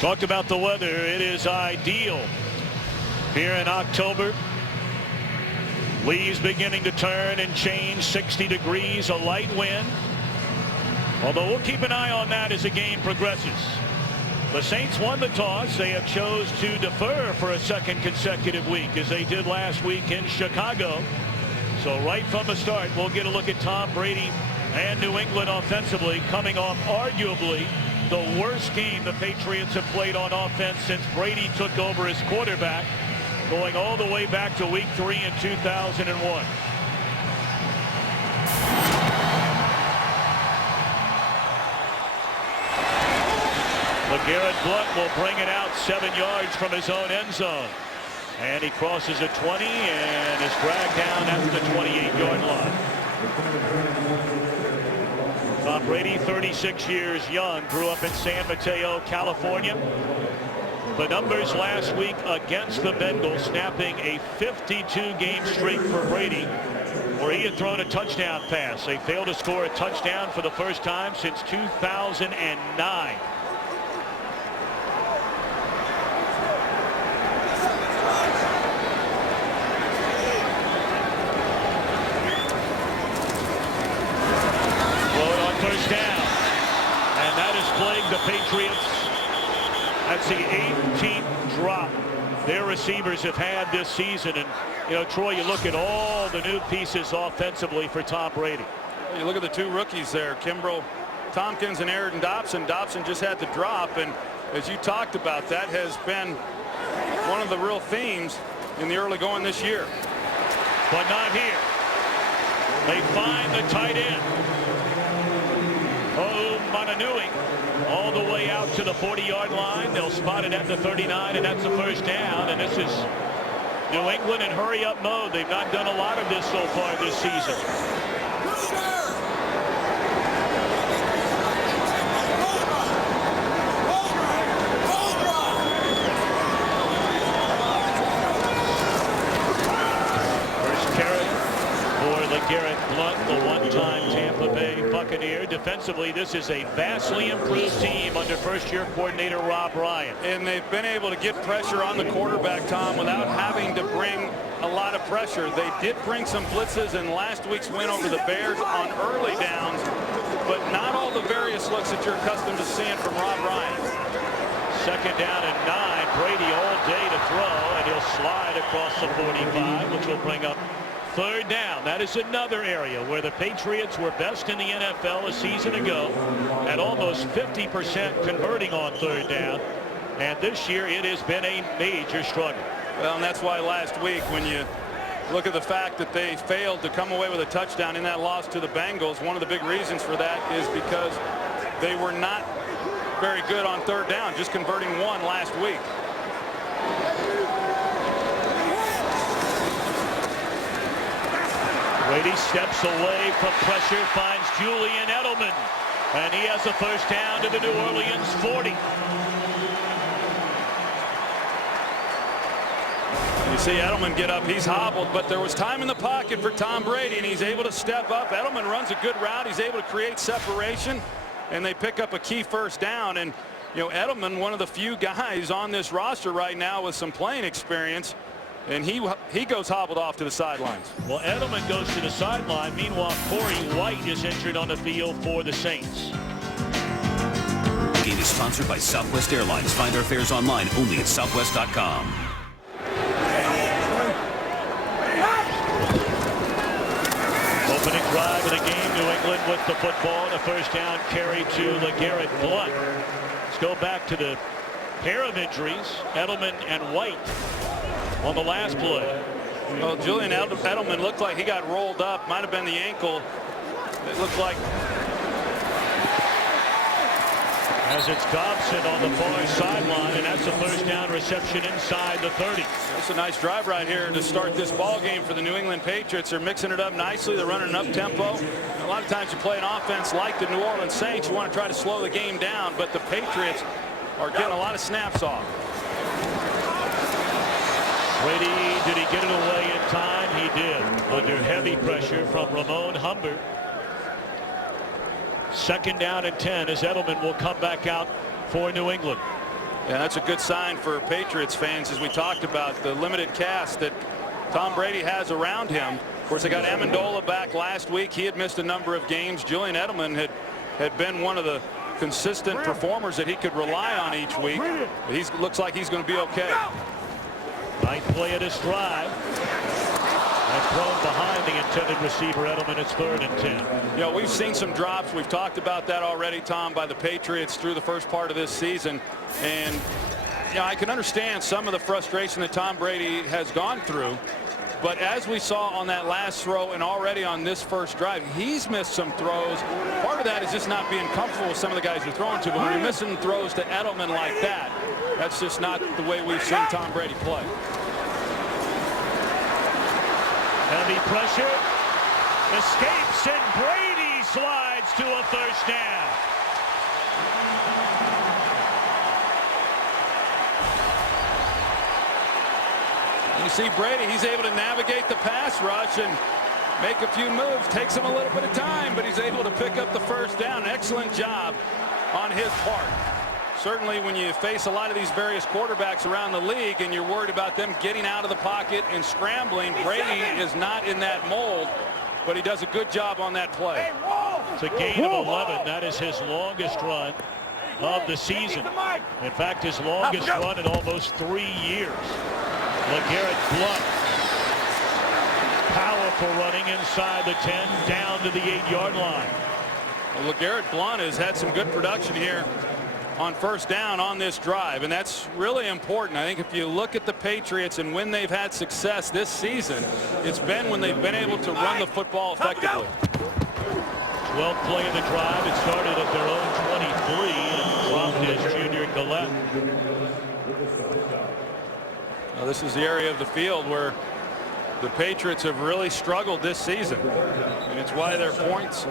Talked about the weather. It is ideal here in October. Leaves beginning to turn and change. 60 degrees, a light wind. Although we'll keep an eye on that as the game progresses. The Saints won the toss. They have chose to defer for a second consecutive week, as they did last week in Chicago. So right from the start, we'll get a look at Tom Brady and New England offensively, coming off arguably the worst game the Patriots have played on offense since Brady took over as quarterback, going all the way back to week 3 in 2001. LeGarrette Blount will bring it out 7 yards from his own end zone. And he crosses a 20 and is dragged down at the 28-yard line. Tom Brady, 36 years young, grew up in San Mateo, California. The numbers last week against the Bengals, snapping a 52-game streak for Brady, where he had thrown a touchdown pass. They failed to score a touchdown for the first time since 2009. First down, and that has plagued the Patriots. That's the 18th drop their receivers have had this season. And you know, Troy, you look at all the new pieces offensively for Tom Brady. You look at the 2 rookies there, Kimbrough Tompkins and Aaron Dobson. Dobson just had the drop, and as you talked about, that has been one of the real themes in the early going this year. But not here. They find the tight end. Mananui all the way out to the 40-yard line. They'll spot it at the 39, and that's the first down. And this is New England in hurry-up mode. They've not done a lot of this so far this season. First carry for LeGarrette Blount, the one-time Tampa Bay Buccaneer. Defensively, this is a vastly improved team under first-year coordinator Rob Ryan. And they've been able to get pressure on the quarterback, Tom, without having to bring a lot of pressure. They did bring some blitzes in last week's win over the Bears on early downs, but not all the various looks that you're accustomed to seeing from Rob Ryan. Second down and 9. Brady all day to throw, and he'll slide across the 45, which will bring up third down. That is another area where the Patriots were best in the NFL a season ago, at almost 50% converting on third down. And this year it has been a major struggle. Well, and that's why last week, when you look at the fact that they failed to come away with a touchdown in that loss to the Bengals, one of the big reasons for that is because they were not very good on third down, just converting 1 last week. Brady steps away from pressure, finds Julian Edelman, and he has a first down to the New Orleans 40. You see Edelman get up. He's hobbled, but there was time in the pocket for Tom Brady, and he's able to step up. Edelman runs a good route. He's able to create separation, and they pick up a key first down. And you know, Edelman, one of the few guys on this roster right now with some playing experience, and he goes hobbled off to the sidelines. Well, Edelman goes to the sideline. Meanwhile, Corey White is injured on the field for the Saints. The game is sponsored by Southwest Airlines. Find our fares online only at southwest.com. Opening drive of the game, New England with the football, and a first down carry to LeGarrette Blount. Let's go back to the pair of injuries, Edelman and White, on the last play. Well, Julian Edelman looked like he got rolled up. Might have been the ankle. It looked like. As it's Dobson on the far sideline, and that's a first down reception inside the 30. That's a nice drive right here to start this ball game for the New England Patriots. They're mixing it up nicely. They're running up tempo. A lot of times you play an offense like the New Orleans Saints, you want to try to slow the game down, but the Patriots are getting a lot of snaps off. Brady, did he get it away in time? He did, under heavy pressure from Ramon Humbert. Second down and 10 as Edelman will come back out for New England. Yeah, that's a good sign for Patriots fans, as we talked about the limited cast that Tom Brady has around him. Of course, they got Amendola back last week. He had missed a number of games. Julian Edelman had been one of the consistent performers that he could rely on each week. He looks like he's going to be okay. Nice play at his drive. And thrown behind the intended receiver, Edelman. It's 3rd and 10. You know, we've seen some drops. We've talked about that already, Tom, by the Patriots through the first part of this season. And you know, I can understand some of the frustration that Tom Brady has gone through. But as we saw on that last throw and already on this first drive, he's missed some throws. Part of that is just not being comfortable with some of the guys you're throwing to. But when you're missing throws to Edelman like that, that's just not the way we've seen Tom Brady play. Heavy pressure. Escapes, and Brady slides to a first down. You see Brady, he's able to navigate the pass rush and make a few moves. Takes him a little bit of time, but he's able to pick up the first down. Excellent job on his part. Certainly when you face a lot of these various quarterbacks around the league and you're worried about them getting out of the pocket and scrambling, Brady is not in that mold, but he does a good job on that play. It's a gain of 11. That is his longest run of the season. In fact, his longest run in almost 3 years. LeGarrette Blount, powerful running inside the 10, down to the 8-yard line. Well, LeGarrette Blount has had some good production here on first down on this drive, and that's really important. I think if you look at the Patriots and when they've had success this season, it's been when they've been able to run the football effectively. 12th play of the drive. It started at their own 23 and dropped as Junior Gillette. Now, this is the area of the field where the Patriots have really struggled this season, and it's why their points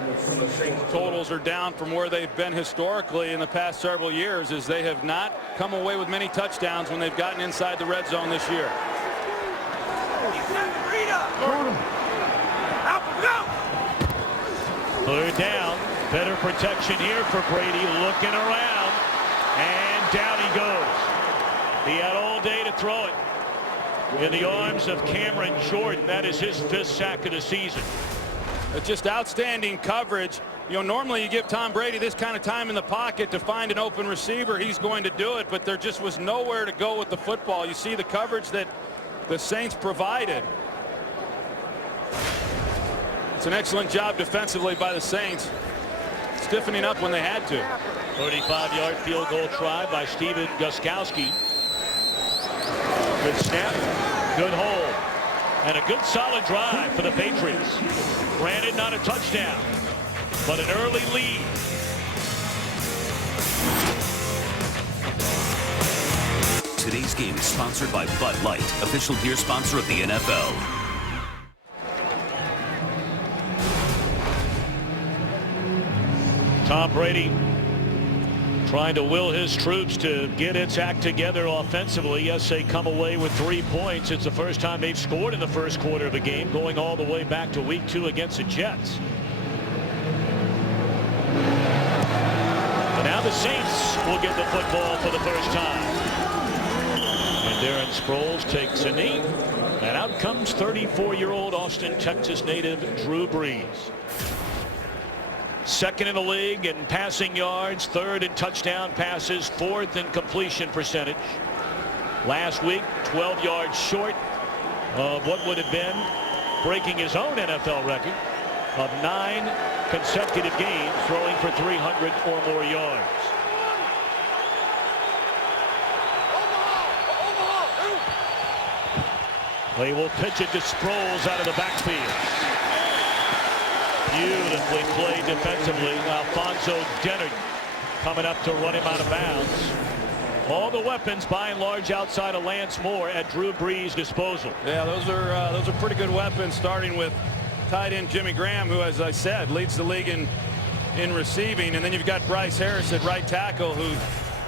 totals are down from where they've been historically in the past several years, is they have not come away with many touchdowns when they've gotten inside the red zone this year. Third down. Better protection here for Brady, looking around, and down he goes. He had all day to throw it in the arms of Cameron Jordan. That is his 5th sack of the season. It's just outstanding coverage. You know, normally you give Tom Brady this kind of time in the pocket to find an open receiver, he's going to do it, but there just was nowhere to go with the football. You see the coverage that the Saints provided. It's an excellent job defensively by the Saints, stiffening up when they had to. 35-yard field goal try by Steven Gostkowski. Good snap, good hold, and a good solid drive for the Patriots. Granted, not a touchdown, but an early lead. Today's game is sponsored by Bud Light, official beer sponsor of the NFL. Tom Brady trying to will his troops to get its act together offensively. Yes, they come away with 3 points. It's the first time they've scored in the first quarter of a game, going all the way back to week 2 against the Jets. But now the Saints will get the football for the first time. And Darren Sproles takes a knee, and out comes 34-year-old Austin, Texas native Drew Brees. 2nd in the league in passing yards, 3rd in touchdown passes, 4th in completion percentage. Last week, 12 yards short of what would have been breaking his own NFL record of 9 consecutive games throwing for 300 or more yards. They will pitch it to Sproles out of the backfield. Beautifully played defensively. Alfonso Dennard coming up to run him out of bounds. All the weapons by and large outside of Lance Moore at Drew Brees' disposal. Yeah, those are pretty good weapons, starting with tight end Jimmy Graham, who, as I said, leads the league in receiving, and then you've got Bryce Harris at right tackle, who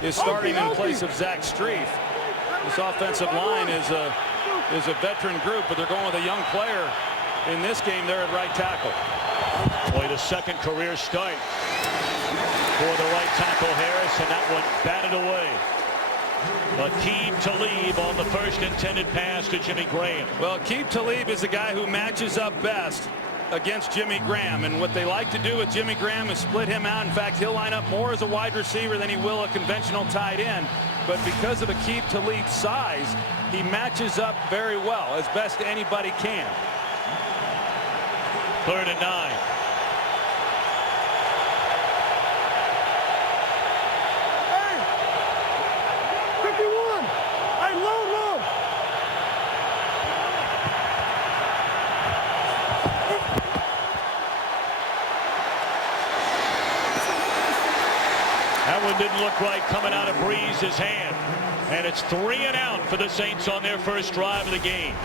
is starting in place of Zach Strief. This offensive line is a veteran group, but they're going with a young player in this game there at right tackle. Boy, the 2nd career start for the right tackle Harris, and that one batted away. Aqib Talib on the first intended pass to Jimmy Graham. Well, Aqib Talib is the guy who matches up best against Jimmy Graham, and what they like to do with Jimmy Graham is split him out. In fact, he'll line up more as a wide receiver than he will a conventional tight end, but because of Aqib Talib's size, he matches up very well, as best anybody can. 3rd and 9. That one didn't look right coming out of Breeze's hand. And it's 3 and out for the Saints on their first drive of the game.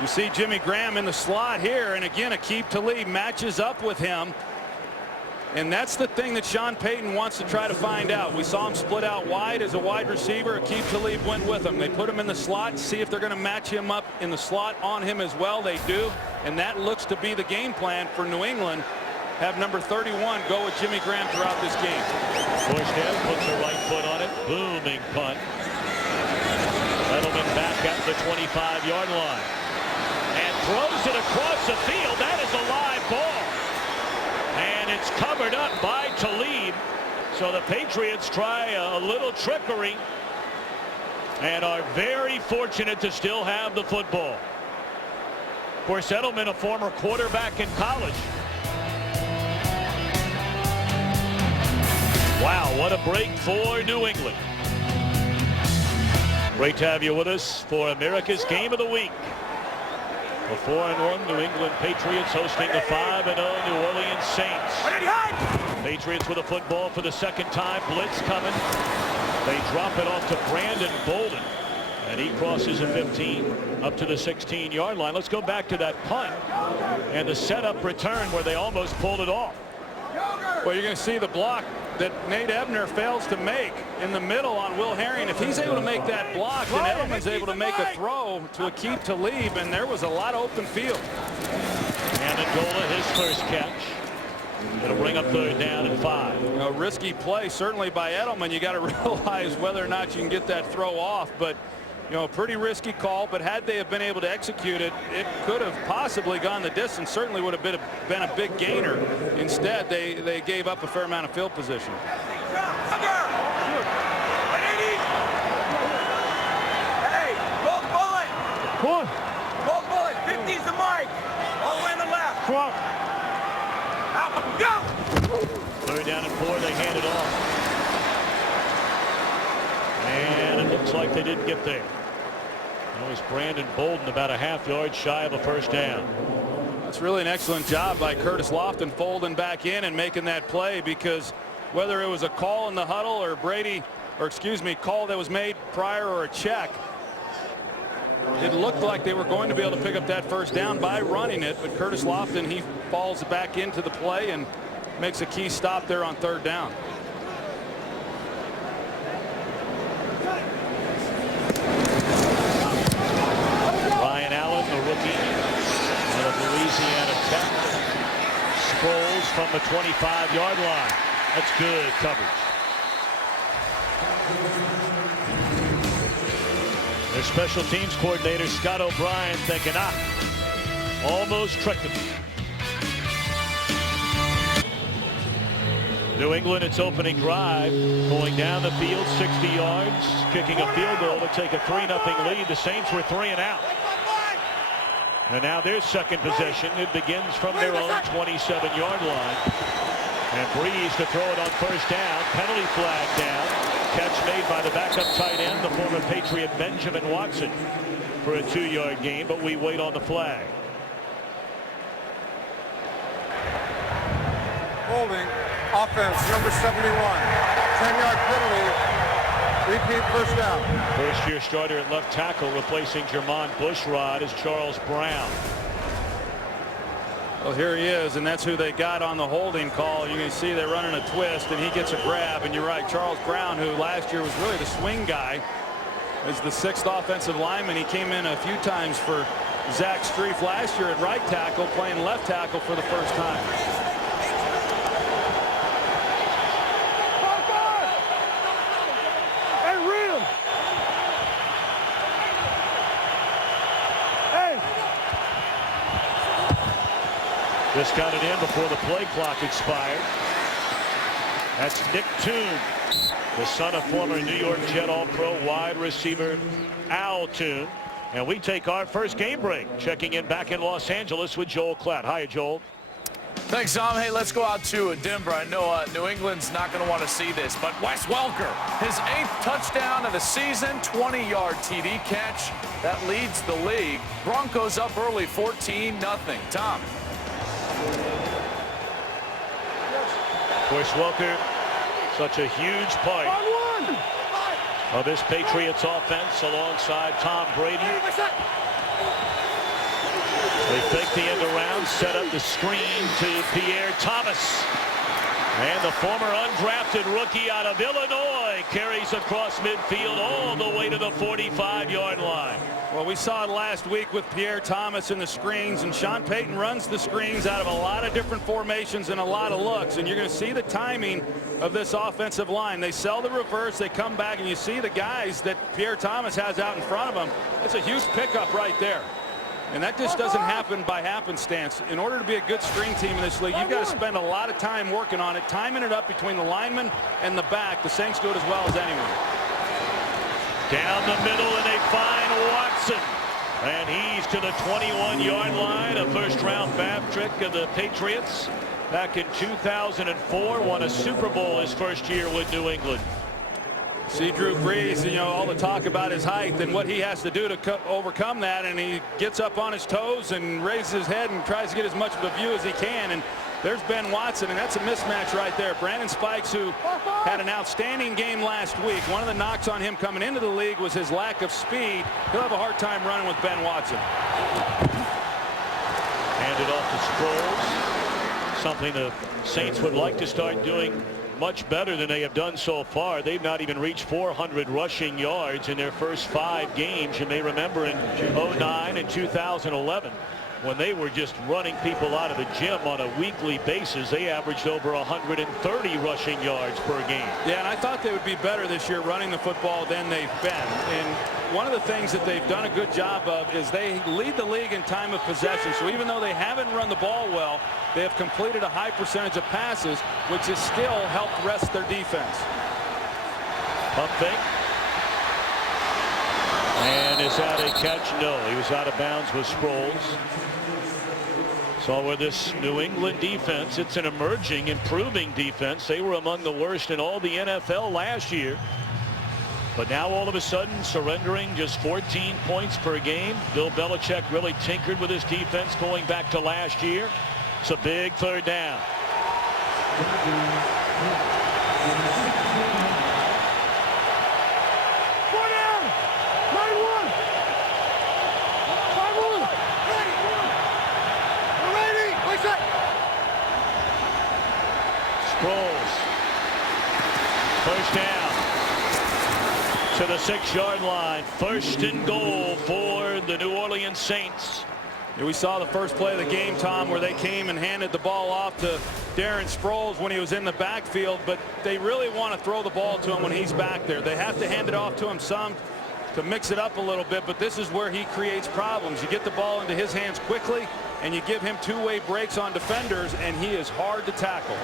You see Jimmy Graham in the slot here, and again, Aqib Talib matches up with him. And that's the thing that Sean Payton wants to try to find out. We saw him split out wide as a wide receiver. Aqib Talib went with him. They put him in the slot, see if they're going to match him up in the slot on him as well. They do, and that looks to be the game plan for New England. Have number 31 go with Jimmy Graham throughout this game. Forsted puts her right foot on it. Booming punt. Edelman back at the 25-yard line. And throws it across the field. That is a live ball. And it's covered up by Talib. So the Patriots try a little trickery and are very fortunate to still have the football. Of course, Edelman, a former quarterback in college. Wow, what a break for New England. Great to have you with us for America's Game of the Week. The 4-1 New England Patriots hosting the 5-0 New Orleans Saints. Patriots with a football for the second time. Blitz coming. They drop it off to Brandon Bolden. And he crosses a 15 up to the 16-yard line. Let's go back to that punt and the setup return where they almost pulled it off. Well, you're going to see the block that Nate Ebner fails to make in the middle on Will Herring. If he's able to make that block, then Edelman's able to make a throw to Aqib Talib, and there was a lot of open field. Amendola, his first catch. It'll bring up 3rd down and 5. A risky play, certainly by Edelman. You got to realize whether or not you can get that throw off, but you know, a pretty risky call, but had they have been able to execute it, it could have possibly gone the distance. Certainly would have been a big gainer. Instead, they gave up a fair amount of field position. Hey, gold bullet. Come on. Gold bullet. 50's the mark. All the way on the left. Come on. Out. Go. 3rd down and 4. They hand it off. And it looks like they didn't get there. That was Brandon Bolden, about a half-yard shy of a first down. That's really an excellent job by Curtis Lofton folding back in and making that play, because whether it was a call in the huddle or call that was made prior or a check, it looked like they were going to be able to pick up that first down by running it, but Curtis Lofton, he falls back into the play and makes a key stop there on 3rd down. Out of Louisiana Tech. Sproles from the 25-yard line. That's good coverage. Their special teams coordinator, Scott O'Brien, thinking, almost tricked him. New England, its opening drive, going down the field 60 yards, kicking a field goal to take a 3-0 lead. The Saints were 3 and out. And now their second possession. It begins from their own 27-yard line. And Breeze to throw it on first down. Penalty flag down. Catch made by the backup tight end, the former Patriot Benjamin Watson, for a 2-yard gain, but we wait on the flag. Holding, offense, number 71. 10-yard penalty. Repeat first down. First-year starter at left tackle, replacing Jermon Bushrod, is Charles Brown. Well, here he is, and that's who they got on the holding call. You can see they're running a twist, and he gets a grab. And you're right, Charles Brown, who last year was really the swing guy, is the 6th offensive lineman. He came in a few times for Zach Strief last year at right tackle, playing left tackle for the first time. Hey, Just got it in before the play clock expired. That's Nick Toon, the son of former New York Jet All-Pro wide receiver Al Toon. And we take our first game break. Checking in back in Los Angeles with Joel Klatt. Hi, Joel. Thanks, Tom. Hey, let's go out to Denver. I know New England's not going to want to see this, but Wes Welker, his 8th touchdown of the season, 20-yard TD catch. That leads the league. Broncos up early, 14-0. Tom. Wes Welker, such a huge part of this Patriots offense alongside Tom Brady. They fake the end around, set up the screen to Pierre Thomas. And the former undrafted rookie out of Illinois carries across midfield all the way to the 45-yard line. Well, we saw it last week with Pierre Thomas in the screens, and Sean Payton runs the screens out of a lot of different formations and a lot of looks, and you're going to see the timing of this offensive line. They sell the reverse, they come back, and you see the guys that Pierre Thomas has out in front of him. It's a huge pickup right there. And that just doesn't happen by happenstance. In order to be a good screen team in this league, you've got to spend a lot of time working on it, timing it up between the linemen and the back. The Saints do it as well as anyone. Down the middle, and they find Watson. And he's to the 21-yard line, a first-round draft trick of the Patriots. Back in 2004, won a Super Bowl his first year with New England. See Drew Brees, you know, all the talk about his height and what he has to do to overcome that, and he gets up on his toes and raises his head and tries to get as much of a view as he can. And there's Ben Watson, and that's a mismatch right there. Brandon Spikes, who had an outstanding game last week. One of the knocks on him coming into the league was his lack of speed. He'll have a hard time running with Ben Watson. Handed off to Sproles. Something the Saints would like to start doing much better than they have done so far. They've not even reached 400 rushing yards in their first 5 games. You may remember in 2009 and 2011 when they were just running people out of the gym on a weekly basis. They averaged over 130 rushing yards per game. Yeah, and I thought they would be better this year running the football than they've been. And one of the things that they've done a good job of is they lead the league in time of possession. So even though they haven't run the ball well, they have completed a high percentage of passes, which has still helped rest their defense. Pump fake. And is that a catch? No, he was out of bounds with Sproles. So with this New England defense, it's an emerging, improving defense. They were among the worst in all the NFL last year. But now all of a sudden surrendering just 14 points per game. Bill Belichick really tinkered with his defense going back to last year. It's a big third down. Sproles. First down to the 6-yard line. First and goal for the New Orleans Saints. Yeah, we saw the first play of the game, Tom, where they came and handed the ball off to Darren Sproles when he was in the backfield, but they really want to throw the ball to him when he's back there. They have to hand it off to him some to mix it up a little bit, but this is where he creates problems. You get the ball into his hands quickly, and you give him two-way breaks on defenders, and he is hard to tackle.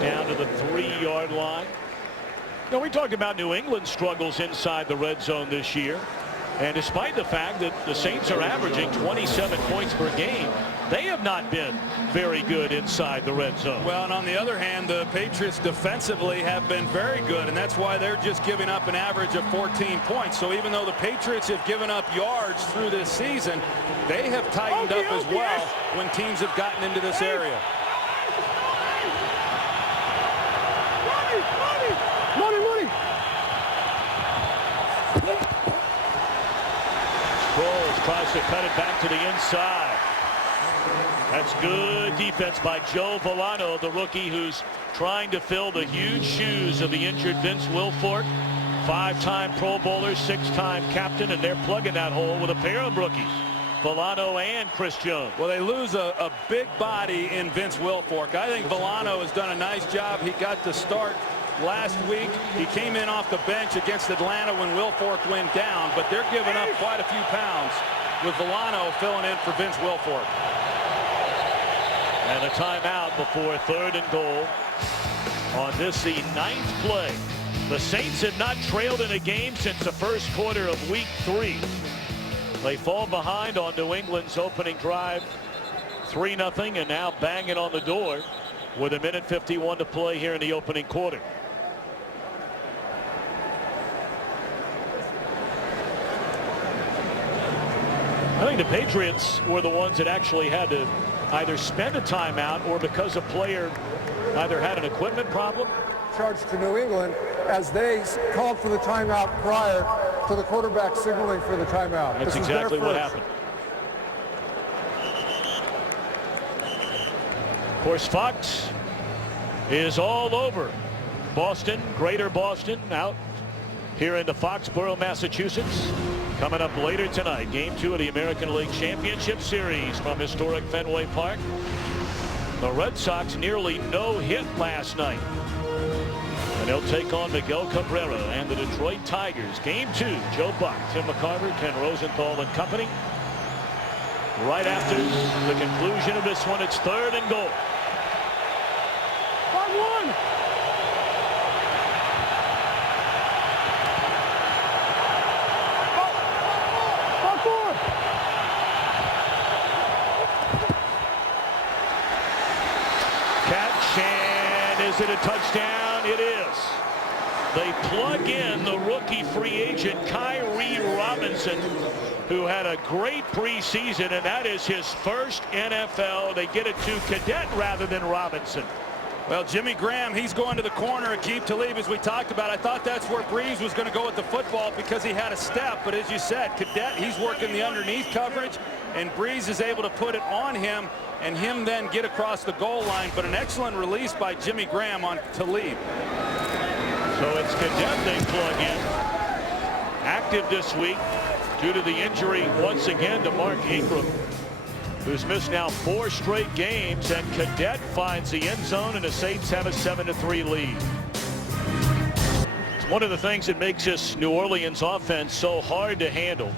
Down to the 3-yard line. You know, we talked about New England's struggles inside the red zone this year. And despite the fact that the Saints are averaging 27 points per game, they have not been very good inside the red zone. Well, and on the other hand, the Patriots defensively have been very good, and that's why they're just giving up an average of 14 points. So even though the Patriots have given up yards through this season, they have tightened up as well when teams have gotten into this area. Sproles tries to cut it back to the inside. That's good defense by Joe Villano, the rookie who's trying to fill the huge shoes of the injured Vince Wilfork. 5-time Pro Bowler, 6-time captain, and they're plugging that hole with a pair of rookies, Villano and Chris Jones. Well, they lose a big body in Vince Wilfork. I think Villano has done a nice job. He got the start last week. He came in off the bench against Atlanta when Wilfork went down, but they're giving up quite a few pounds with Villano filling in for Vince Wilfork. And a timeout before 3rd and goal on this, the 9th play. The Saints have not trailed in a game since the first quarter of week 3. They fall behind on New England's opening drive 3-0, and now banging on the door with 1:51 to play here in the opening quarter. I think the Patriots were the ones that actually had to either spend a timeout or because a player either had an equipment problem. Charge to New England as they called for the timeout prior to the quarterback signaling for the timeout. That's exactly what happened. Of course, Fox is all over Boston, Greater Boston, out here in the Foxborough, Massachusetts. Coming up later tonight, Game 2 of the American League Championship Series from historic Fenway Park. The Red Sox nearly no-hit last night. And they'll take on Miguel Cabrera and the Detroit Tigers. Game 2, Joe Buck, Tim McCarver, Ken Rosenthal and company. Right after the conclusion of this one, it's 3rd and goal. 5-1. Catch, and is it a touchdown? It is. They plug in the rookie free agent Kyrie Robinson, who had a great preseason, and that is his first NFL. They get it to Cadet rather than Robinson. Well, Jimmy Graham, he's going to the corner. Aqib Talib, as we talked about, I thought that's where Breeze was going to go with the football because he had a step. But as you said, Cadet, he's working the underneath coverage, and Breeze is able to put it on him and him then get across the goal line. But an excellent release by Jimmy Graham on Talib. So it's Cadet they plug in. Active this week due to the injury once again to Mark Ingram, who's missed now 4 straight games, and Cadet finds the end zone, and the Saints have a 7-3 lead. It's one of the things that makes this New Orleans offense so hard to handle.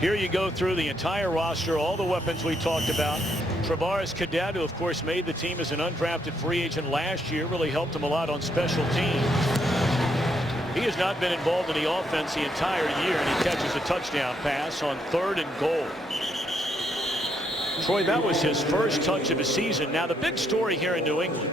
Here you go through the entire roster, all the weapons we talked about. Travaris Cadet, who of course made the team as an undrafted free agent last year, really helped him a lot on special teams. He has not been involved in the offense the entire year, and he catches a touchdown pass on 3rd and goal. Troy, that was his first touch of the season. Now the big story here in New England,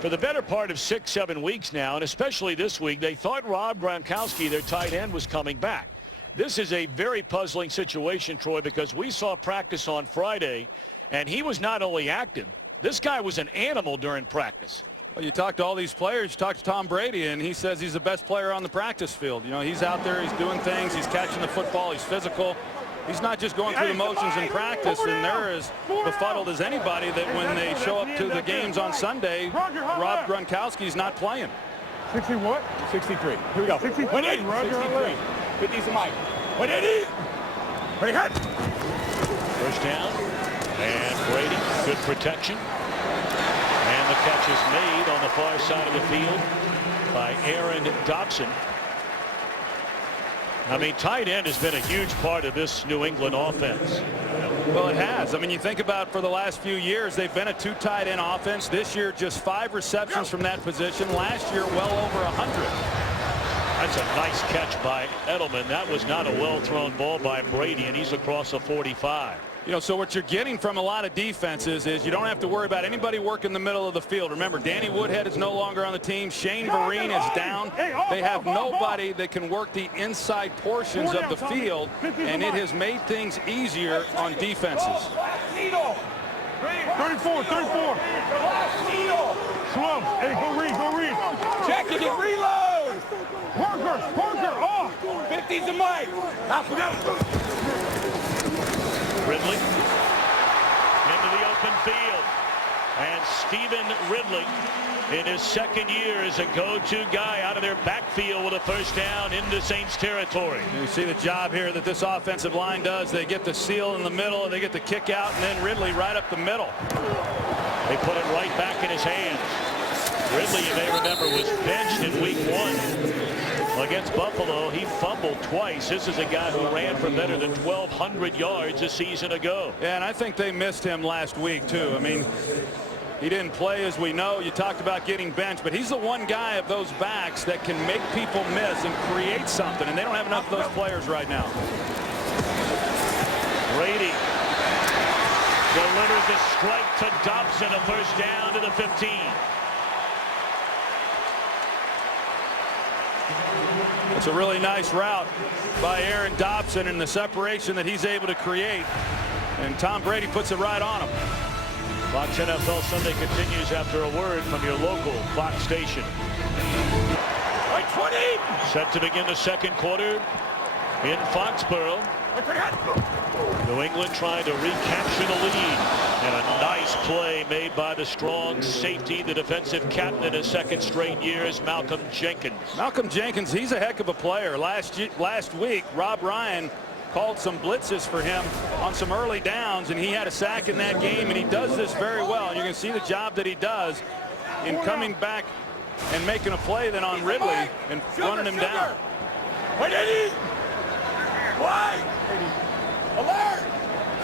for the better part of 6-7 weeks now, and especially this week, they thought Rob Gronkowski, their tight end, was coming back. This is a very puzzling situation, Troy, because we saw practice on Friday, and he was not only active, this guy was an animal during practice. Well, you talk to all these players, you talk to Tom Brady, and he says he's the best player on the practice field. You know, he's out there, he's doing things, he's catching the football, he's physical. He's not just going through the motions in practice, and they're as befuddled as anybody that when they show up to the games on Sunday, Rob Gronkowski's not playing. 60 what? 63. Here we go. 63. 63. 50's the mic. 180. Ready, hit. First down, and Brady, good protection. And the catch is made on the far side of the field by Aaron Dobson. I mean, tight end has been a huge part of this New England offense. Well, it has. I mean, you think about for the last few years, they've been a 2 tight end offense. This year, just 5 receptions from that position. Last year, well over 100. That's a nice catch by Edelman. That was not a well-thrown ball by Brady, and he's across the 45. You know, so what you're getting from a lot of defenses is you don't have to worry about anybody working the middle of the field. Remember, Danny Woodhead is no longer on the team. Shane Vereen is down. They have nobody that can work the inside portions of the field, and it has made things easier on defenses. 34. Slow. Hey, go read. Check it, reload. Parker, off. 50's the mic. Ridley into the open field. And Stephen Ridley, in his second year, is a go-to guy out of their backfield with a first down into Saints territory. You see the job here that this offensive line does. They get the seal in the middle, they get the kick out, and then Ridley right up the middle. They put it right back in his hands. Ridley, you may remember, was benched in week 1 against Buffalo. He fumbled twice. This is a guy who ran for better than 1,200 yards a season ago. Yeah, and I think they missed him last week, too. I mean, he didn't play, as we know. You talked about getting benched, but he's the one guy of those backs that can make people miss and create something, and they don't have enough of those players right now. Brady delivers a strike to Dobson, a first down to the 15. It's a really nice route by Aaron Dobson and the separation that he's able to create, and Tom Brady puts it right on him. Fox NFL Sunday continues after a word from your local Fox station. Right 20. Set to begin the second quarter in Foxborough. New England trying to recapture the lead. And a nice play made by the strong safety, the defensive captain in his second straight year, is Malcolm Jenkins. Malcolm Jenkins, he's a heck of a player. Last week, Rob Ryan called some blitzes for him on some early downs, and he had a sack in that game, and he does this very well. And you can see the job that he does in coming back and making a play then on Ridley and running him down. Wait, Eddie. Why? Alert.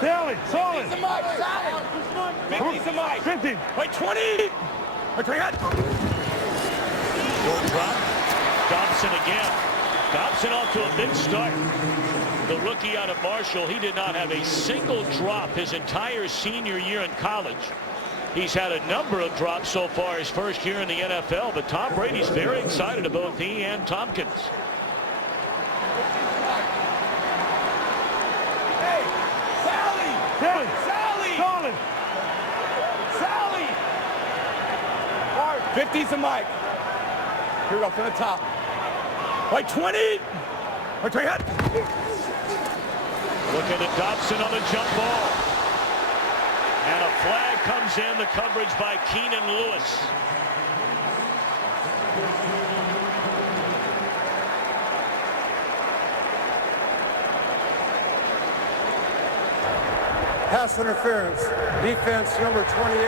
Sally, solid. 50's the mic. Sally. 50's the mic. 50. Wait, 20. Wait, 20. Short drop. Dobson again. Dobson off to a big start. The rookie out of Marshall, he did not have a single drop his entire senior year in college. He's had a number of drops so far his first year in the NFL, but Tom Brady's very excited about he and Tompkins. Hey, Sally. Sally. Sally. Solid. Sally. All right, 50's the mic. Here we go from the top. Wait, 20. Wait, 20. Looking at Dobson on the jump ball. And a flag comes in, the coverage by Keenan Lewis. Pass interference, defense number 28.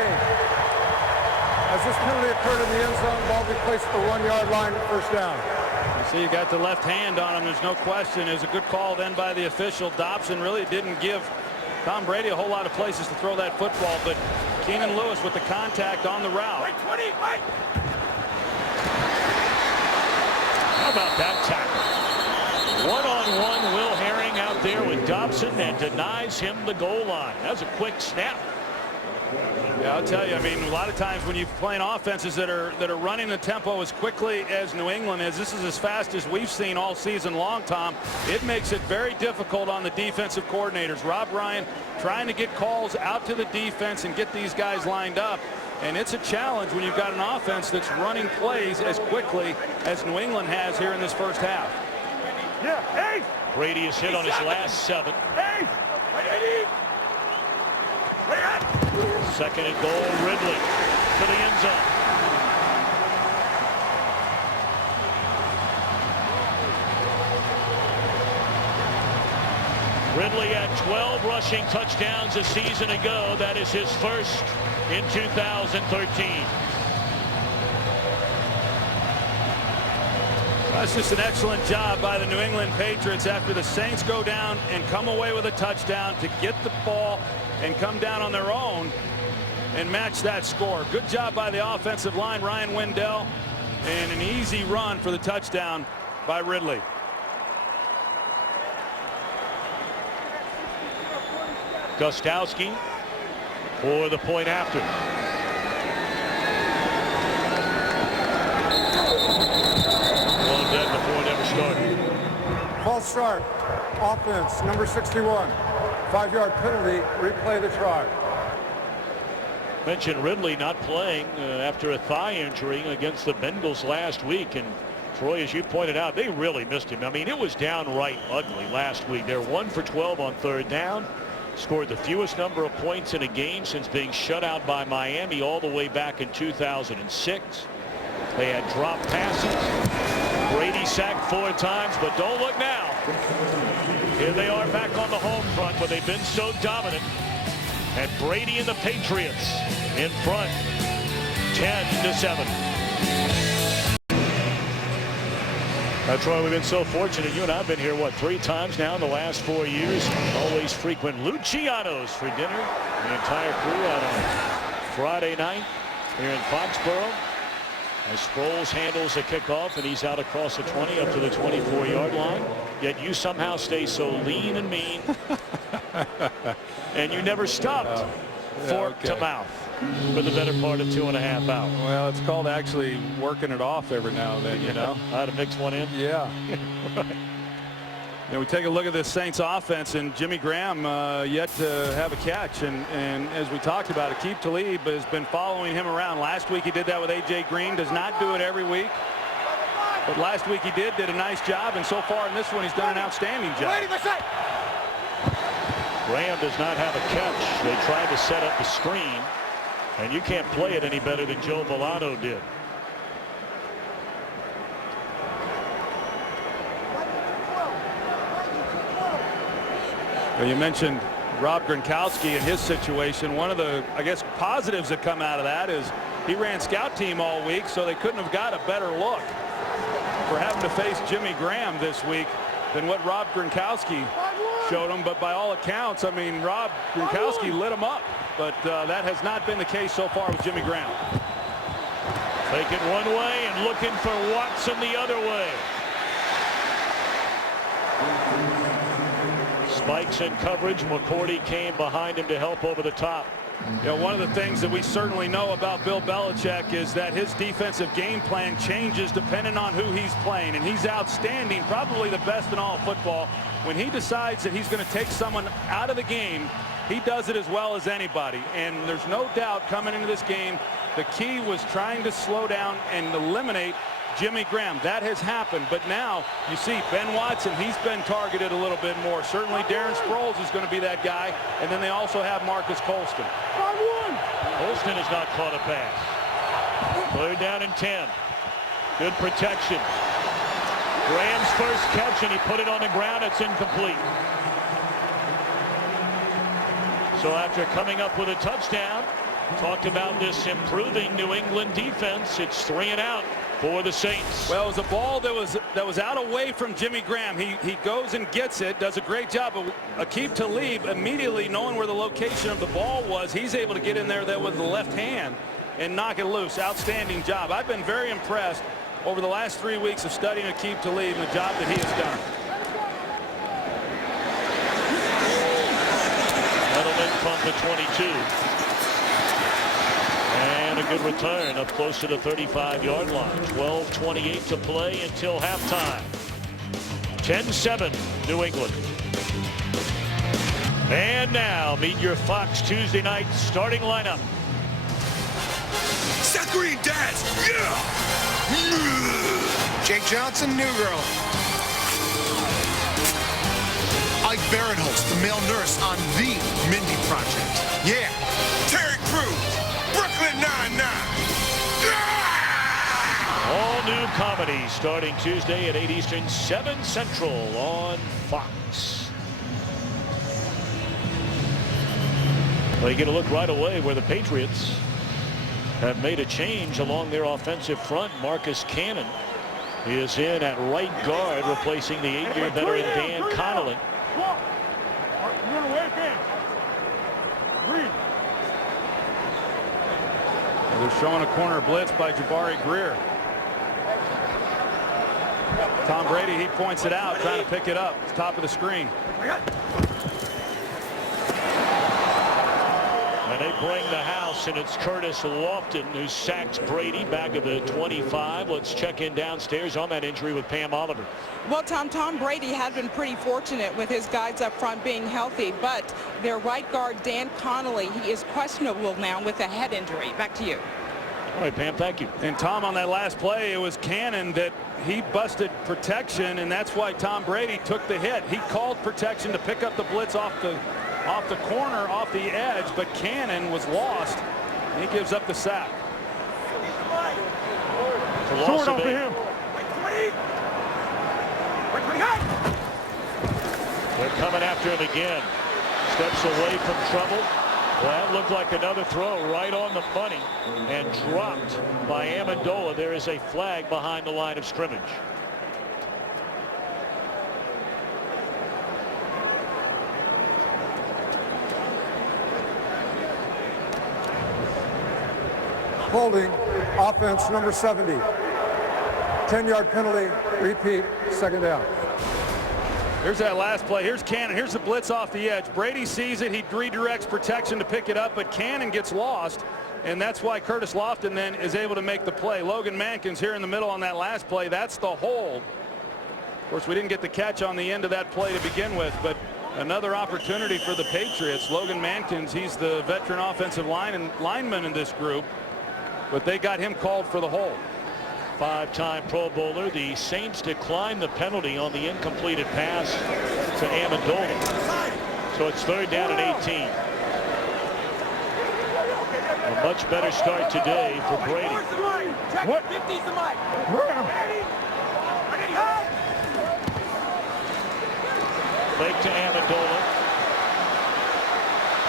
As this penalty occurred in the end zone, ball be placed at the 1-yard line, first down. You see, you got the left hand on him. There's no question. It was a good call then by the official. Dobson really didn't give Tom Brady a whole lot of places to throw that football, but Keenan Lewis with the contact on the route. Wait, 20. Wait. How about that tackle? One-on-one, Will Herring out there with Dobson and denies him the goal line. That was a quick snap. Yeah, I'll tell you, I mean, a lot of times when you're playing offenses that are running the tempo as quickly as New England is, this is as fast as we've seen all season long, Tom. It makes it very difficult on the defensive coordinators. Rob Ryan trying to get calls out to the defense and get these guys lined up. And it's a challenge when you've got an offense that's running plays as quickly as New England has here in this first half. Yeah, hey. Brady is hit on his last 7. Hey. Wait, Eddie. Wait, Second and goal, Ridley to the end zone. Ridley had 12 rushing touchdowns a season ago. That is his first in 2013. That's just an excellent job by the New England Patriots after the Saints go down and come away with a touchdown to get the ball and come down on their own and match that score. Good job by the offensive line, Ryan Wendell, and an easy run for the touchdown by Ridley. Gostowski for the point after. Well dead before it ever started. False start, offense, number 61. 5-yard penalty, replay the try. Mentioned Ridley not playing after a thigh injury against the Bengals last week. And Troy, as you pointed out, they really missed him. I mean, it was downright ugly last week. They're 1 for 12 on third down. Scored the fewest number of points in a game since being shut out by Miami all the way back in 2006. They had dropped passes. Brady sacked 4 times, but don't look now. Here they are back on the home front where they've been so dominant. And Brady and the Patriots in front 10-7. That's why we've been so fortunate. You and I have been here, what, 3 times now in the last 4 years. Always frequent Luciano's for dinner. The entire crew out on Friday night here in Foxborough. As Sproles handles the kickoff, and he's out across the 20 up to the 24-yard line. Yet you somehow stay so lean and mean. And you never stopped fork to mouth for the better part of 2.5 hours. Well, it's called actually working it off every now and then, you know. How to mix one in? Yeah. Right. And we take a look at this Saints offense, and Jimmy Graham yet to have a catch. And as we talked about, Aqib Talib has been following him around. Last week he did that with A.J. Green. Does not do it every week. But last week he did a nice job. And so far in this one, he's done an outstanding job. Graham does not have a catch. They tried to set up the screen. And you can't play it any better than Joe Villano did. Well, you mentioned Rob Gronkowski and his situation. One of the, I guess, positives that come out of that is he ran scout team all week, so they couldn't have got a better look for having to face Jimmy Graham this week than what Rob Gronkowski showed him. But by all accounts, I mean, Rob Gronkowski lit him up. But that has not been the case so far with Jimmy Graham. Taking one way and looking for Watson the other way. Spikes in coverage. McCourty came behind him to help over the top. You know, one of the things that we certainly know about Bill Belichick is that his defensive game plan changes depending on who he's playing. And he's outstanding, probably the best in all of football. When he decides that he's going to take someone out of the game, he does it as well as anybody. And there's no doubt coming into this game, the key was trying to slow down and eliminate Jimmy Graham. That has happened. But now you see Ben Watson, he's been targeted a little bit more. Certainly Darren Sproles is going to be that guy. And then they also have Marcus Colston. Colston has not caught a pass. Third down and 10. Good protection. Graham's first catch, and he put it on the ground. It's incomplete. So after coming up with a touchdown, talked about this improving New England defense. It's 3 and out for the Saints. Well, it was a ball that was out away from Jimmy Graham. He goes and gets it, does a great job. But Aqib Talib, immediately knowing where the location of the ball was, he's able to get in there with the left hand and knock it loose. Outstanding job. I've been very impressed over the last 3 weeks of studying Aqib Talib and the job that he has done. Edelman from the 22. And a good return up close to the 35-yard line. 12:28 to play until halftime. 10-7 New England. And now meet your Fox Tuesday night starting lineup. Seth Green, Daz, yeah! Jake Johnson, New Girl. Ike Barinholtz, the male nurse on The Mindy Project. Yeah. Terry Crews, Brooklyn Nine-Nine. Yeah! All new comedy starting Tuesday at 8 Eastern, 7 Central on Fox. Well, you get a look right away where the Patriots have made a change along their offensive front. Marcus Cannon is in at right guard, replacing the 8-year veteran Dan Connolly. They're showing a corner blitz by Jabari Greer. Tom Brady, he points it out, trying to pick it up. It's top of the screen. And they bring the house, and it's Curtis Lofton who sacks Brady back of the 25. Let's check in downstairs on that injury with Pam Oliver. Well, Tom Brady had been pretty fortunate with his guys up front being healthy, but their right guard, Dan Connolly, he is questionable now with a head injury. Back to you. All right, Pam, thank you. And Tom, on that last play, it was Cannon that he busted protection, and that's why Tom Brady took the hit. He called protection to pick up the blitz off the off the corner, off the edge, but Cannon was lost. He gives up the sack. Short off of him. They're coming after him again. Steps away from trouble. Well, that looked like another throw right on the money and dropped by Amendola. There is a flag behind the line of scrimmage. Holding, offense number 70. 10-yard penalty, repeat, second down. Here's that last play. Here's Cannon. Here's the blitz off the edge. Brady sees it. He redirects protection to pick it up, but Cannon gets lost, and that's why Curtis Lofton then is able to make the play. Logan Mankins here in the middle on that last play. That's the hold. Of course, we didn't get the catch on the end of that play to begin with, but another opportunity for the Patriots. Logan Mankins, he's the veteran offensive lineman in this group, but they got him called for the hold. Five-time Pro Bowler. The Saints declined the penalty on the incompleted pass to Amendola. So it's third down and 18. A much better start today for Brady. What? Fake to Amendola.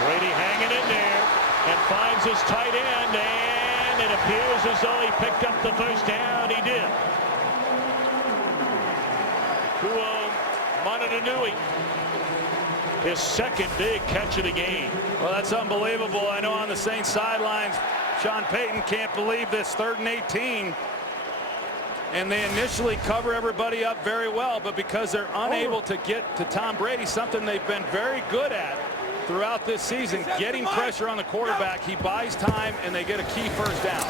Brady hanging in there and finds his tight end, and it appears as though he picked up the first down. He did. Monotonui, his second big catch of the game. Well, that's unbelievable. I know on the Saints sidelines, Sean Payton can't believe this 3rd and 18. And they initially cover everybody up very well, but because they're unable to get to Tom Brady, something they've been very good at throughout this season, getting pressure on the quarterback, he buys time and they get a key first down.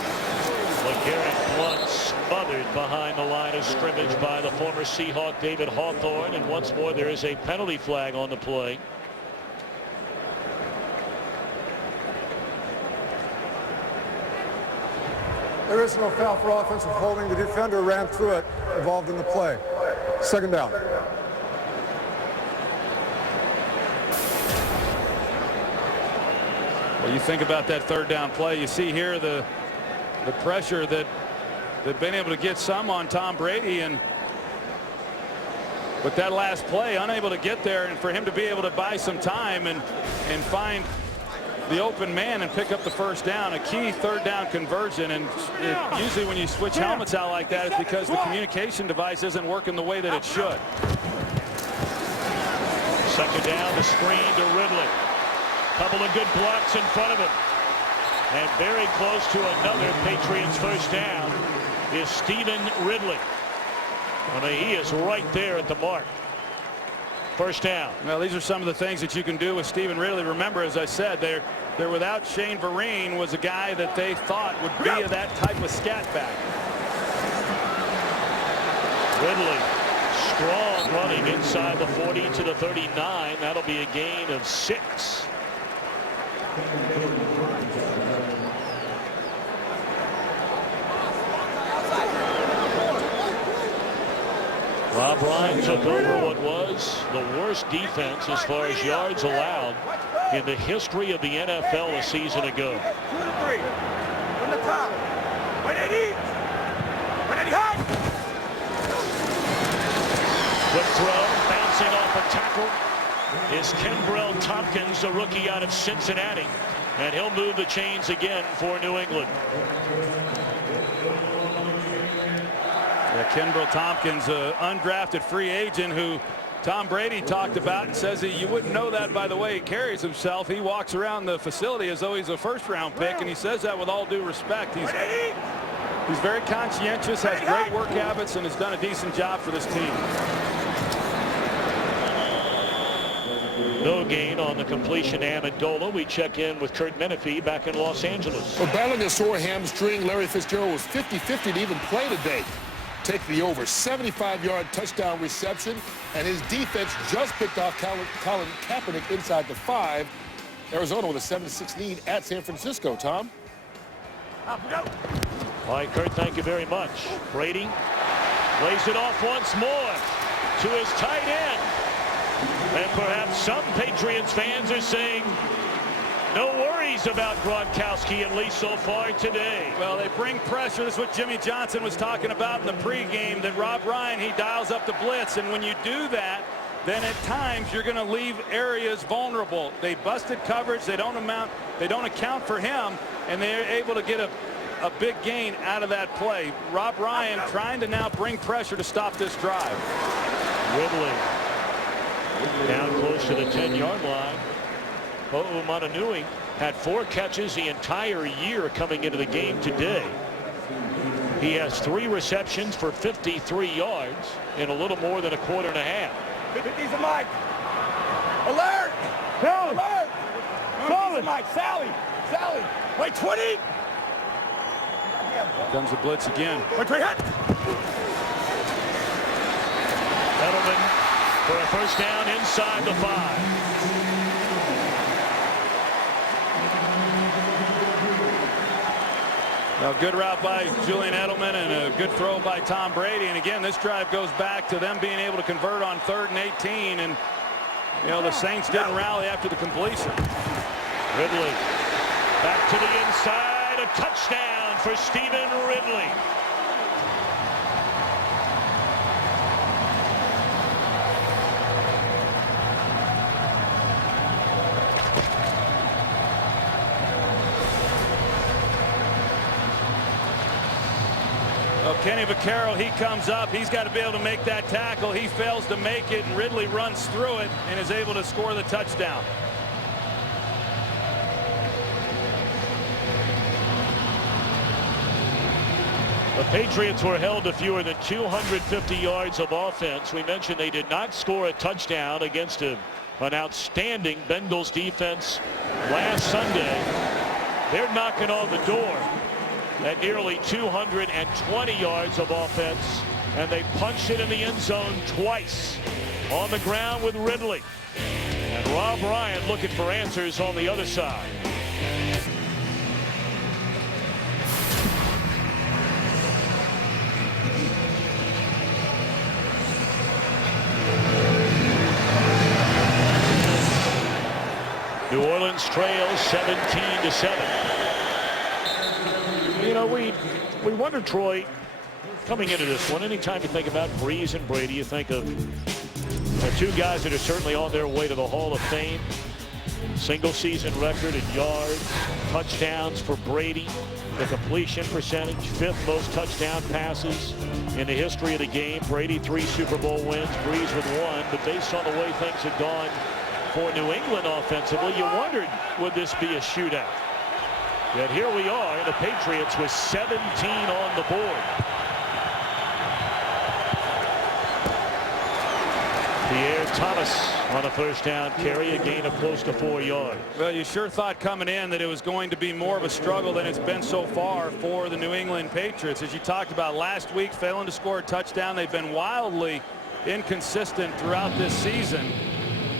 LeGarrette Blount smothered behind the line of scrimmage by the former Seahawk David Hawthorne, and once more there is a penalty flag on the play. There is no foul for offensive holding. The defender ran through it, involved in the play. Second down. Well, you think about that 3rd down play. You see here the pressure that they've been able to get some on Tom Brady, and but that last play unable to get there, and for him to be able to buy some time and find the open man and pick up the first down, a key 3rd down conversion. And usually when you switch helmets out like that, it's because the communication device isn't working the way that it should. Second down, the screen to Ridley. Couple of good blocks in front of him. And very close to another Patriots first down is Stephen Ridley. I mean, he is right there at the mark. First down. Well, these are some of the things that you can do with Stephen Ridley. Remember, as I said, they're without Shane Vereen, was a guy that they thought would be that type of scat back. Ridley, strong running inside the 40 to the 39. That'll be a gain of 6. Rob Ryan took over what was the worst defense as far as yards allowed in the history of the NFL a season ago. 2 to 3 from the top. 180. 180 high. Quick throw, bouncing off a tackle is Kenbrell Tompkins, the rookie out of Cincinnati, and he'll move the chains again for New England. Yeah, Kenbrell Tompkins, an undrafted free agent who Tom Brady talked about and says you wouldn't know that by the way he carries himself. He walks around the facility as though he's a first-round pick, and he says that with all due respect. He's very conscientious, has great work habits, and has done a decent job for this team. No gain on the completion to Amendola. We check in with Kurt Menefee back in Los Angeles. Well, battling a sore hamstring, Larry Fitzgerald was 50-50 to even play today. Take the over 75-yard touchdown reception, and his defense just picked off Colin Kaepernick inside the 5. Arizona with a 7-6 lead at San Francisco. Tom? All right, Kurt, thank you very much. Brady lays it off once more to his tight end. And perhaps some Patriots fans are saying no worries about Gronkowski, at least so far today. Well, they bring pressure. This is what Jimmy Johnson was talking about in the pregame, that Rob Ryan, he dials up the blitz. And when you do that, then at times you're going to leave areas vulnerable. They busted coverage. They don't account for him, and they're able to get a big gain out of that play. Rob Ryan trying to now bring pressure to stop this drive. Ridley down close to the 10-yard line. O'Umananui had 4 catches the entire year coming into the game today. He has 3 receptions for 53 yards in a little more than a quarter and a half. 50's a Mike. Alert! Sally! Alert! 50's a Mike. Sally! Sally! Wait, 20! Here comes the blitz again. Wait, hit! Edelman for a first down inside the 5. Well, good route by Julian Edelman and a good throw by Tom Brady. And again, this drive goes back to them being able to convert on 3rd and 18. And, you know, the Saints didn't rally after the completion. Ridley back to the inside. A touchdown for Stephen Ridley. Kenny Vaccaro, he comes up. He's got to be able to make that tackle. He fails to make it, and Ridley runs through it and is able to score the touchdown. The Patriots were held to fewer than 250 yards of offense. We mentioned they did not score a touchdown against an outstanding Bengals defense last Sunday. They're knocking on the door at nearly 220 yards of offense, and they punched it in the end zone twice on the ground with Ridley. And Rob Ryan looking for answers on the other side. New Orleans trails 17-7. You know, we wonder, Troy, coming into this one, anytime you think about Breeze and Brady, you think of 2 guys that are certainly on their way to the Hall of Fame. Single season record in yards, touchdowns for Brady, the completion percentage, 5th most touchdown passes in the history of the game. Brady 3 Super Bowl wins, Breeze with 1, but based on the way things had gone for New England offensively, you wondered, would this be a shootout? Yet here we are, and the Patriots with 17 on the board. Pierre Thomas on a first down carry, a gain of close to 4 yards. Well, you sure thought coming in that it was going to be more of a struggle than it's been so far for the New England Patriots. As you talked about last week, failing to score a touchdown. They've been wildly inconsistent throughout this season.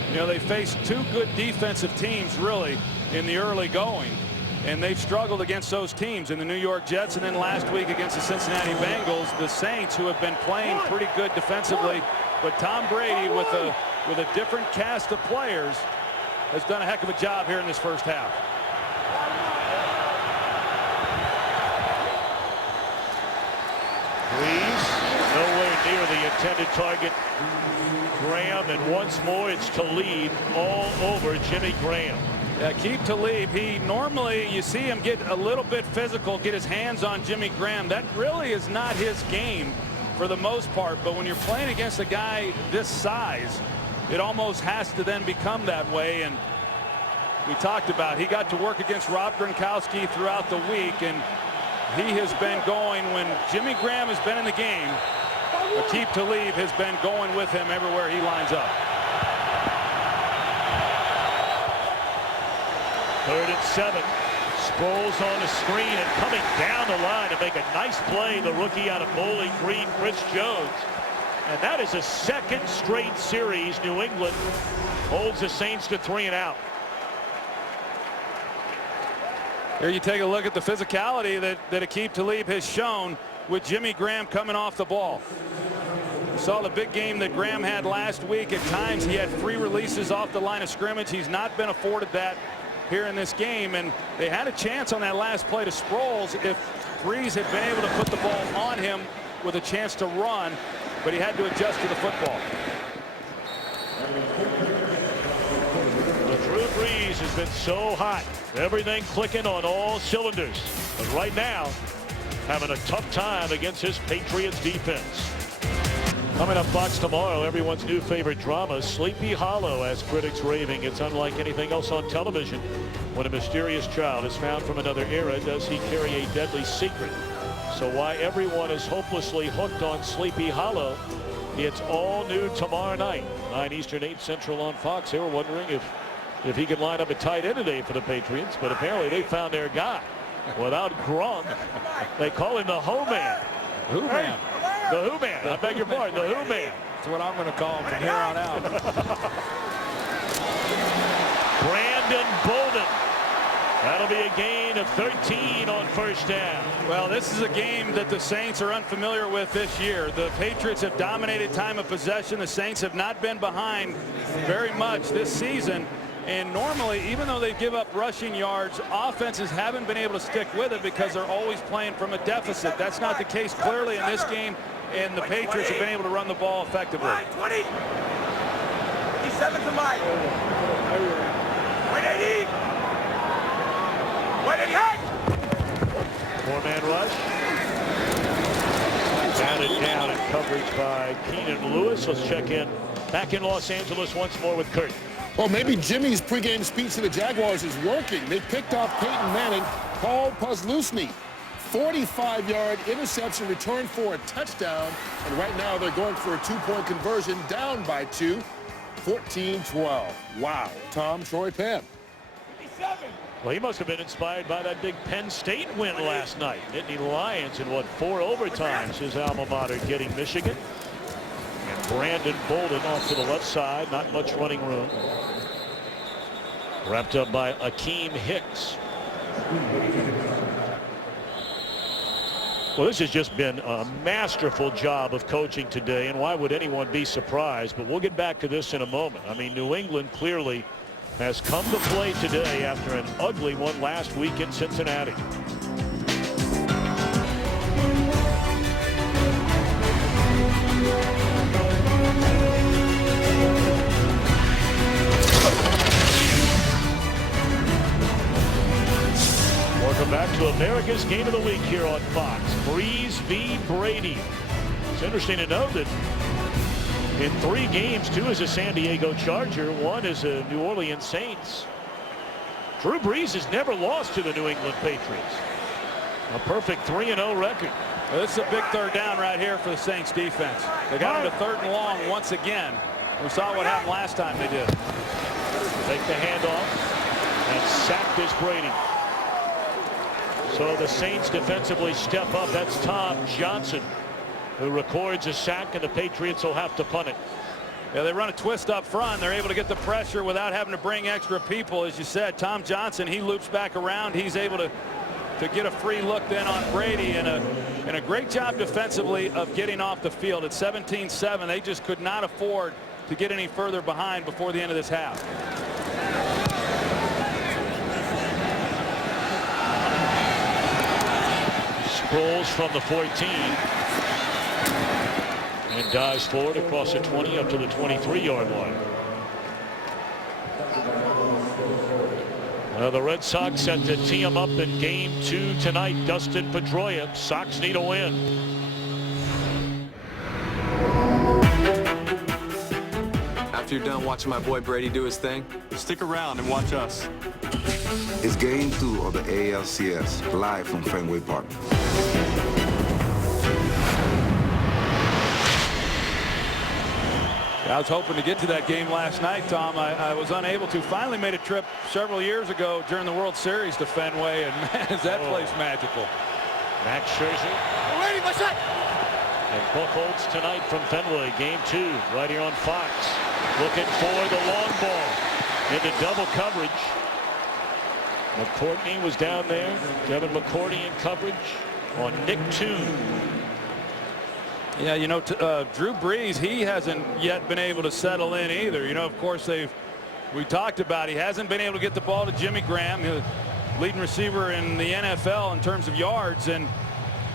You know, they faced 2 good defensive teams, really, in the early going. And they've struggled against those teams in the New York Jets, and then last week against the Cincinnati Bengals, the Saints, who have been playing pretty good defensively. But Tom Brady, with a different cast of players, has done a heck of a job here in this first half. Breeze nowhere near the intended target. Graham, and once more it's Talib all over Jimmy Graham. Yeah, keep Talib. He normally, you see him get a little bit physical, get his hands on Jimmy Graham. That really is not his game for the most part. But when you're playing against a guy this size, it almost has to then become that way. And we talked about, he got to work against Rob Gronkowski throughout the week, and he has been going when Jimmy Graham has been in the game. Aqib Talib has been going with him everywhere he lines up. 3rd and 7. Sproles on the screen and coming down the line to make a nice play, the rookie out of Bowling Green, Chris Jones. And that is a 2nd straight series New England holds the Saints to 3 and out. Here you take a look at the physicality that Aqib Talib has shown with Jimmy Graham coming off the ball. Saw the big game that Graham had last week. At times he had free releases off the line of scrimmage. He's not been afforded that here in this game, and they had a chance on that last play to Sproles if Breeze had been able to put the ball on him with a chance to run, but he had to adjust to the football. Drew Brees has been so hot, everything clicking on all cylinders, but right now having a tough time against his Patriots defense. Coming up Fox tomorrow, everyone's new favorite drama, Sleepy Hollow, as critics raving. It's unlike anything else on television. When a mysterious child is found from another era, does he carry a deadly secret? So why everyone is hopelessly hooked on Sleepy Hollow, it's all new tomorrow night, 9 Eastern, 8 Central on Fox. They were wondering if he could line up a tight end today for the Patriots, but apparently they found their guy. Without Gronk, they call him the Ho Man. Who man? The Who Man. I beg your pardon, the Who Man. That's what I'm going to call him from here on out. Brandon Bolden. That'll be a gain of 13 on first down. Well, this is a game that the Saints are unfamiliar with this year. The Patriots have dominated time of possession. The Saints have not been behind very much this season. And normally, even though they give up rushing yards, offenses haven't been able to stick with it because they're always playing from a deficit. That's not the case clearly in this game, and the Patriots have been able to run the ball effectively. 20. 87 to Mike. 180. 180 high. Four-man rush. Batted down in coverage by Keenan Lewis. Let's check in back in Los Angeles once more with Kurt. Well, maybe Jimmy's pregame speech to the Jaguars is working. They picked off Peyton Manning, Paul Posluszny. 45-yard interception return for a touchdown. And right now they're going for a 2-point conversion, down by 2, 14-12. Wow. Tom, Troy, Pam. 57. Well, he must have been inspired by that big Penn State win last night. Nittany Lions in, 4 overtimes, his alma mater getting Michigan. And Brandon Bolden off to the left side. Not much running room. Wrapped up by Akeem Hicks. Well, this has just been a masterful job of coaching today, and why would anyone be surprised? But we'll get back to this in a moment. I mean, New England clearly has come to play today after an ugly one last week in Cincinnati. Welcome back to America's Game of the Week here on Fox. Breeze v. Brady. It's interesting to note that in 3 games, 2 as a San Diego Charger, 1 as a New Orleans Saints. Drew Brees has never lost to the New England Patriots. A perfect 3-0 record. Well, this is a big third down right here for the Saints defense. They got him to 3rd and long once again. We saw what happened last time they did. Take the handoff and sack this Brady. So the Saints defensively step up. That's Tom Johnson, who records a sack, and the Patriots will have to punt it. Yeah, they run a twist up front. They're able to get the pressure without having to bring extra people. As you said, Tom Johnson, he loops back around. He's able to get a free look then on Brady, and a great job defensively of getting off the field. At 17-7, they just could not afford to get any further behind before the end of this half. Sproles from the 14 and dives forward across the 20 up to the 23-yard line. The Red Sox set to tee him up in game 2 tonight. Dustin Pedroia. Sox need a win. After you're done watching my boy Brady do his thing, stick around and watch us. It's game 2 of the ALCS, live from Fenway Park. I was hoping to get to that game last night, Tom. I was unable to. Finally made a trip several years ago during the World Series to Fenway, and man, is that place magical. Max Scherzer. Ready, my shot. And Buchholz tonight from Fenway, game 2, right here on Fox. Looking for the long ball into double coverage. McCourtney was down there. Devin McCourtney in coverage on Nick Toon. Yeah, you know, Drew Brees, he hasn't yet been able to settle in either. You know, of course, we talked about he hasn't been able to get the ball to Jimmy Graham, the leading receiver in the NFL in terms of yards. And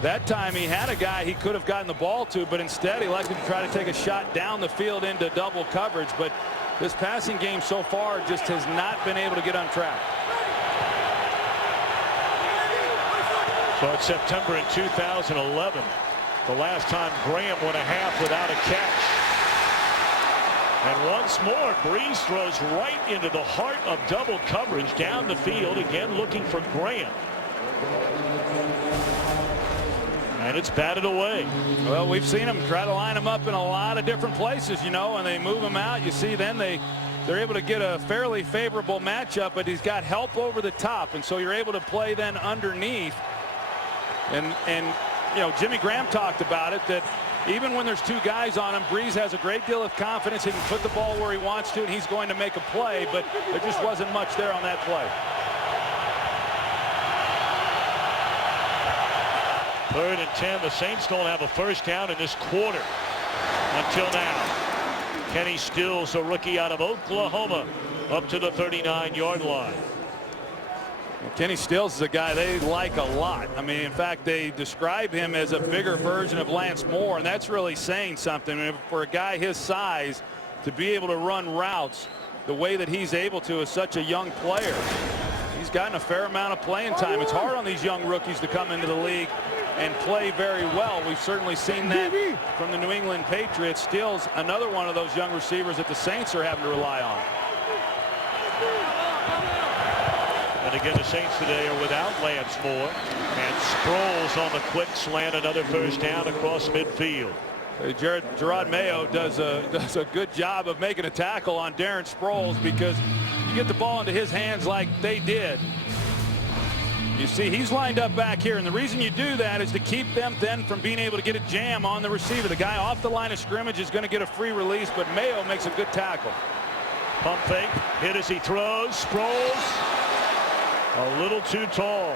that time he had a guy he could have gotten the ball to, but instead he elected to try to take a shot down the field into double coverage. But this passing game so far just has not been able to get on track. So it's September in 2011. The last time Graham went a half without a catch. And once more, Brees throws right into the heart of double coverage down the field, again looking for Graham. And it's batted away. Well, we've seen them try to line him up in a lot of different places, you know, and they move him out. You see, then they're able to get a fairly favorable matchup, but he's got help over the top, and so you're able to play then underneath. And you know, Jimmy Graham talked about it, that even when there's two guys on him, Brees has a great deal of confidence. He can put the ball where he wants to, and he's going to make a play, but there just wasn't much there on that play. 3rd and 10. The Saints don't have a first down in this quarter until now. Kenny Stills, a rookie out of Oklahoma, up to the 39-yard line. Well, Kenny Stills is a guy they like a lot. I mean, in fact, they describe him as a bigger version of Lance Moore, and that's really saying something. I mean, for a guy his size to be able to run routes the way that he's able to as such a young player. He's gotten a fair amount of playing time. It's hard on these young rookies to come into the league and play very well. We've certainly seen that from the New England Patriots. Stills, another one of those young receivers that the Saints are having to rely on. And again, the Saints today are without Lance Moore, and Sproles on the quick slant, another first down across midfield. Gerard Mayo does a good job of making a tackle on Darren Sproles, because you get the ball into his hands like they did. You see, he's lined up back here, and the reason you do that is to keep them then from being able to get a jam on the receiver. The guy off the line of scrimmage is going to get a free release, but Mayo makes a good tackle. Pump fake, hit as he throws. Sproles a little too tall.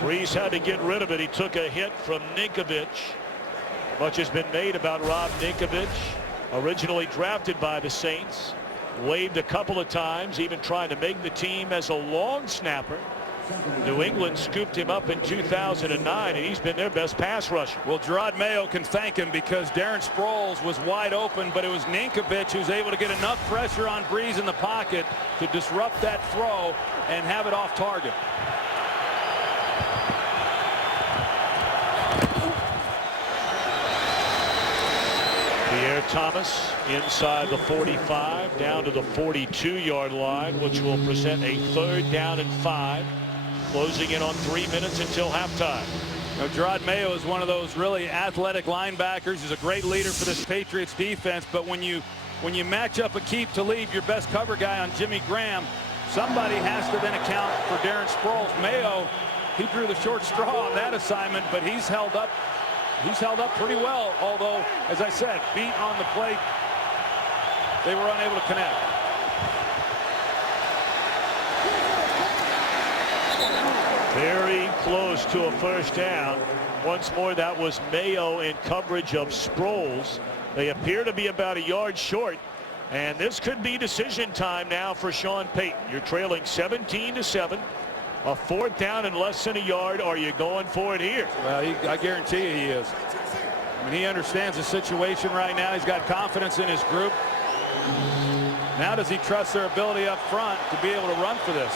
Brees had to get rid of it. He took a hit from Ninkovich. Much has been made about Rob Ninkovich, originally drafted by the Saints. Waived a couple of times, even trying to make the team as a long snapper. New England scooped him up in 2009, and he's been their best pass rusher. Well, Gerard Mayo can thank him, because Darren Sproles was wide open, but it was Ninkovich who's able to get enough pressure on Brees in the pocket to disrupt that throw and have it off target. Pierre Thomas inside the 45, down to the 42-yard line, which will present a 3rd down and 5. Closing in on 3 minutes until halftime. Now, Gerard Mayo is one of those really athletic linebackers. He's a great leader for this Patriots defense, but when you match up Aqib Talib, your best cover guy, on Jimmy Graham, somebody has to then account for Darren Sproles. Mayo, he drew the short straw on that assignment, but he's held up pretty well, although, as I said, beat on the plate, they were unable to connect. Very close to a first down. Once more, that was Mayo in coverage of Sproles. They appear to be about a yard short, and this could be decision time now for Sean Payton. You're trailing 17-7. A 4th down and less than a yard. Are you going for it here? Well, I guarantee you he is. I mean, he understands the situation right now. He's got confidence in his group. Now does he trust their ability up front to be able to run for this?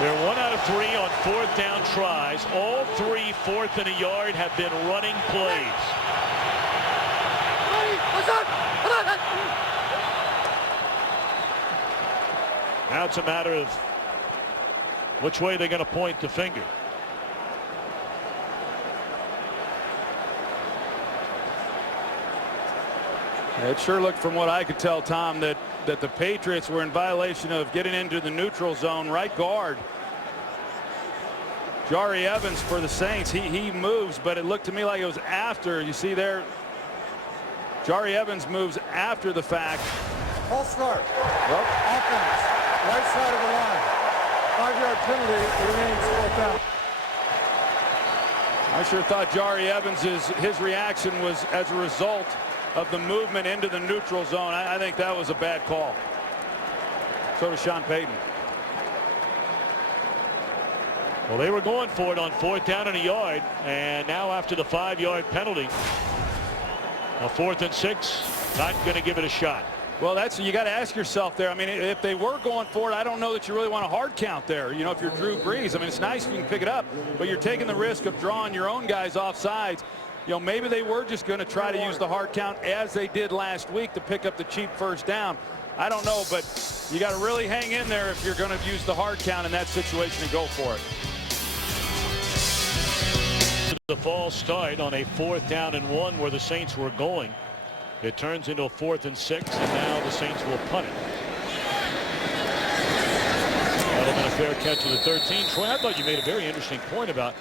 They're 1 out of 3 on 4th down tries. All 3 4th and a yard have been running plays. Now it's a matter of which way they're going to point the finger. It sure looked, from what I could tell, Tom, that the Patriots were in violation of getting into the neutral zone. Right guard Jari Evans for the Saints, he moves, but it looked to me like it was after. You see there, Jari Evans moves after the fact. False start. Offense. Right side of the line. 5-yard penalty, remains 4th down. I sure thought Jari Evans, his reaction was as a result of the movement into the neutral zone. I think that was a bad call. So does Sean Payton. Well, they were going for it on 4th down and a yard, and now after the 5-yard penalty, a 4th and 6, not going to give it a shot. Well, you got to ask yourself there. I mean, if they were going for it, I don't know that you really want a hard count there. You know, if you're Drew Brees, I mean, it's nice if you can pick it up, but you're taking the risk of drawing your own guys off sides. You know, maybe they were just going to try to use the hard count as they did last week to pick up the cheap 1st down. I don't know, but you got to really hang in there if you're going to use the hard count in that situation and go for it. The false start on a 4th down and 1 where the Saints were going. It turns into a 4th and 6, and now the Saints will punt it. That'll be a fair catch of the 13. Troy, I thought you made a very interesting point about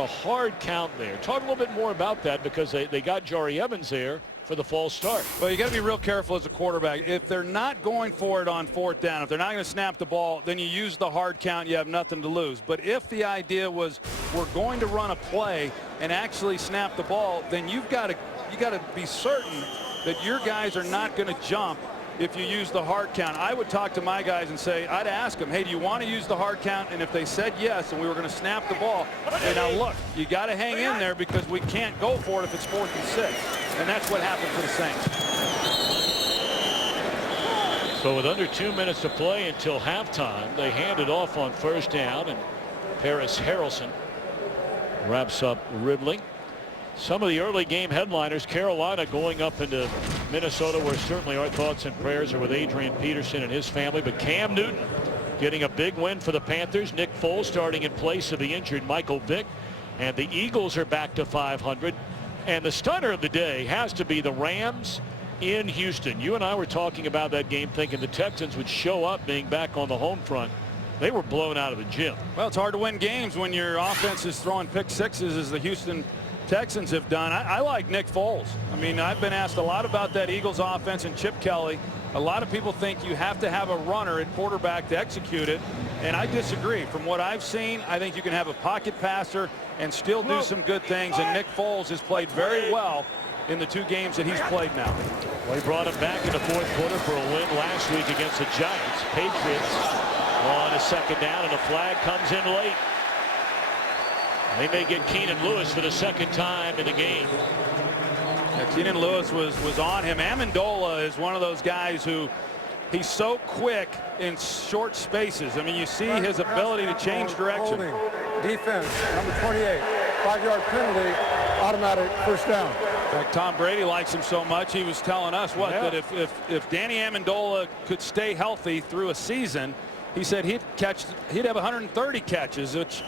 a hard count there. Talk a little bit more about that, because they got Jari Evans there for the false start. Well, you got to be real careful as a quarterback. If they're not going for it on 4th down, if they're not going to snap the ball, then you use the hard count. You have nothing to lose. But if the idea was we're going to run a play and actually snap the ball, then you got to be certain that your guys are not going to jump if you use the hard count. I would talk to my guys and say, I'd ask them, hey, do you want to use the hard count? And if they said yes, and we were going to snap the ball, hey, now look, you got to hang in there, because we can't go for it if it's 4th and 6. And that's what happened for the Saints. So with under 2 minutes to play until halftime, they hand it off on 1st down, and Paris Harrelson wraps up Ridley. Some of the early game headliners: Carolina going up into Minnesota, where certainly our thoughts and prayers are with Adrian Peterson and his family. But Cam Newton getting a big win for the Panthers. Nick Foles starting in place of the injured Michael Vick. And the Eagles are back to 500. And the stunner of the day has to be the Rams in Houston. You and I were talking about that game, thinking the Texans would show up being back on the home front. They were blown out of the gym. Well, it's hard to win games when your offense is throwing pick sixes, as the Houston Texans have done. I like Nick Foles. I mean, I've been asked a lot about that Eagles offense and Chip Kelly. A lot of people think you have to have a runner at quarterback to execute it, and I disagree. From what I've seen, I think you can have a pocket passer and still do some good things, and Nick Foles has played very well in the 2 games that he's played now. Well, he brought him back in the 4th quarter for a win last week against the Giants. Patriots on a 2nd down, and a flag comes in late. They may get Keenan Lewis for the 2nd time in the game. Yeah, Keenan Lewis was on him. Amendola is one of those guys who he's so quick in short spaces. I mean, you see his ability to change direction. Holding. Defense, number 28. 5-yard penalty, automatic 1st down. In fact, Tom Brady likes him so much, he was telling us that if Danny Amendola could stay healthy through a season, he said he'd have 130 catches, which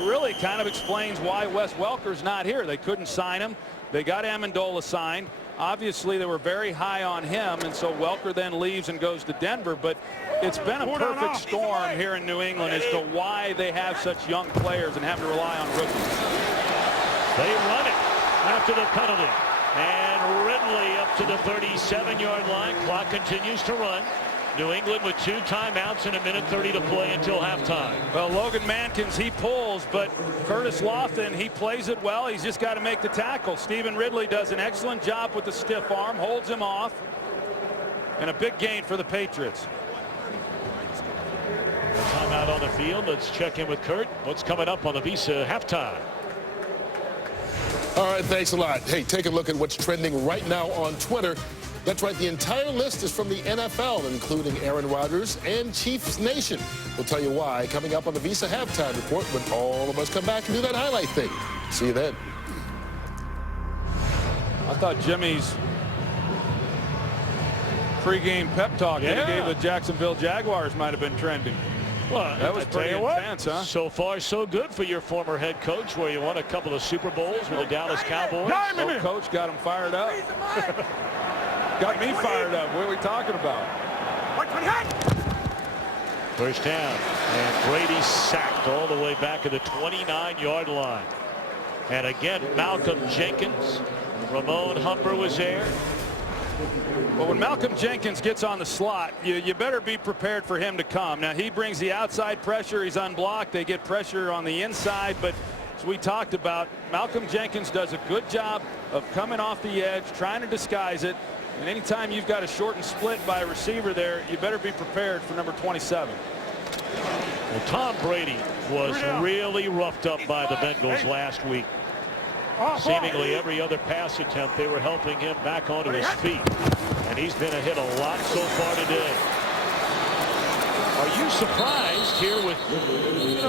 really kind of explains why Wes Welker's not here. They couldn't sign him. They got Amendola signed. Obviously, they were very high on him, and so Welker then leaves and goes to Denver. But it's been a perfect storm here in New England as to why they have such young players and have to rely on rookies. They run it after the penalty. And Ridley up to the 37-yard line. Clock continues to run. New England with 2 timeouts and 1:30 to play until halftime. Well, Logan Mankins, he pulls, but Curtis Lofton, he plays it well. He's just got to make the tackle. Stephen Ridley does an excellent job with the stiff arm, holds him off, and a big gain for the Patriots. Timeout on the field. Let's check in with Kurt. What's coming up on the Visa halftime? All right, thanks a lot. Hey, take a look at what's trending right now on Twitter. That's right, the entire list is from the NFL, including Aaron Rodgers and Chiefs Nation. We'll tell you why coming up on the Visa Halftime Report when all of us come back and do that highlight thing. See you then. I thought Jimmy's pregame pep talk that he gave the Jacksonville Jaguars might have been trending. Well, that was pretty intense, huh? So far, so good for your former head coach, where you won a couple of Super Bowls with the Dallas Cowboys. Oh, coach got him fired up. Got me fired up. What are we talking about? 1st down, and Brady sacked all the way back at the 29-yard line. And again, Malcolm Jenkins, Ramon Humber was there. Well, when Malcolm Jenkins gets on the slot, you better be prepared for him to come. Now, he brings the outside pressure. He's unblocked. They get pressure on the inside, but as we talked about, Malcolm Jenkins does a good job of coming off the edge, trying to disguise it. And anytime you've got a short and split by a receiver there, you better be prepared for number 27. Well, Tom Brady was really roughed up by the Bengals last week. Seemingly every other pass attempt, they were helping him back onto his feet. And he's been hit a lot so far today. Are you surprised here with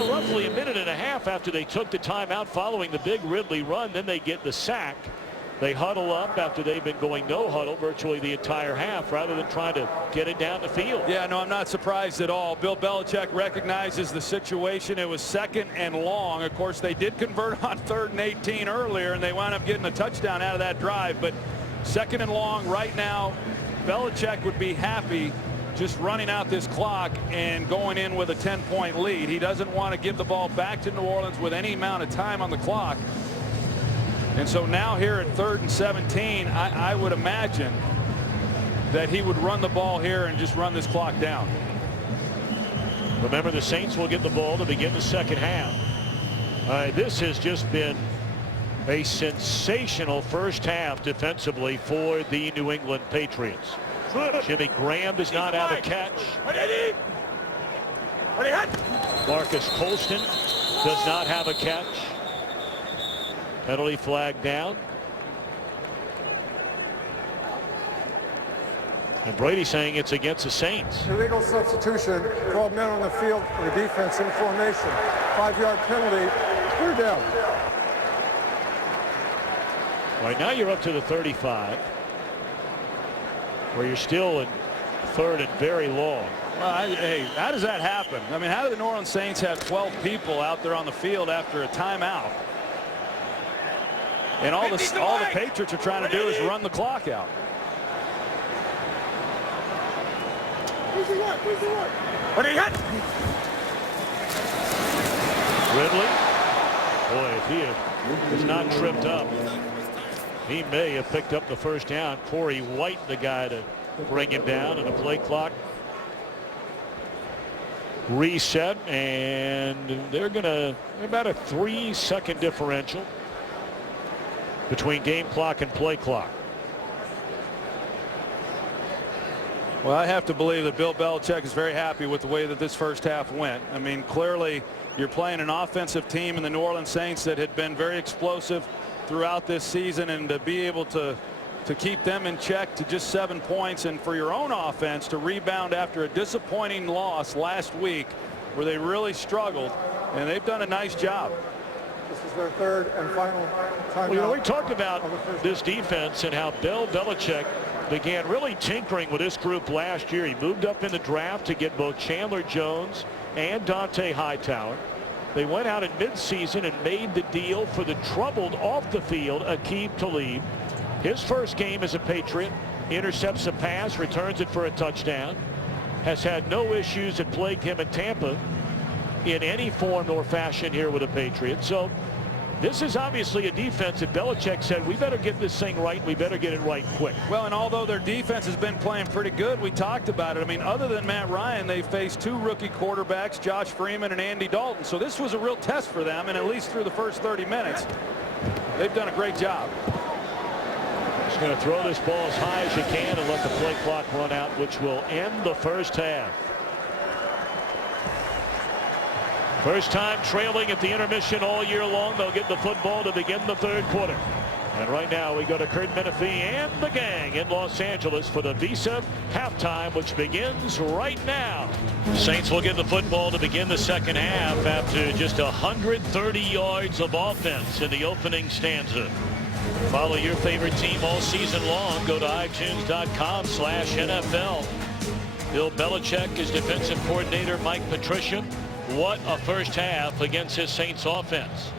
roughly a minute and a half after they took the timeout following the big Ridley run? Then they get the sack. They huddle up after they've been going no huddle virtually the entire half rather than trying to get it down the field. Yeah, no, I'm not surprised at all. Bill Belichick recognizes the situation. It was 2nd and long. Of course, they did convert on 3rd and 18 earlier, and they wound up getting a touchdown out of that drive. But 2nd and long right now, Belichick would be happy just running out this clock and going in with a 10-point lead. He doesn't want to give the ball back to New Orleans with any amount of time on the clock. And so now here at 3rd and 17, I would imagine that he would run the ball here and just run this clock down. Remember, the Saints will get the ball to begin the second half. This has just been a sensational first half defensively for the New England Patriots. Jimmy Graham does not have a catch. Marcus Colston does not have a catch. Penalty flag down. And Brady saying it's against the Saints. Illegal substitution. 12 men on the field for the defense in formation. 5-yard penalty. 3rd down. All right, now you're up to the 35. Where you're still in 3rd and very long. Well, hey, how does that happen? I mean, how do the New Orleans Saints have 12 people out there on the field after a timeout? And all the Patriots are trying to do is run the clock out. Ridley. Boy, if he was not tripped up, he may have picked up the first down. Corey White, the guy to bring him down, and the play clock reset, and they're about a 3-second differential between game clock and play clock. Well, I have to believe that Bill Belichick is very happy with the way that this first half went. I mean, clearly you're playing an offensive team in the New Orleans Saints that had been very explosive throughout this season, and to be able to keep them in check to just 7 points, and for your own offense to rebound after a disappointing loss last week where they really struggled, and they've done a nice job. This is their 3rd and final timeout. Well, we talked about this defense and how Bill Belichick began really tinkering with this group last year. He moved up in the draft to get both Chandler Jones and Dante Hightower. They went out in midseason and made the deal for the troubled off the field Aqib Talib. His first game as a Patriot, intercepts a pass, returns it for a touchdown. Has had no issues that plagued him in Tampa in any form or fashion here with the Patriots. So this is obviously a defense that Belichick said, we better get this thing right. We better get it right quick. Well, and although their defense has been playing pretty good, we talked about it. I mean, other than Matt Ryan, they faced 2 rookie quarterbacks, Josh Freeman and Andy Dalton. So this was a real test for them, and at least through the first 30 minutes, they've done a great job. Just going to throw this ball as high as you can and let the play clock run out, which will end the first half. First time trailing at the intermission all year long. They'll get the football to begin the 3rd quarter. And right now we go to Kurt Menefee and the gang in Los Angeles for the Visa halftime, which begins right now. Saints will get the football to begin the second half after just 130 yards of offense in the opening stanza. Follow your favorite team all season long. Go to iTunes.com/NFL. Bill Belichick is defensive coordinator. Mike Patricia. What a first half against his Saints offense.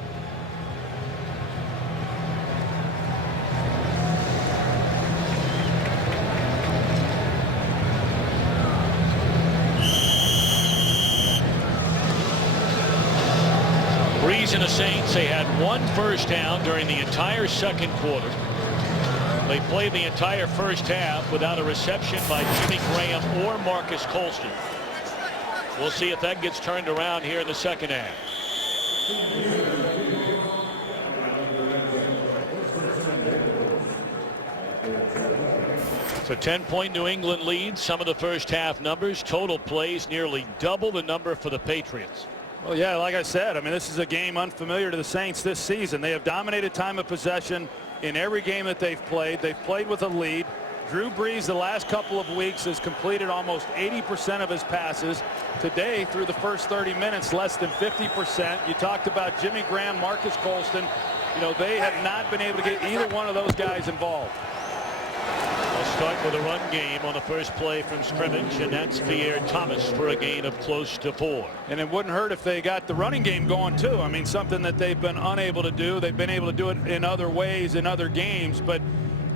Breeze and the Saints, they had 1 first down during the entire second quarter. They played the entire first half without a reception by Jimmy Graham or Marcus Colston. We'll see if that gets turned around here in the second half. So 10-point New England lead. Some of the first half numbers. Total plays nearly double the number for the Patriots. Well, yeah, like I said, I mean, this is a game unfamiliar to the Saints this season. They have dominated time of possession in every game that they've played. They've played with a lead. Drew Brees the last couple of weeks has completed almost 80% of his passes. Today, through the first 30 minutes, less than 50%. You talked about Jimmy Graham, Marcus Colston. You know, they have not been able to get either one of those guys involved. They'll start with a run game on the first play from scrimmage, and that's Pierre Thomas for a gain of close to 4. And it wouldn't hurt if they got the running game going too. I mean, something that they've been unable to do. They've been able to do it in other ways in other games, but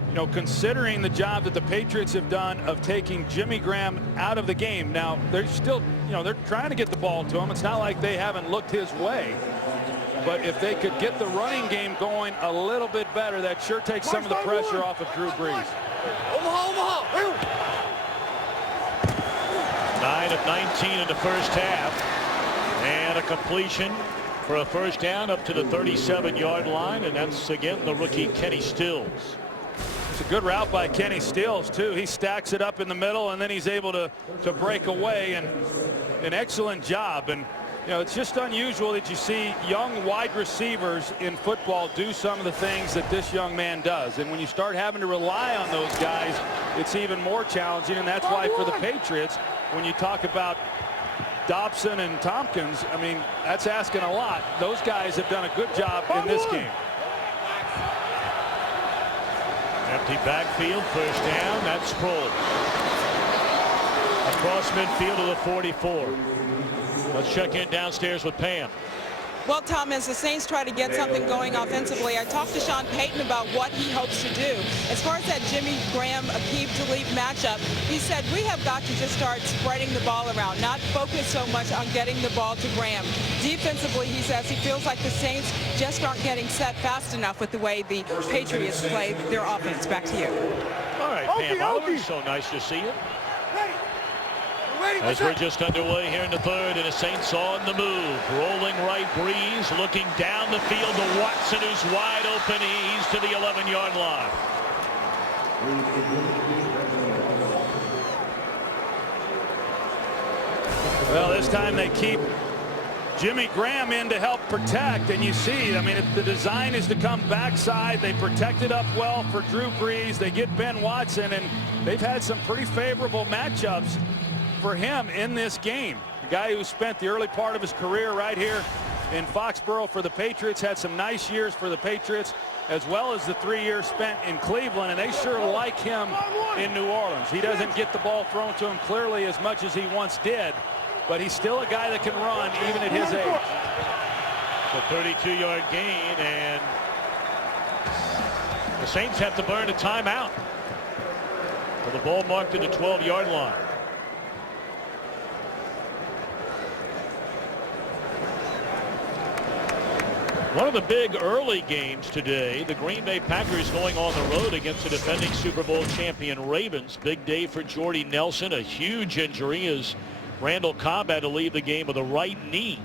you know, considering the job that the Patriots have done of taking Jimmy Graham out of the game, now they're still, you know, they're trying to get the ball to him. It's not like they haven't looked his way. But if they could get the running game going a little bit better, that sure takes some of the pressure off of Drew Brees. 9 of 19 in the first half. And a completion for a first down up to the 37-yard line. And that's, again, the rookie Kenny Stills. It's a good route by Kenny Stills, too. He stacks it up in the middle, and then he's able to break away. And an excellent job. And you know, it's just unusual that you see young wide receivers in football do some of the things that this young man does. And when you start having to rely on those guys, it's even more challenging. And that's why for the Patriots, when you talk about Dobson and Tompkins, I mean, that's asking a lot. Those guys have done a good job in this game. Empty backfield, first down. That's Sproles. Across midfield to the 44. Let's check in downstairs with Pam. Well, Tom, as the Saints try to get something going offensively, I talked to Sean Payton about what he hopes to do. As far as that Jimmy Graham-Akeem Talib matchup, he said we have got to just start spreading the ball around, not focus so much on getting the ball to Graham. Defensively, he says he feels like the Saints just aren't getting set fast enough with the way the Patriots play their offense. Back to you. All right, Pam Oliver, so nice to see you. As we're just underway here in the third, and the Saints on the move. Rolling right, Breeze looking down the field to Watson, who's wide open. He's to the 11-yard line. Well, this time they keep Jimmy Graham in to help protect, and you see, I mean, if the design is to come backside, they protect it up well for Drew Brees. They get Ben Watson, and they've had some pretty favorable matchups for him in this game. A guy who spent the early part of his career right here in Foxborough for the Patriots, had some nice years for the Patriots, as well as the 3 years spent in Cleveland, and they sure like him in New Orleans. He doesn't get the ball thrown to him clearly as much as he once did, but he's still a guy that can run even at his age. It's a 32-yard gain, and the Saints have to burn a timeout. With the ball marked at the 12-yard line. One of the big early games today, the Green Bay Packers going on the road against the defending Super Bowl champion Ravens. Big day for Jordy Nelson. A huge injury as Randall Cobb had to leave the game with a right knee.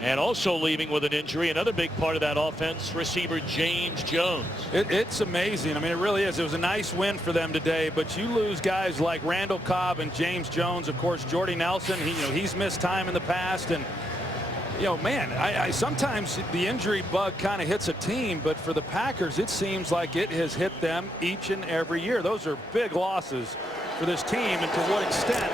And also leaving with an injury, another big part of that offense, receiver James Jones. It's amazing. I mean, it really is. It was a nice win for them today, but you lose guys like Randall Cobb and James Jones. Of course, Jordy Nelson, he's missed time in the past, and man, I sometimes the injury bug kind of hits a team, but for the Packers, it seems like it has hit them each and every year. Those are big losses for this team, and to what extent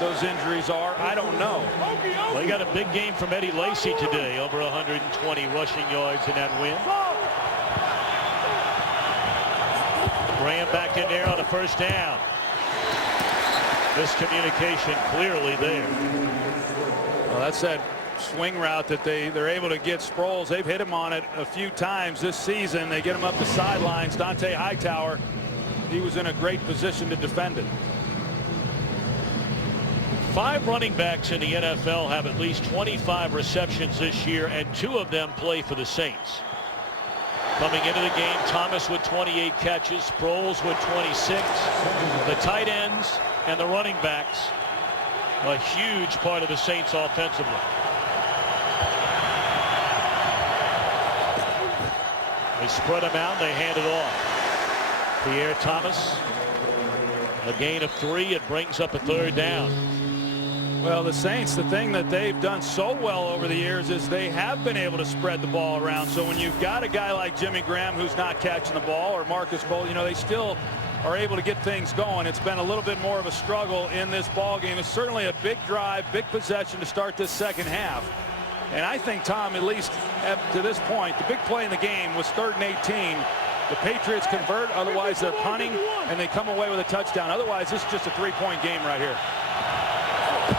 those injuries are, I don't know. Well, they got a big game from Eddie Lacy today, over 120 rushing yards in that win. Graham back in there on a first down. Miscommunication clearly there. Well, that's that swing route that they're able to get Sproles. They've hit him on it a few times this season. They get him up the sidelines. Dante Hightower, he was in a great position to defend it. 5 running backs in the NFL have at least 25 receptions this year, and 2 of them play for the Saints. Coming into the game, Thomas with 28 catches, Sproles with 26. The tight ends and the running backs, a huge part of the Saints offensively. They spread them out, they hand it off. Pierre Thomas A gain of 3. It brings up a 3rd down. Well, the Saints, the thing that they've done so well over the years is they have been able to spread the ball around. So when you've got a guy like Jimmy Graham who's not catching the ball, or Marcus Cole, they still are able to get things going. It's been a little bit more of a struggle in this ball game. It's certainly a big drive, big possession to start this second half. And I think, Tom, at least up to this point, the big play in the game was 3rd and 18. The Patriots convert, otherwise they're punting, and they come away with a touchdown. Otherwise, this is just a 3-point game right here.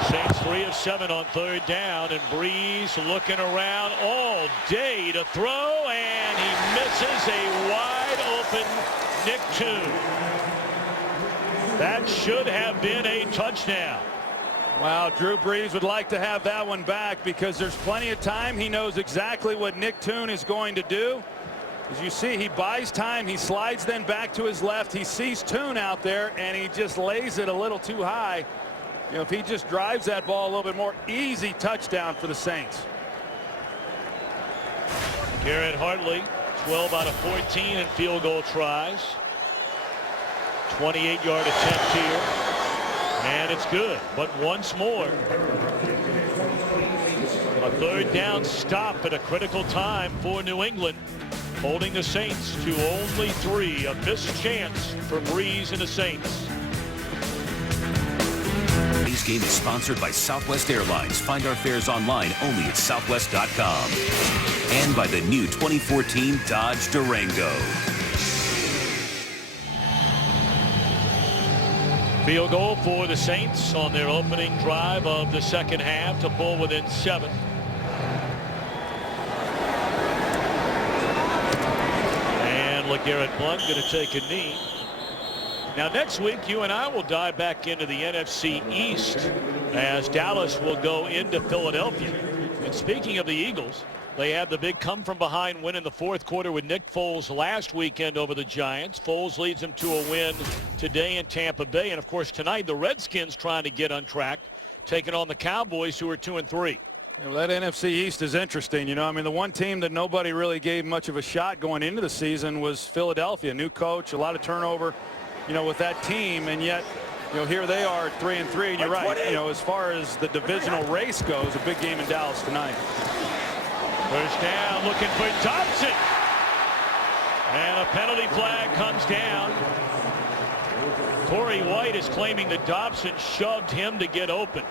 Saints 3 of 7 on 3rd down, and Breeze looking around all day to throw, and he misses a wide open Nick Toon. That should have been a touchdown. Wow, Drew Brees would like to have that one back because there's plenty of time. He knows exactly what Nick Toon is going to do. As you see, he buys time. He slides then back to his left. He sees Toon out there, and he just lays it a little too high. If he just drives that ball a little bit more, easy touchdown for the Saints. Garrett Hartley, 12 out of 14 in field goal tries. 28-yard attempt here. And it's good. But once more, a 3rd down stop at a critical time for New England, holding the Saints to only 3. A missed chance for Breeze and the Saints. Today's game is sponsored by Southwest Airlines. Find our fares online only at southwest.com. And by the new 2014 Dodge Durango. Field goal for the Saints on their opening drive of the second half to pull within 7. And LeGarrette Blount going to take a knee. Now next week you and I will dive back into the NFC East as Dallas will go into Philadelphia. And speaking of the Eagles, they had the big come from behind win in the 4th quarter with Nick Foles last weekend over the Giants. Foles leads them to a win today in Tampa Bay. And of course tonight the Redskins trying to get on track, taking on the Cowboys who are 2-3. Yeah, well, that NFC East is interesting. The one team that nobody really gave much of a shot going into the season was Philadelphia. New coach, a lot of turnover. With that team, and yet, here they are 3-3, and you're right. As far as the divisional race goes, a big game in Dallas tonight. First down, looking for Dobson, and a penalty flag comes down. Corey White is claiming that Dobson shoved him to get open.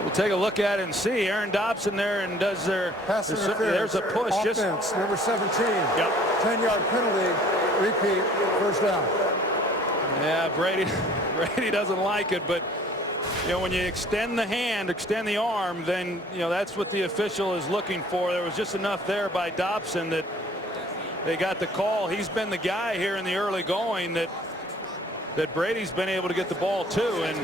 We'll take a look at it and see. Aaron Dobson there and does their pass interference. There's a push. Offense, number 17. Yep. 10-yard penalty. Repeat. First down. Yeah, Brady doesn't like it, but when you extend the hand, extend the arm, then that's what the official is looking for. There was just enough there by Dobson that they got the call. He's been the guy here in the early going that Brady's been able to get the ball to, and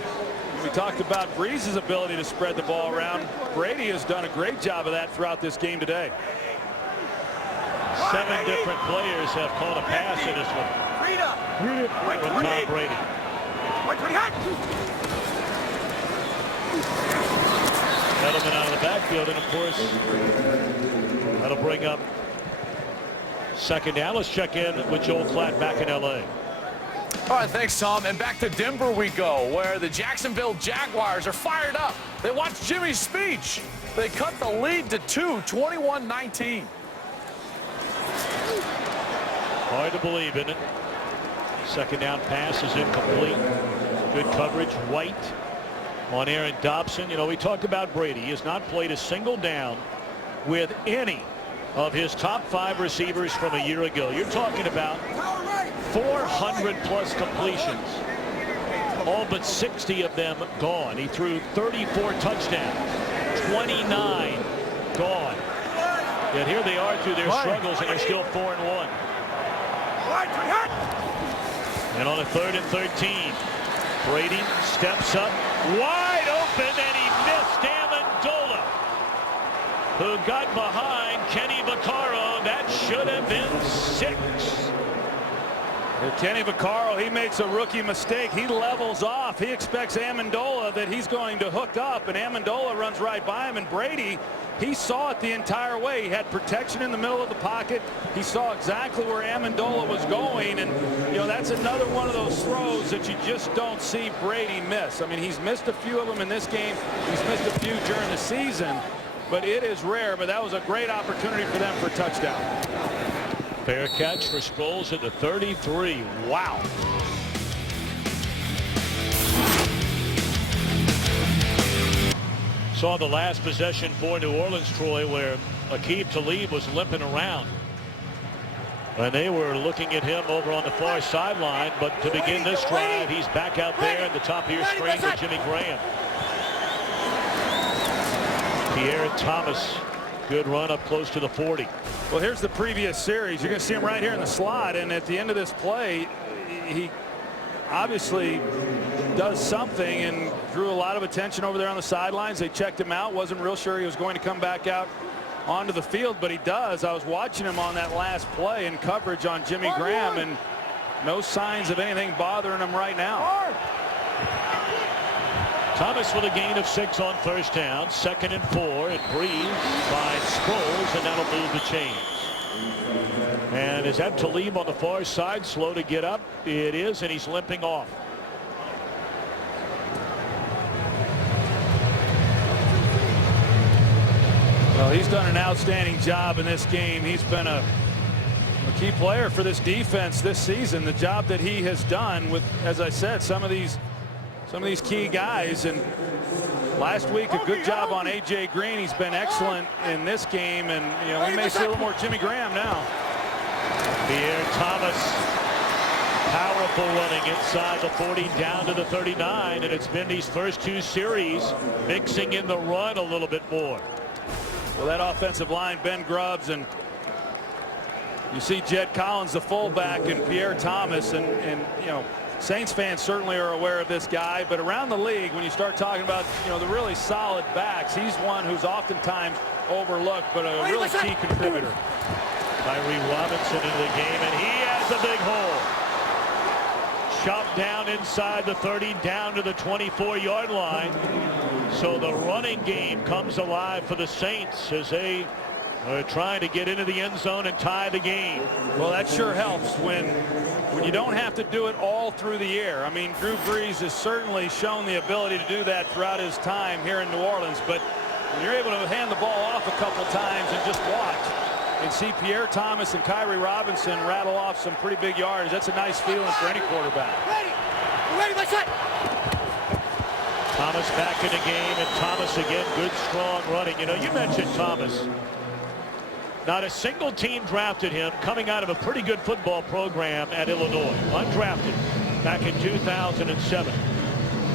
we talked about Breeze's ability to spread the ball around. Brady has done a great job of that throughout this game today. 7 different players have caught a pass in this one. From Tom Brady. Edelman out of the backfield, and of course that'll bring up 2nd down. Let's check in with Joel Klatt back in LA. All right, thanks, Tom. And back to Denver we go, where the Jacksonville Jaguars are fired up. They watched Jimmy's speech. They cut the lead to 2, 21-19. Hard to believe, isn't it? 2nd down pass is incomplete. Good coverage. White on Aaron Dobson. We talked about Brady. He has not played a single down with any of his top 5 receivers from a year ago. You're talking about 400+ completions. All but 60 of them gone. He threw 34 touchdowns. 29 gone. Yet here they are through their struggles, and they're still 4-1. And on a 3rd and 13, Brady steps up wide open, and he missed Amendola, who got behind Kenny Vaccaro. That should have been 6. Kenny Vaccaro, he makes a rookie mistake. He levels off. He expects Amendola that he's going to hook up, and Amendola runs right by him. And Brady, he saw it the entire way. He had protection in the middle of the pocket. He saw exactly where Amendola was going, and that's another one of those throws that you just don't see Brady miss. I mean, he's missed a few of them in this game. He's missed a few during the season, but it is rare. But that was a great opportunity for them for a touchdown. Fair catch for Sproles at the 33. Wow. Saw the last possession for New Orleans, Troy, where Aqib Talib was limping around. And they were looking at him over on the far sideline. But to begin this drive, he's back out there at the top of your screen with Jimmy Graham. Pierre Thomas, good run up close to the 40. Well, here's the previous series. You're going to see him right here in the slot, and at the end of this play, he obviously does something and drew a lot of attention over there on the sidelines. They checked him out. Wasn't real sure he was going to come back out onto the field, but he does. I was watching him on that last play in coverage on Jimmy Graham, and no signs of anything bothering him right now. Thomas with a gain of 6 on first down. 2nd and 4. It Breeze finds Sproles, and that'll move the chains. And is that Talib on the far side, slow to get up? It is, and he's limping off. Well, he's done an outstanding job in this game. He's been a key player for this defense this season. The job that he has done with, as I said, some of these key guys, and last week a good job on A.J. Green. He's been excellent in this game, and we may see a little more Jimmy Graham now. Pierre Thomas, powerful running inside the 40 down to the 39, and it's been these first 2 series mixing in the run a little bit more. Well, that offensive line, Ben Grubbs, and you see Jed Collins, the fullback, and Pierre Thomas, and Saints fans certainly are aware of this guy, but around the league, when you start talking about the really solid backs, he's one who's oftentimes overlooked, but a really key contributor. Tyree Robinson into the game, and he has a big hole. Chopped down inside the 30, down to the 24-yard line. So the running game comes alive for the Saints as they are trying to get into the end zone and tie the game. Well, that sure helps when you don't have to do it all through the air. I mean, Drew Brees has certainly shown the ability to do that throughout his time here in New Orleans, but when you're able to hand the ball off a couple times and just watch and see Pierre Thomas and Kyrie Robinson rattle off some pretty big yards, that's a nice feeling for any quarterback. Ready, my shot. Thomas back in the game, and Thomas again, good strong running. You mentioned Thomas. Not a single team drafted him coming out of a pretty good football program at Illinois. Undrafted back in 2007.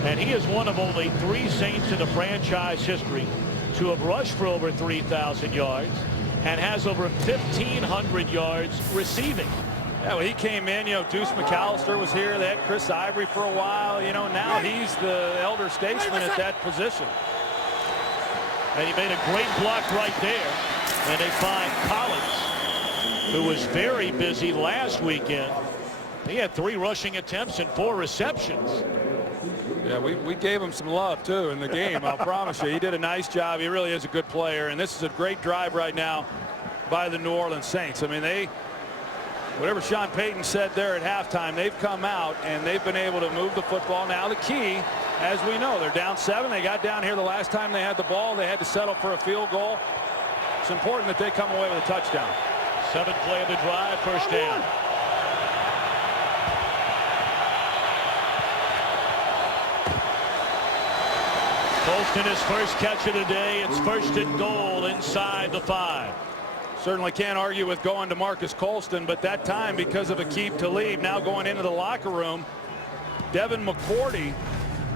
And he is one of only 3 Saints in the franchise history to have rushed for over 3,000 yards and has over 1,500 yards receiving. Yeah, well, he came in, Deuce McAllister was here. They had Chris Ivory for a while. Now he's the elder statesman at that position. And he made a great block right there. And they find Collins, who was very busy last weekend. He had 3 rushing attempts and 4 receptions. Yeah, we gave him some love, too, in the game. I'll promise you. He did a nice job. He really is a good player. And this is a great drive right now by the New Orleans Saints. I mean, whatever Sean Payton said there at halftime, they've come out and they've been able to move the football. Now the key, as we know, they're down 7. They got down here the last time they had the ball. They had to settle for a field goal. It's important that they come away with a touchdown. 7th play of the drive, first down. Colston, his first catch of the day. It's 1st and goal inside the 5. Certainly can't argue with going to Marcus Colston, but that time, because of Aqib Talib now going into the locker room, Devin McCourty,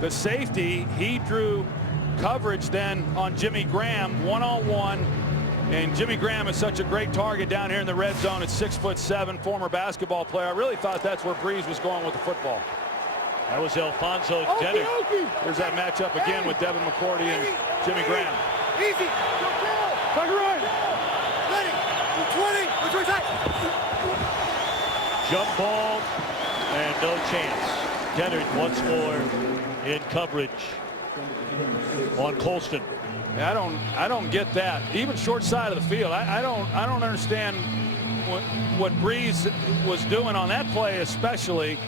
the safety, he drew coverage then on Jimmy Graham one-on-one. And Jimmy Graham is such a great target down here in the red zone. It's 6'7", former basketball player. I really thought that's where Brees was going with the football. That was Alfonso Denner. There's that matchup again with Devin McCourty and Jimmy Graham. Easy. Back right. Ready. 20. Jump ball And no chance. Dennard once more in coverage on Colston. Yeah, I don't get that. Even short side of the field, I don't understand what Breeze was doing on that play, especially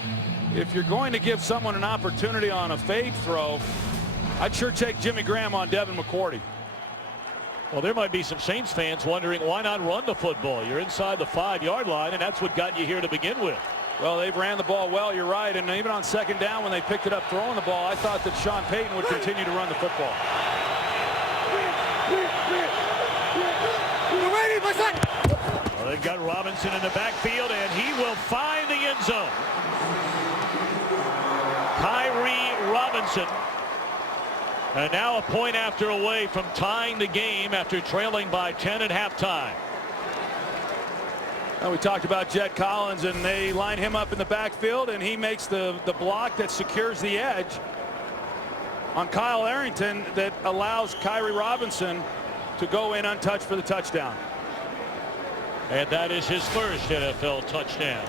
if you're going to give someone an opportunity on a fade throw. I'd sure take Jimmy Graham on Devin McCourty. Well, there might be some Saints fans wondering why not run the football. You're inside the 5-yard line, and that's what got you here to begin with. Well, they've ran the ball well, you're right, and even on second down when they picked it up throwing the ball, I thought that Sean Payton would continue to run the football. Well, they've got Robinson in the backfield, and he will find the end zone. Kyrie Robinson. And now a point after away from tying the game after trailing by 10 at halftime. Well, we talked about Jet Collins, and they line him up in the backfield, and he makes the block that secures the edge on Kyle Arrington that allows Kyrie Robinson to go in untouched for the touchdown. And that is his first NFL touchdown.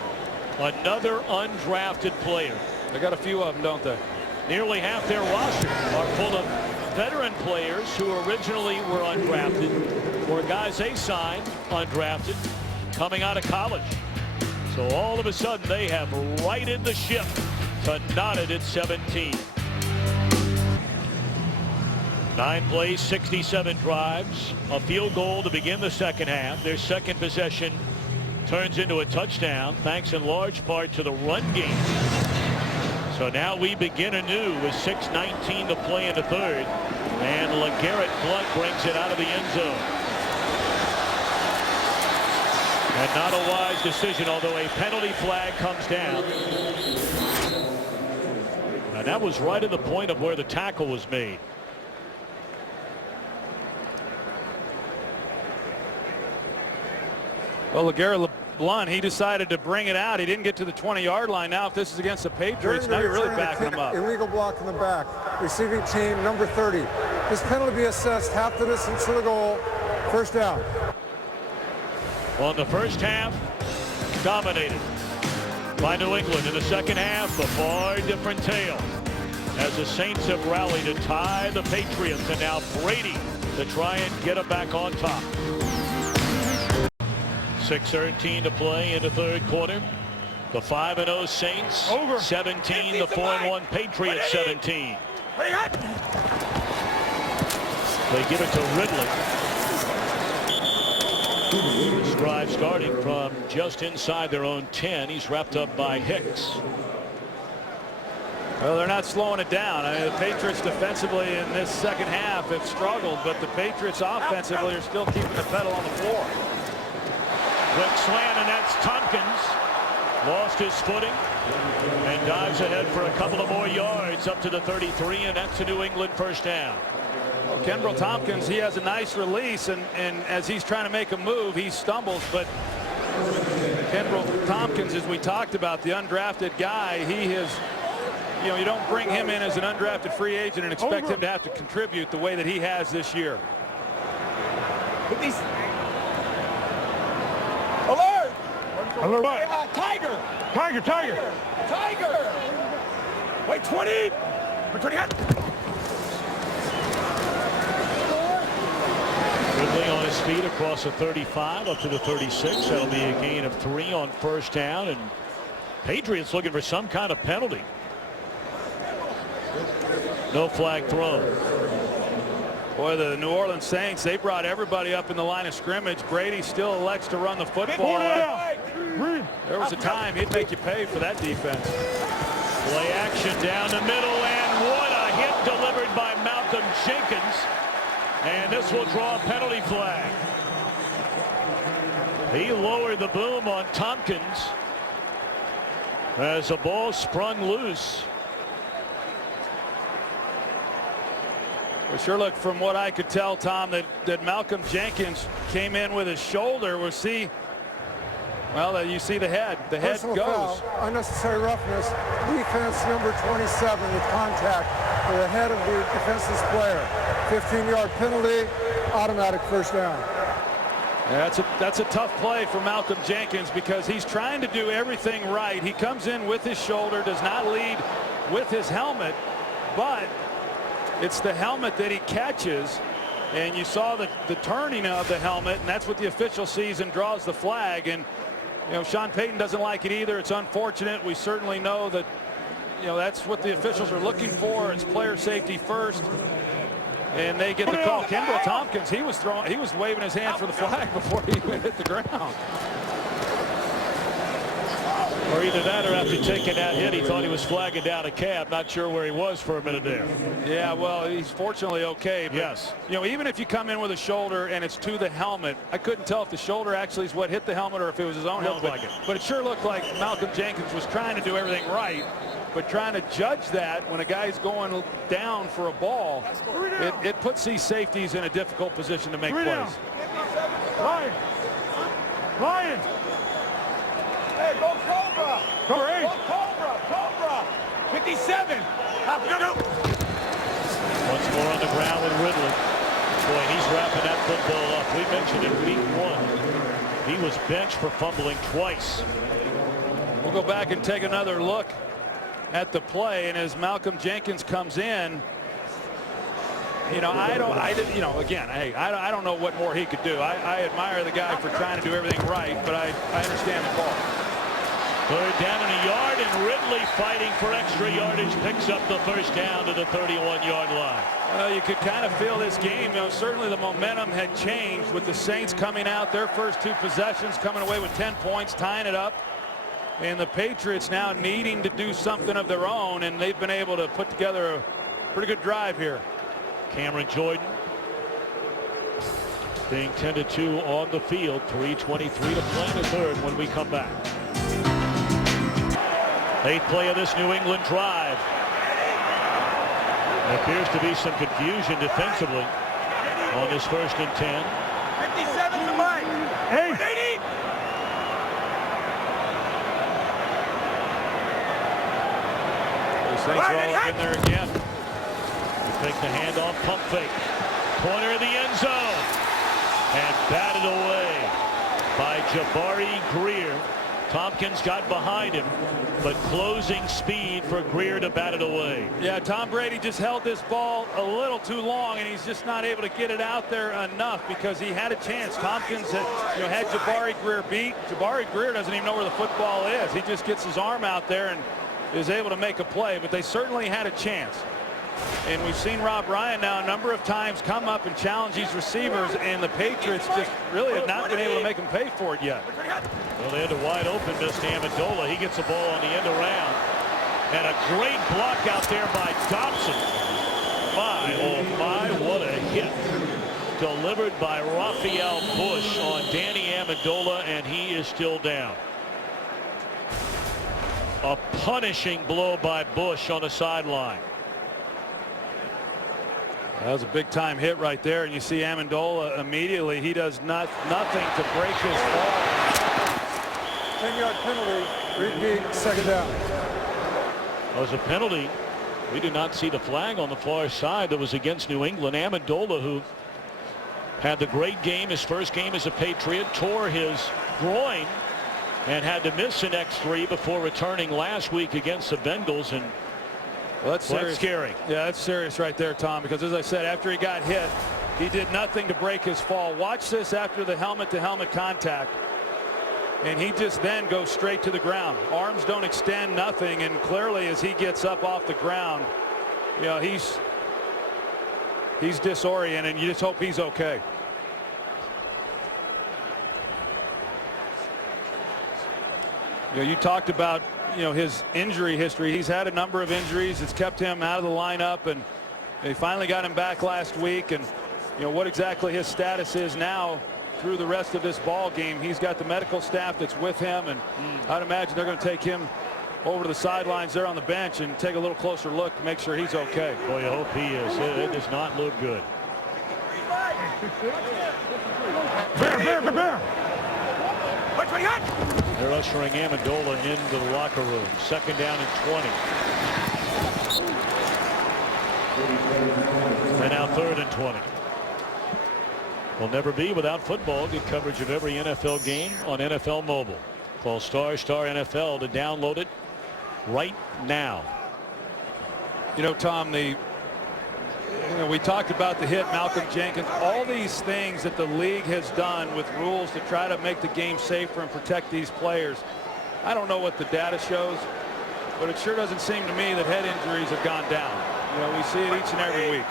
Another undrafted player. They got a few of them, don't they? Nearly half their roster are full of veteran players who originally were undrafted, or guys they signed undrafted coming out of college. So all of a sudden they have righted the ship to knotted at 17. 9 plays, 67 drives, a field goal to begin the second half. Their second possession turns into a touchdown thanks in large part to the run game. So now we begin anew with 6:19 to play in the third, and LeGarrette Blount brings it out of the end zone. And not a wise decision, although a penalty flag comes down. And that was right at the point of where the tackle was made. Well, LeGarrette Blount, he decided to bring it out. He didn't get to the 20-yard line. Now, if this is against the Patriots, now you're really backing him up. Illegal block in the back. Receiving team number 30. This penalty be assessed half the distance to the goal. First down. Well, in the first half, dominated by New England. In the second half, a far different tale as the Saints have rallied to tie the Patriots, and now Brady to try and get them back on top. 6:13 to play in the third quarter. The 5-0 Saints 17, the 4-1 Patriots 17. They give it to Ridley. This drive starting from just inside their own 10. He's wrapped up by Hicks. Well, they're not slowing it down. I mean, the Patriots defensively in this second half have struggled, but the Patriots offensively are still keeping the pedal on the floor. Quick slant, and that's Tompkins. Lost his footing and dives ahead for a couple of more yards up to the 33, and that's a New England first down. Well, Kenbrell Tompkins, he has a nice release, and as he's trying to make a move, he stumbles. But Kenbrell Tompkins, as we talked about, the undrafted guy, he has, you know, you don't bring him in as an undrafted free agent and expect him to have to contribute the way that he has this year. Alert! Alert what? Tiger! Tiger! Tiger! Wait, 20! 20 hot! Ridley on his feet across the 35 up to the 36. That'll be a gain of 3 on first down, and Patriots looking for some kind of penalty. No flag thrown. Boy, the New Orleans Saints, they brought everybody up in the line of scrimmage. Brady still elects to run the football. There was a time he'd make you pay for that defense. Play action down the middle, and what a hit delivered by Malcolm Jenkins. And this will draw a penalty flag. He lowered the boom on Tompkins as the ball sprung loose. Well, sure looked, from what I could tell, Tom, that Malcolm Jenkins came in with his shoulder. We'll see. Well, you see the head. The head Personal goes. Foul, unnecessary roughness. Defense number 27 with contact for the head of the defenseless player. 15-yard penalty. Automatic first down. That's a tough play for Malcolm Jenkins because he's trying to do everything right. He comes in with his shoulder, does not lead with his helmet, but it's the helmet that he catches, and you saw the turning of the helmet, and that's what the official sees and draws the flag. And Sean Payton doesn't like it either. It's unfortunate. We certainly know that that's what the officials are looking for. It's player safety first. And they get the call. Kendall Tompkins, he was waving his hand for the flag before he even hit the ground. Or either that or after taking that hit, he thought he was flagging down a cab. Not sure where he was for a minute there. Yeah, well, he's fortunately okay. But, yes. Even if you come in with a shoulder and it's to the helmet, I couldn't tell if the shoulder actually is what hit the helmet or if it was his own helmet. Looked like it. But it sure looked like Malcolm Jenkins was trying to do everything right. But trying to judge that when a guy's going down for a ball, it puts these safeties in a difficult position to make plays. Lions. Lions. Hey, go Cobra. Go Cobra. Cobra. 57. Once more on the ground with Ridley. Boy, he's wrapping that football up. We mentioned in week 1, he was benched for fumbling twice. We'll go back and take another look at the play, and as Malcolm Jenkins comes in, I don't know what more he could do. I admire the guy for trying to do everything right, but I understand the call. 3rd down and a yard, and Ridley fighting for extra yardage picks up the first down to the 31-yard line. Well, you could kind of feel this game. Certainly the momentum had changed with the Saints coming out, their first 2 possessions, coming away with 10 points, tying it up. And the Patriots now needing to do something of their own, and they've been able to put together a pretty good drive here. Cameron Jordan being tended to on the field. 3:23 to play in the 3rd when we come back. 8th play of this New England drive. There appears to be some confusion defensively on this 1st and 10. 57 to Mike. Hey. 80. Saints are all up in there again. We take the handoff, pump fake. Corner of the end zone. And batted away by Jabari Greer. Tompkins got behind him, but closing speed for Greer to bat it away. Yeah, Tom Brady just held this ball a little too long, and he's just not able to get it out there enough because he had a chance. Tompkins had Jabari Greer beat. Jabari Greer doesn't even know where the football is. He just gets his arm out there and is able to make a play, but they certainly had a chance. And we've seen Rob Ryan now a number of times come up and challenge these receivers, and the Patriots just really have not been able to make them pay for it yet. Well, they had a wide open Mr. Amendola. He gets the ball on the end around. And a great block out there by Dobson. My, oh my, what a hit. Delivered by Raphael Bush on Danny Amendola, and he is still down. A punishing blow by Bush on the sideline. That was a big-time hit right there, and you see Amendola immediately. He does nothing to break his fall. 10-yard penalty. Repeat, 2nd down. That was a penalty. We did not see the flag on the far side that was against New England. Amendola, who had the great game, his first game as a Patriot, tore his groin and had to miss an X3 before returning last week against the Bengals. And well, that's serious. Scary. Yeah, that's serious right there, Tom, because as I said, after he got hit, he did nothing to break his fall. Watch this after the helmet-to-helmet contact. And he just then goes straight to the ground. Arms don't extend, nothing, and clearly as he gets up off the ground, he's disoriented, and you just hope he's okay. You talked about his injury history. He's had a number of injuries. It's kept him out of the lineup, and they finally got him back last week. And what exactly his status is now through the rest of this ball game. He's got the medical staff that's with him, and I'd imagine they're going to take him over to the sidelines there on the bench and take a little closer look to make sure he's okay. Boy, I hope he is. It does not look good. Bear. They're ushering Amendola into the locker room. 2nd down and 20. And now 3rd and 20. will never be without football. Get coverage of every NFL game on NFL Mobile. Call ** NFL to download it right now. You know, Tom, we talked about the hit, Malcolm Jenkins, all these things that the league has done with rules to try to make the game safer and protect these players. I don't know what the data shows, but it sure doesn't seem to me that head injuries have gone down. You know, we see it each and every week.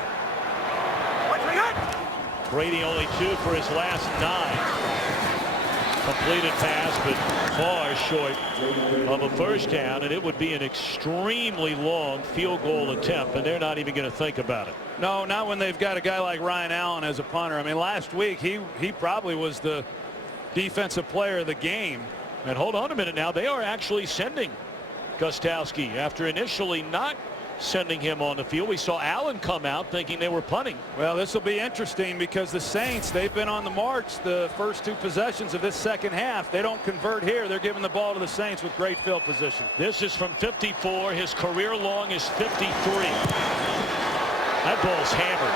Brady only 2 for his last 9. Completed pass, but far short of a first down, and it would be an extremely long field goal attempt, and they're not even going to think about it. No, not when they've got a guy like Ryan Allen as a punter. I mean, last week he probably was the defensive player of the game. And hold on a minute now, they are actually sending Gostkowski after initially not sending him on the field. We saw Allen come out thinking they were punting. Well, this will be interesting because the Saints, they've been on the march the first 2 possessions of this second half. They don't convert here. They're giving the ball to the Saints with great field position. This is from 54. His career long is 53. That ball's hammered.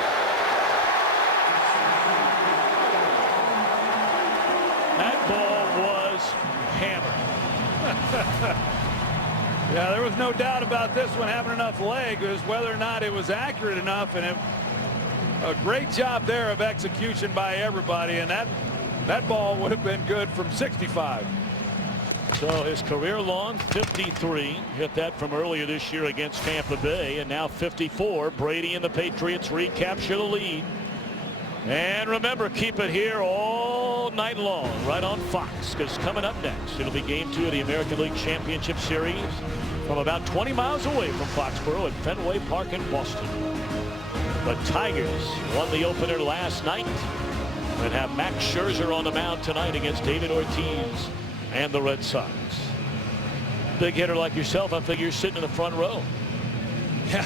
That ball was hammered. Yeah, there was no doubt about this one having enough leg. It was whether or not it was accurate enough, and a great job there of execution by everybody, and that ball would have been good from 65. So his career long 53, hit that from earlier this year against Tampa Bay, and now 54. Brady and the Patriots recapture the lead. And remember, keep it here all night long right on Fox, because coming up next it'll be game 2 of the American League Championship Series from about 20 miles away from Foxborough at Fenway Park in Boston. The Tigers won the opener last night and have Max Scherzer on the mound tonight against David Ortiz and the Red Sox. Big hitter like yourself, I figure you're sitting in the front row. Yeah,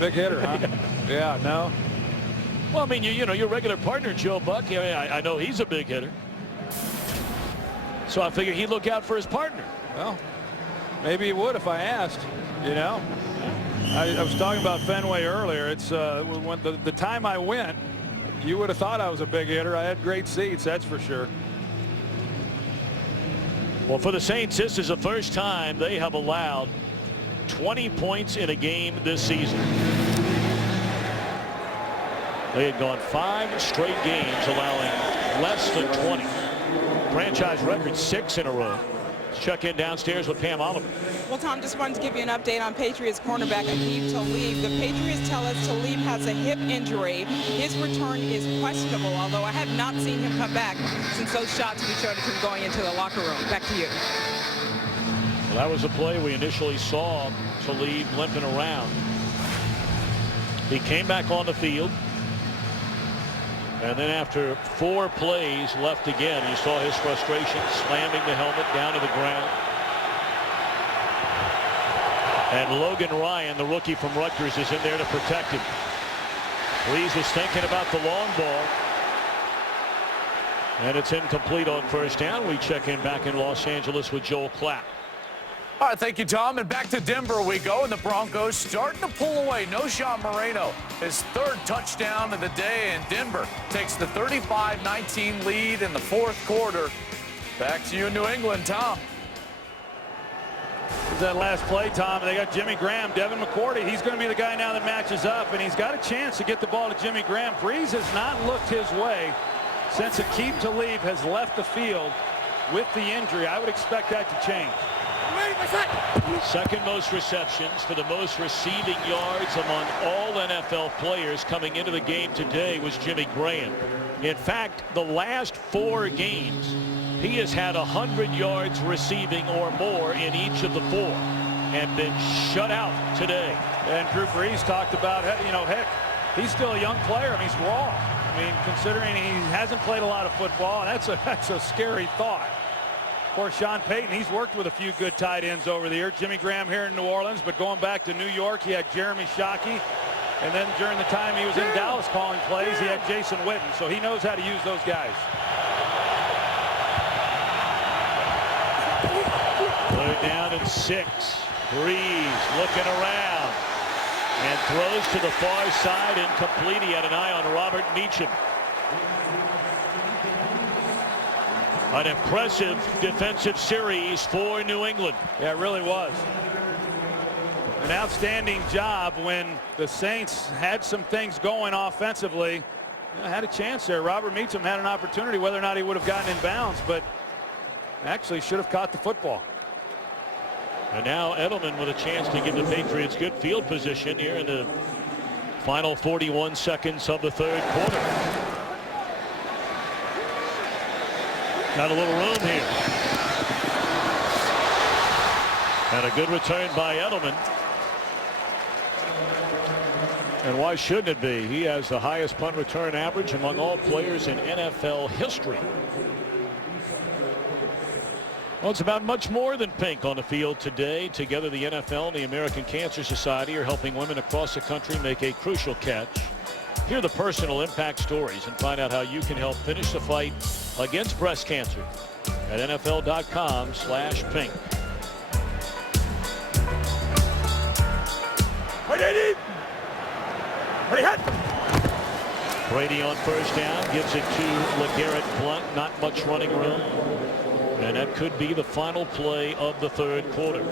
big hitter, huh? Yeah, no. Well, I mean, you know, your regular partner, Joe Buck, I know he's a big hitter. So I figure he'd look out for his partner. Well, maybe he would if I asked, you know. I was talking about Fenway earlier. It's when the time I went, you would have thought I was a big hitter. I had great seats, that's for sure. Well, for the Saints, this is the first time they have allowed 20 points in a game this season. They had gone 5 straight games allowing less than 20. Franchise record 6 in a row. Let's check in downstairs with Pam Oliver. Well, Tom, just wanted to give you an update on Patriots cornerback Aqib Talib. The Patriots tell us Talib has a hip injury. His return is questionable, although I have not seen him come back since those shots we showed of him going into the locker room. Back to you. Well, that was a play we initially saw Talib limping around. He came back on the field. And then after 4 plays left again, you saw his frustration, slamming the helmet down to the ground. And Logan Ryan, the rookie from Rutgers, is in there to protect him. Breeze was thinking about the long ball. And it's incomplete on first down. We check in back in Los Angeles with Joel Klatt. All right, thank you, Tom. And back to Denver we go, and the Broncos starting to pull away. No Sean Moreno, his 3rd touchdown of the day, and Denver takes the 35-19 lead in the 4th quarter. Back to you in New England, Tom. That last play, Tom, they got Jimmy Graham, Devin McCourty. He's going to be the guy now that matches up, and he's got a chance to get the ball to Jimmy Graham. Breeze has not looked his way since Aqib Talib has left the field with the injury. I would expect that to change. Second most receptions for the most receiving yards among all NFL players coming into the game today was Jimmy Graham. In fact, the last 4 games, he has had 100 yards receiving or more in each of the 4 and been shut out today. And Drew Brees talked about, you know, heck, he's still a young player. I mean, he's raw. I mean, considering he hasn't played a lot of football, that's a scary thought. Of course, Sean Payton, he's worked with a few good tight ends over the years. Jimmy Graham here in New Orleans, but going back to New York, he had Jeremy Shockey. And then during the time he was in Dallas calling plays, he had Jason Witten. So he knows how to use those guys. 3rd down and 6. Breeze looking around and throws to the far side, incomplete. He had an eye on Robert Meacham. An impressive defensive series for New England. Yeah, it really was. An outstanding job when the Saints had some things going offensively. Had a chance there. Robert Meacham had an opportunity, whether or not he would have gotten in bounds, but actually should have caught the football. And now Edelman with a chance to give the Patriots good field position here in the final 41 seconds of the third quarter. Got a little room here. And a good return by Edelman. And why shouldn't it be? He has the highest punt return average among all players in NFL history. Well, it's about much more than pink on the field today. Together, the NFL and the American Cancer Society are helping women across the country make a crucial catch. Hear the personal impact stories and find out how you can help finish the fight against breast cancer at NFL.com/pink. Brady on first down gives it to LeGarrette Blount. Not much running room. And that could be the final play of the third quarter.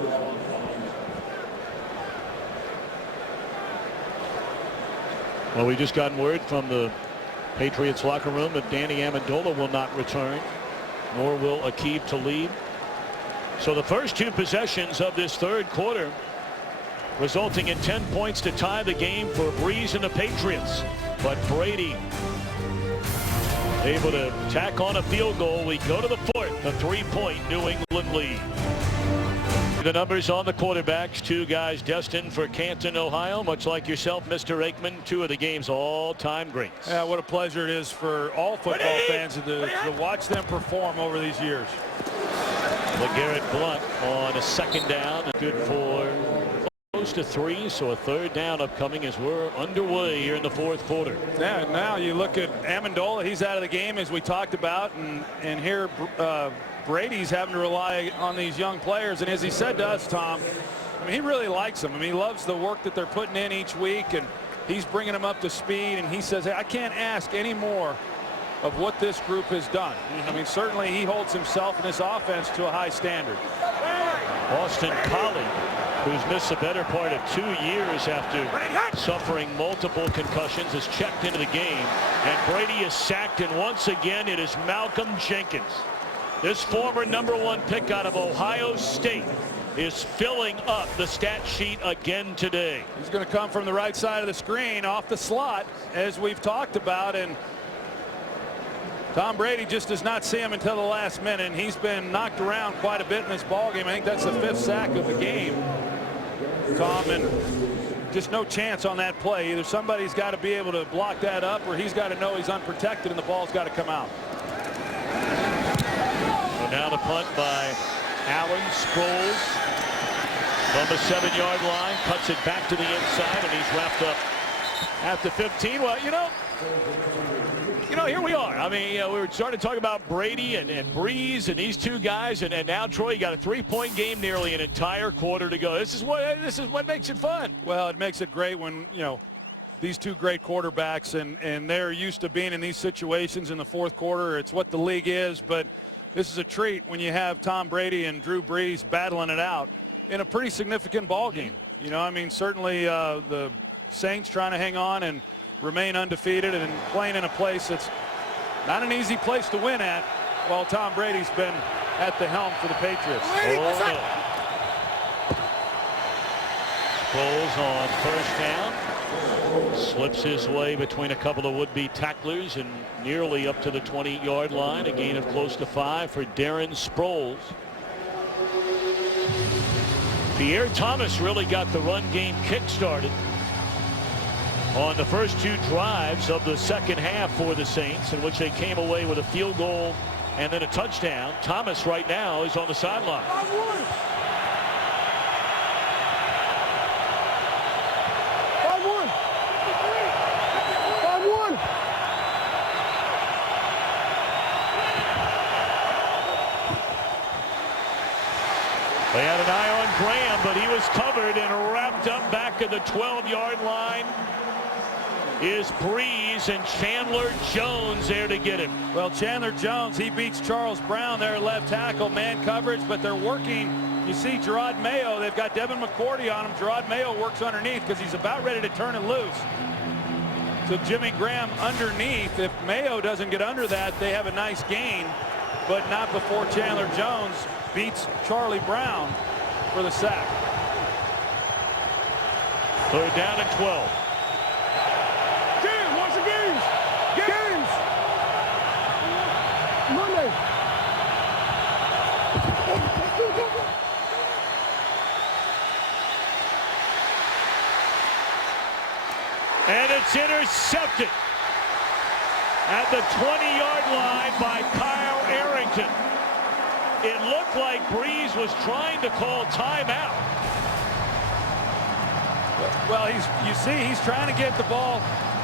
Well, we just gotten word from the Patriots locker room that Danny Amendola will not return, nor will Aqib Talib. So the first two possessions of this third quarter resulting in 10 points to tie the game for Breeze and the Patriots. But Brady able to tack on a field goal. We go to the fourth, a 3-point New England lead. The numbers on the quarterbacks, two guys destined for Canton, Ohio, much like yourself, Mr. Aikman, two of the game's all-time greats. Yeah, what a pleasure it is for all football fans to watch them perform over these years. LeGarrette Blount on a second down, good for close to 3, so a third down upcoming as we're underway here in the fourth quarter. Yeah, now you look at Amendola, he's out of the game as we talked about, and here Brady's having to rely on these young players, and as he said to us, Tom, I mean, he really likes them. I mean, he loves the work that they're putting in each week, and he's bringing them up to speed, and he says, hey, I can't ask any more of what this group has done. I mean, certainly he holds himself and this offense to a high standard. Austin Collie, who's missed the better part of 2 years after suffering multiple concussions, is checked into the game, and Brady is sacked, and once again it is Malcolm Jenkins. This former #1 pick out of Ohio State is filling up the stat sheet again today. He's going to come from the right side of the screen off the slot, as we've talked about, and Tom Brady just does not see him until the last minute, and he's been knocked around quite a bit in this ball game. I think that's the 5th sack of the game, Tom, and just no chance on that play. Either somebody's got to be able to block that up, or he's got to know he's unprotected and the ball's got to come out. So now the punt by Allen. Sproles from the 7-yard line, cuts it back to the inside, and he's wrapped up at the 15. Well, you know, here we are. I mean, we were starting to talk about Brady and Breeze and these two guys, and now Troy, you got a 3-point game, nearly an entire quarter to go. This is what makes it fun. Well, it makes it great when these two great quarterbacks, and they're used to being in these situations in the fourth quarter. It's what the league is, but this is a treat when you have Tom Brady and Drew Brees battling it out in a pretty significant ball game. I mean, certainly the Saints trying to hang on and remain undefeated and playing in a place that's not an easy place to win at, while Tom Brady's been at the helm for the Patriots. Sproles on first down. Slips his way between a couple of would-be tacklers and nearly up to the 20-yard line. A gain of close to 5 for Darren Sproles. Pierre Thomas really got the run game kick-started on the first 2 drives of the second half for the Saints, in which they came away with a field goal and then a touchdown. Thomas right now is on the sideline. They had an eye on Graham, but he was covered and wrapped up back at the 12-yard line is Breeze, and Chandler Jones there to get him. Well, Chandler Jones, he beats Charles Brown there at left tackle, man coverage, but they're working. You see Gerard Mayo, they've got Devin McCourty on him. Gerard Mayo works underneath because he's about ready to turn it loose. So Jimmy Graham underneath. If Mayo doesn't get under that, they have a nice gain, but not before Chandler Jones beats Charlie Brown for the sack. 3rd down and 12. James, watch the games. Games. Monday. And it's intercepted at the 20-yard line by Kyle Arrington. It looked like Breeze was trying to call timeout. Well, you see, he's trying to get the ball,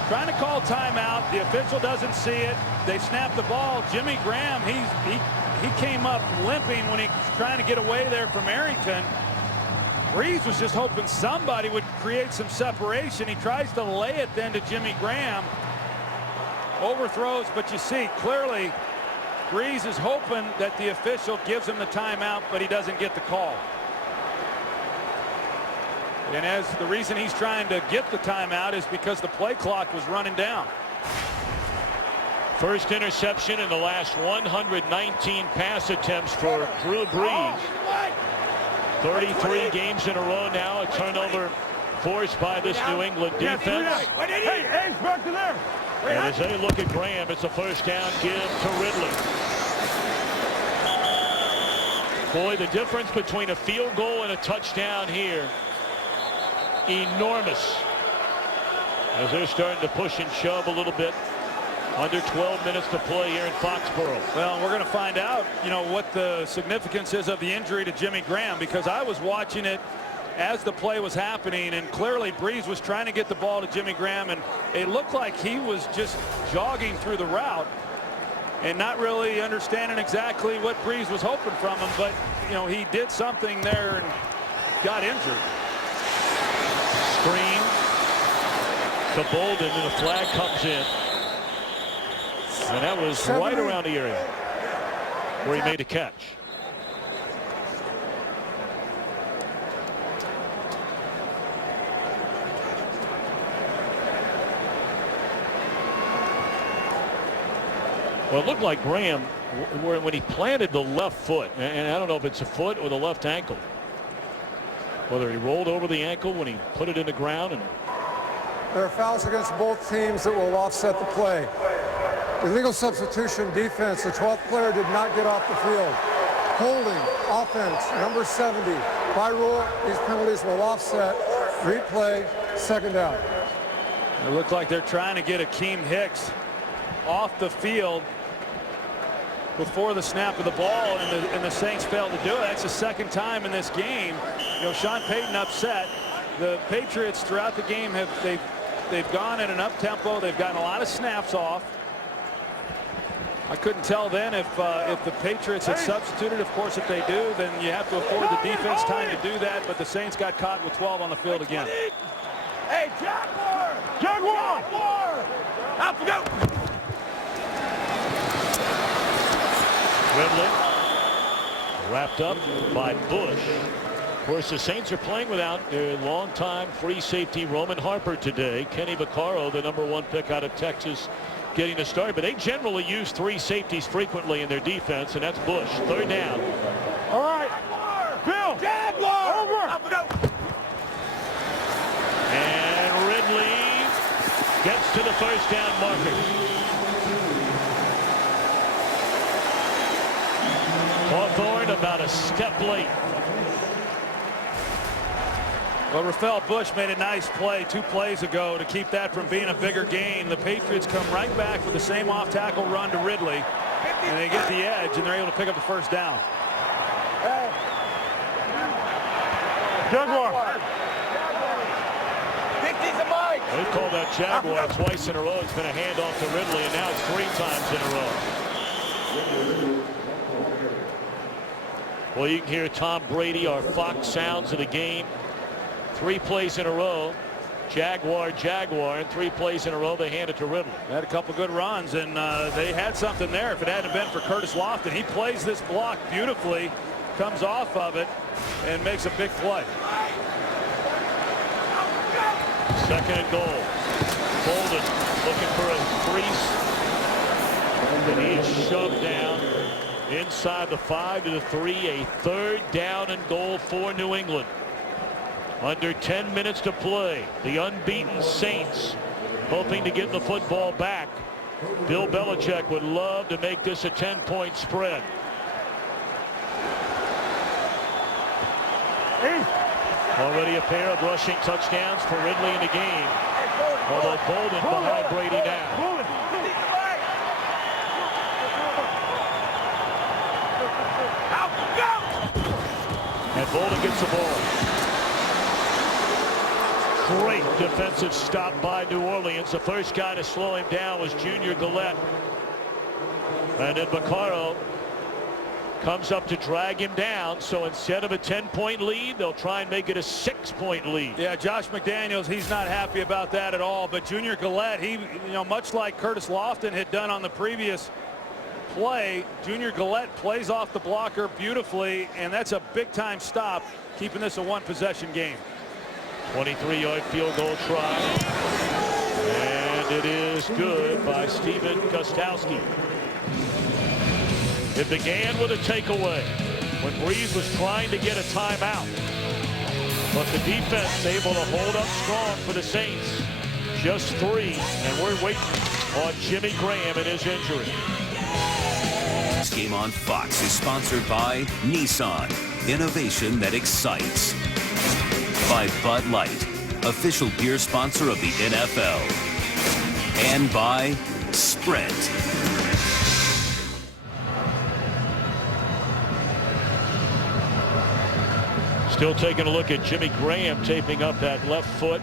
trying to call timeout. The official doesn't see it. They snap the ball. Jimmy Graham, he came up limping when he was trying to get away there from Arrington. Breeze was just hoping somebody would create some separation. He tries to lay it then to Jimmy Graham. Overthrows, but you see clearly Breeze is hoping that the official gives him the timeout, but he doesn't get the call. And as the reason he's trying to get the timeout is because the play clock was running down. First interception in the last 119 pass attempts for Drew Brees. 33 games in a row now. A turnover forced by this New England defense. Hey, Ace, back to there. And as they look at Graham, it's a 1st down give to Ridley. Boy, the difference between a field goal and a touchdown here, enormous. As they're starting to push and shove a little bit. Under 12 minutes to play here in Foxborough. Well, we're going to find out, you know, what the significance is of the injury to Jimmy Graham, because I was watching it as the play was happening, and clearly Breeze was trying to get the ball to Jimmy Graham, and it looked like he was just jogging through the route and not really understanding exactly what Breeze was hoping from him, but, you know, he did something there and got injured. Screen to Bolden, and the flag comes in. And that was right around the area where he made a catch. Well, it looked like Graham, when he planted the left foot, and I don't know if it's a foot or the left ankle, whether he rolled over the ankle when he put it in the ground. And there are fouls against both teams that will offset the play. Illegal substitution defense. The 12th player did not get off the field. Holding offense, number 70. By rule, these penalties will offset. Replay, 2nd down. It looked like they're trying to get Akeem Hicks off the field before the snap of the ball, and the Saints failed to do it. That's the 2nd time in this game. You know, Sean Payton upset. The Patriots throughout the game they've gone at an up tempo. They've gotten a lot of snaps off. I couldn't tell then if the Patriots had substituted. Of course, if they do, then you have to afford the defense time to do that. But the Saints got caught with 12 on the field again. Hey, Jaguar! Jaguar! Out we go! Ridley wrapped up by Bush. Of course, the Saints are playing without their longtime free safety Roman Harper today. Kenny Vaccaro, the #1 pick out of Texas, getting a start, but they generally use 3 safeties frequently in their defense, and that's Bush. 3rd down. All right, Bill. Jaguar. Over. Up we go. And Ridley gets to the 1st down marker. Hawthorne about a step late. Well, Rafael Bush made a nice play 2 plays ago to keep that from being a bigger gain. The Patriots come right back with the same off-tackle run to Ridley, and they get the edge, and they're able to pick up the 1st down. Hey. Jaguar. 50's a mic. They called that Jaguar twice in a row. It's been a handoff to Ridley, and now it's 3 times in a row. Well, you can hear Tom Brady, our Fox sounds of the game. 3 plays in a row. Jaguar, and 3 plays in a row they hand it to Ridley. They had a couple good runs, and they had something there. If it hadn't been for Curtis Lofton, he plays this block beautifully, comes off of it, and makes a big play. 2nd and goal. Bolden looking for a crease, and he's shoved down inside the 5 to the 3. A 3rd down and goal for New England. Under 10 minutes to play. The unbeaten Saints hoping to get the football back. Bill Belichick would love to make this a 10-point spread. Already a pair of rushing touchdowns for Ridley in the game. Although Bolden behind Brady now. And Bolden gets the ball. Great defensive stop by New Orleans. The first guy to slow him down was Junior Gillette. And then Vaccaro comes up to drag him down. So instead of a 10-point lead, they'll try and make it a 6-point lead. Yeah, Josh McDaniels, he's not happy about that at all. But Junior Gillette, he, much like Curtis Lofton had done on the previous play, Junior Gillette plays off the blocker beautifully, and that's a big-time stop, keeping this a 1-possession game. 23-yard field goal try. And it is good by Steven Gostkowski. It began with a takeaway when Breeze was trying to get a timeout. But the defense able to hold up strong for the Saints. Just 3, and we're waiting on Jimmy Graham and his injury. This game on Fox is sponsored by Nissan. Innovation that excites. By Bud Light, official beer sponsor of the NFL. And by Sprint. Still taking a look at Jimmy Graham taping up that left foot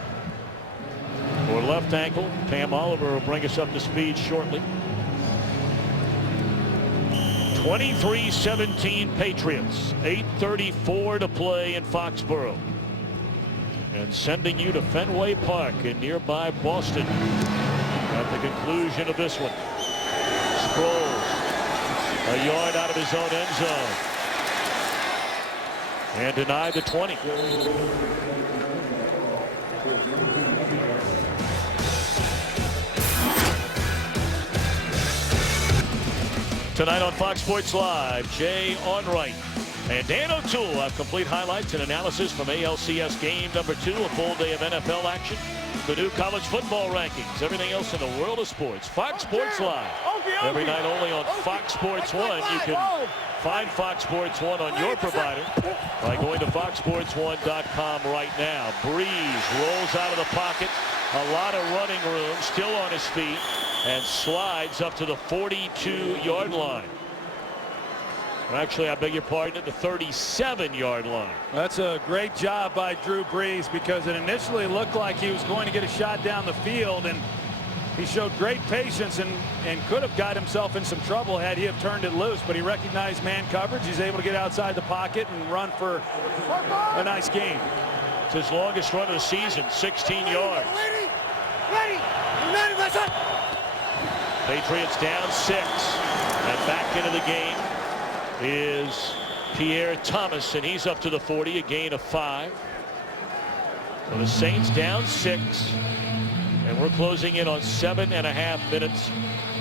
or left ankle. Pam Oliver will bring us up to speed shortly. 23-17 Patriots. 8:34 to play in Foxborough. And sending you to Fenway Park in nearby Boston at the conclusion of this one. Sproles a yard out of his own end zone. And denied the 20. Tonight on Fox Sports Live, Jay Onright and Dan O'Toole have complete highlights and analysis from ALCS game number 2, a full day of NFL action, the new college football rankings, everything else in the world of sports. Fox Sports Live, every night only on Fox Sports 1. You can find Fox Sports 1 on your provider by going to foxsports1.com right now. Breeze rolls out of the pocket, a lot of running room, still on his feet, and slides up to the 42-yard line. Actually, I beg your pardon, at the 37-yard line. That's a great job by Drew Brees, because it initially looked like he was going to get a shot down the field, and he showed great patience and could have got himself in some trouble had he have turned it loose, but he recognized man coverage. He's able to get outside the pocket and run for a nice gain. It's his longest run of the season, 16 yards. Patriots down 6, and back into the game is Pierre Thomas, and he's up to the 40, a gain of 5. So the Saints down 6, and we're closing in on 7.5 minutes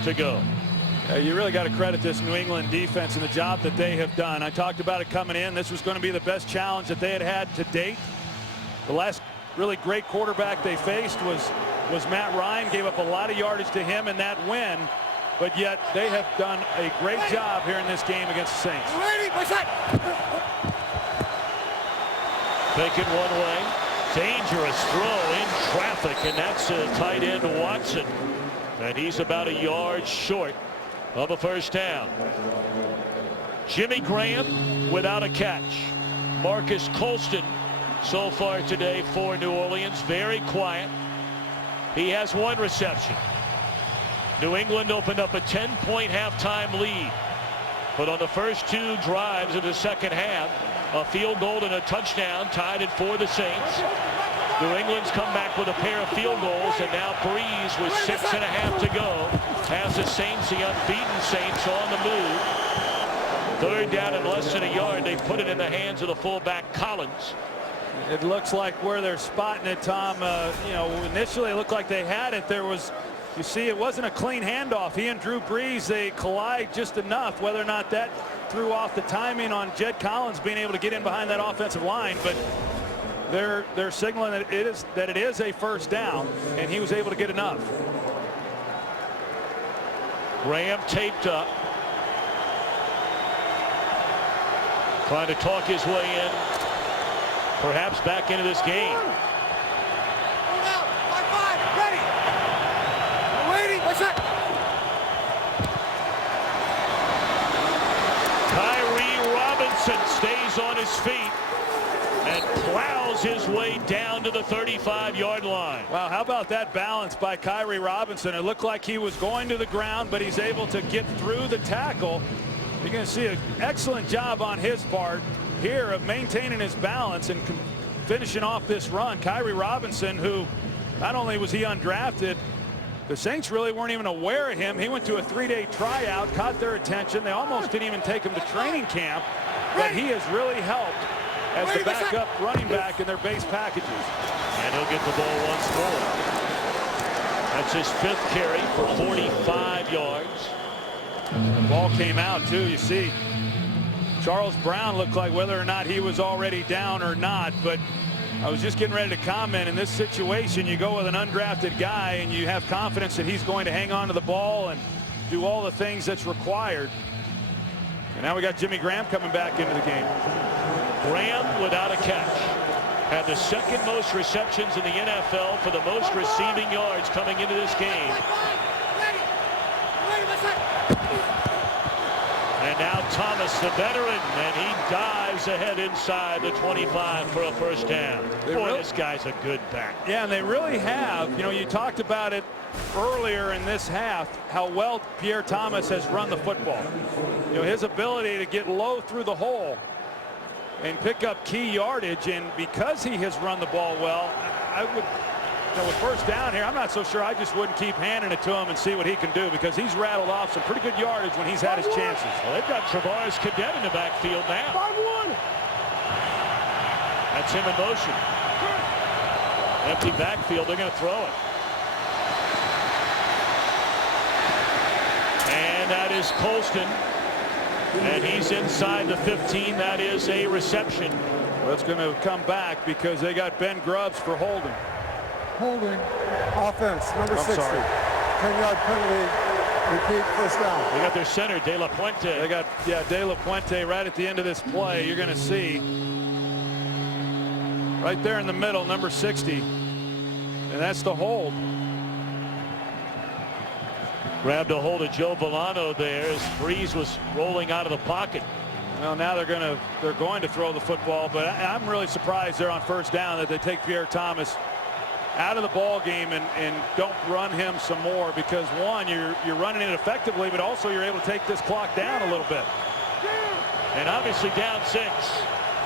to go. You really got to credit this New England defense and the job that they have done. I talked about it coming in. This was going to be the best challenge that they had to date. The last really great quarterback they faced was Matt Ryan. Gave up a lot of yardage to him in that win. But yet they have done a great job here in this game against the Saints. Take it one way. Dangerous throw in traffic, and that's a tight end Watson. And he's about a yard short of a first down. Jimmy Graham without a catch. Marcus Colston so far today for New Orleans, very quiet. He has 1 reception. New England opened up a 10-point halftime lead. But on the first 2 drives of the second half, a field goal and a touchdown tied it for the Saints. New England's come back with a pair of field goals, and now Breeze with 6.5 to go has the Saints, the unbeaten Saints, on the move. Third down and less than a yard. They put it in the hands of the fullback Collins. It looks like where they're spotting it, Tom. You know, initially it looked like they had it. There was, you see, it wasn't a clean handoff. He and Drew Brees, they collide just enough. Whether or not that threw off the timing on Jed Collins being able to get in behind that offensive line, but they're signaling that it is a first down, and he was able to get enough. Graham taped up, trying to talk his way in, perhaps back into this game. Kyrie Robinson stays on his feet and plows his way down to the 35-yard line. Wow, how about that balance by Kyrie Robinson? It looked like he was going to the ground, but he's able to get through the tackle. You're going to see an excellent job on his part here of maintaining his balance and finishing off this run. Kyrie Robinson, who not only was he undrafted, the Saints really weren't even aware of him. He went to a 3-day tryout, caught their attention. They almost didn't even take him to training camp, but he has really helped as the backup running back in their base packages. And he'll get the ball once more. That's his 5th carry for 45 yards. The ball came out too. You see Charles Brown looked like whether or not he was already down or not, but I was just getting ready to comment, in this situation you go with an undrafted guy and you have confidence that he's going to hang on to the ball and do all the things that's required. And now we got Jimmy Graham coming back into the game. Graham without a catch. Had the second most receptions in the NFL for the most receiving yards coming into this game. And now Thomas, the veteran, and he dives ahead inside the 25 for a first down. Boy, this guy's a good back. Yeah, and they really have. You know, you talked about it earlier in this half, how well Pierre Thomas has run the football. You know, his ability to get low through the hole and pick up key yardage, and because he has run the ball well, I would, you know, with first down here, I'm not so sure I just wouldn't keep handing it to him and see what he can do, because he's rattled off some pretty good yardage when he's had his chances. Well, they've got Travaris Cadet in the backfield now. 5-1. That's him in motion. Empty backfield, they're going to throw it. And that is Colston. And he's inside the 15. That is a reception. Well, it's going to come back because they got Ben Grubbs for holding. Holding. Offense, number 60. 10-yard penalty. Repeat, first down. They got their center, De La Puente. They got, De La Puente right at the end of this play. You're going to see right there in the middle, number 60. And that's the hold. Grabbed a hold of Joe Villano there as Breeze was rolling out of the pocket. Well, now they're going to throw the football, but I'm really surprised they're on first down that they take Pierre Thomas out of the ball game and don't run him some more, because one, you're running it effectively, but also you're able to take this clock down a little bit. And obviously down 6.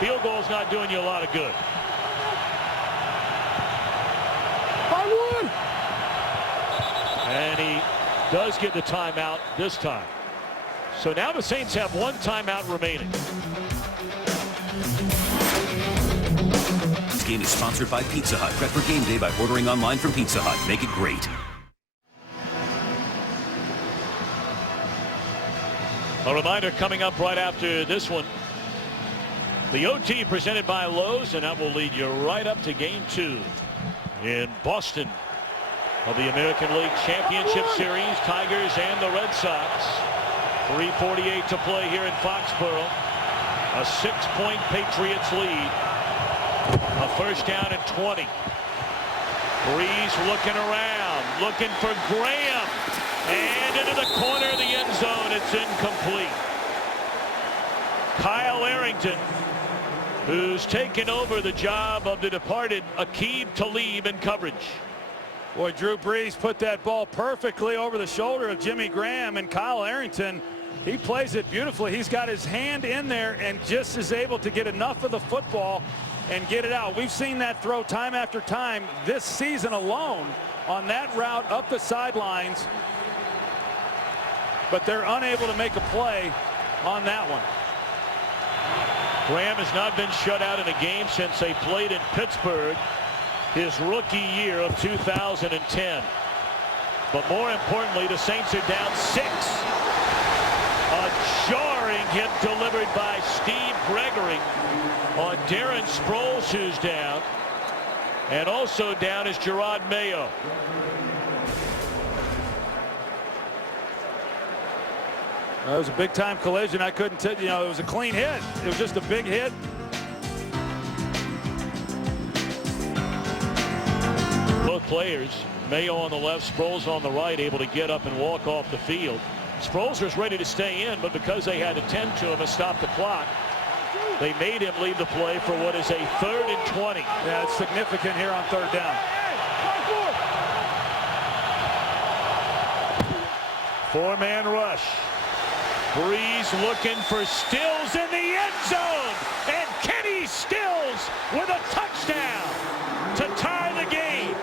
Field goal's not doing you a lot of good. 5-1. And he does get the timeout this time. So now the Saints have 1 timeout remaining. This game is sponsored by Pizza Hut. Prep for game day by ordering online from Pizza Hut. Make it great. A reminder coming up right after this one. The OT presented by Lowe's, and that will lead you right up to game 2 in Boston of the American League Championship Series. Tigers and the Red Sox. 3:48 to play here in Foxborough. A 6-point Patriots lead. A first down and 20. Breeze looking around, looking for Graham, and into the corner of the end zone. It's incomplete. Kyle Arrington, who's taken over the job of the departed Aqib Talib in coverage. Boy, Drew Brees put that ball perfectly over the shoulder of Jimmy Graham, and Kyle Arrington he plays it beautifully. He's got his hand in there and just is able to get enough of the football and get it out. We've seen that throw time after time this season alone on that route up the sidelines, but they're unable to make a play on that one. Graham has not been shut out in a game since they played in Pittsburgh his rookie year of 2010. But more importantly, the Saints are down 6. A jarring hit delivered by Steve Gregory on Darren Sproles, who's down. And also down is Gerard Mayo. It was a big time collision. I couldn't tell, it was a clean hit. It was just a big hit. Both players, Mayo on the left, Sproles on the right, able to get up and walk off the field. Sproles was ready to stay in, but because they had to tend to him and stop the clock, they made him leave the play for what is a 3rd and 20. Yeah, it's significant here on 3rd down. 4-man rush. Breeze looking for Stills in the end zone, and Kenny Stills with a touchdown to tie the game.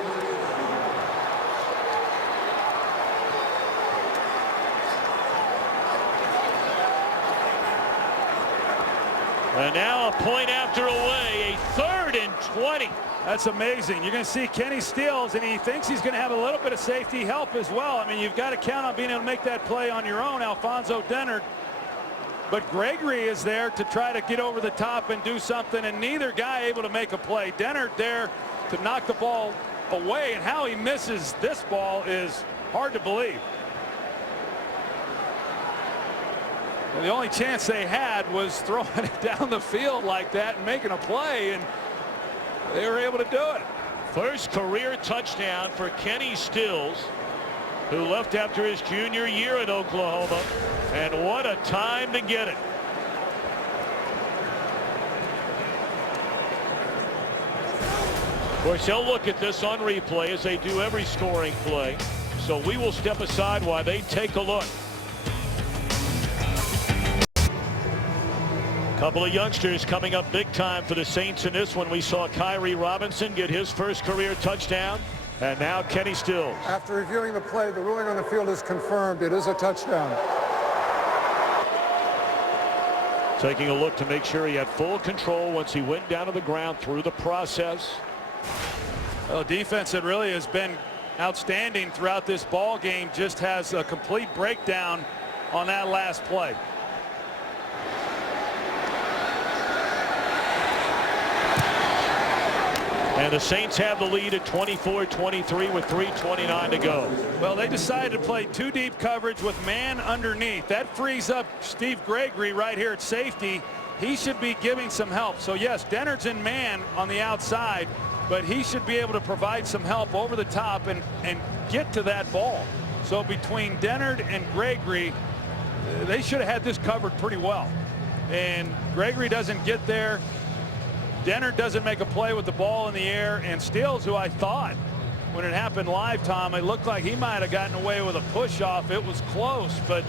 And now a point after away, a 3rd and 20. That's amazing. You're going to see Kenny Stills, and he thinks he's going to have a little bit of safety help as well. I mean, you've got to count on being able to make that play on your own, Alfonso Dennard. But Gregory is there to try to get over the top and do something, and neither guy able to make a play. Dennard there to knock the ball away, and how he misses this ball is hard to believe. And the only chance they had was throwing it down the field like that and making a play, and they were able to do it. First career touchdown for Kenny Stills, who left after his junior year at Oklahoma, and what a time to get it. Of course, they'll look at this on replay as they do every scoring play, so we will step aside while they take a look. Couple of youngsters coming up big time for the Saints in this one. We saw Kyrie Robinson get his first career touchdown, and now Kenny Stills. After reviewing the play, the ruling on the field is confirmed. It is a touchdown. Taking a look to make sure he had full control once he went down to the ground through the process. Well, defense that really has been outstanding throughout this ball game just has a complete breakdown on that last play. And the Saints have the lead at 24-23 with 3:29 to go. Well, they decided to play 2 deep coverage with man underneath. That frees up Steve Gregory right here at safety. He should be giving some help. So yes, Dennard's in man on the outside, but he should be able to provide some help over the top and get to that ball. So between Dennard and Gregory, they should have had this covered pretty well. And Gregory doesn't get there. Dennard doesn't make a play with the ball in the air, and Stills, who I thought when it happened live, Tom, it looked like he might have gotten away with a push off. It was close, but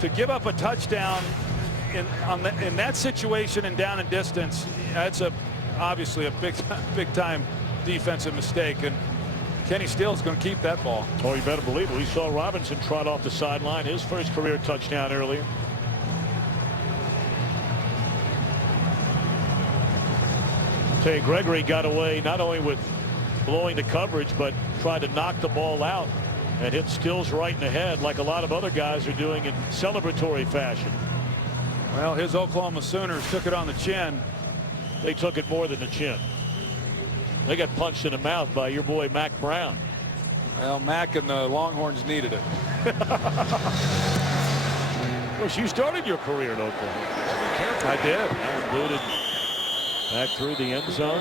to give up a touchdown in that situation and down in distance, that's obviously a big time defensive mistake, and Kenny Stills going to keep that ball. Oh, you better believe it. We saw Robinson trot off the sideline, his first career touchdown earlier. Say Gregory got away not only with blowing the coverage, but tried to knock the ball out and hit Stills right in the head like a lot of other guys are doing in celebratory fashion. Well, his Oklahoma Sooners took it on the chin. They took it more than the chin. They got punched in the mouth by your boy Mac Brown. Well, Mac and the Longhorns needed it. Of course, you started your career in Oklahoma. I did. Booted back through the end zone.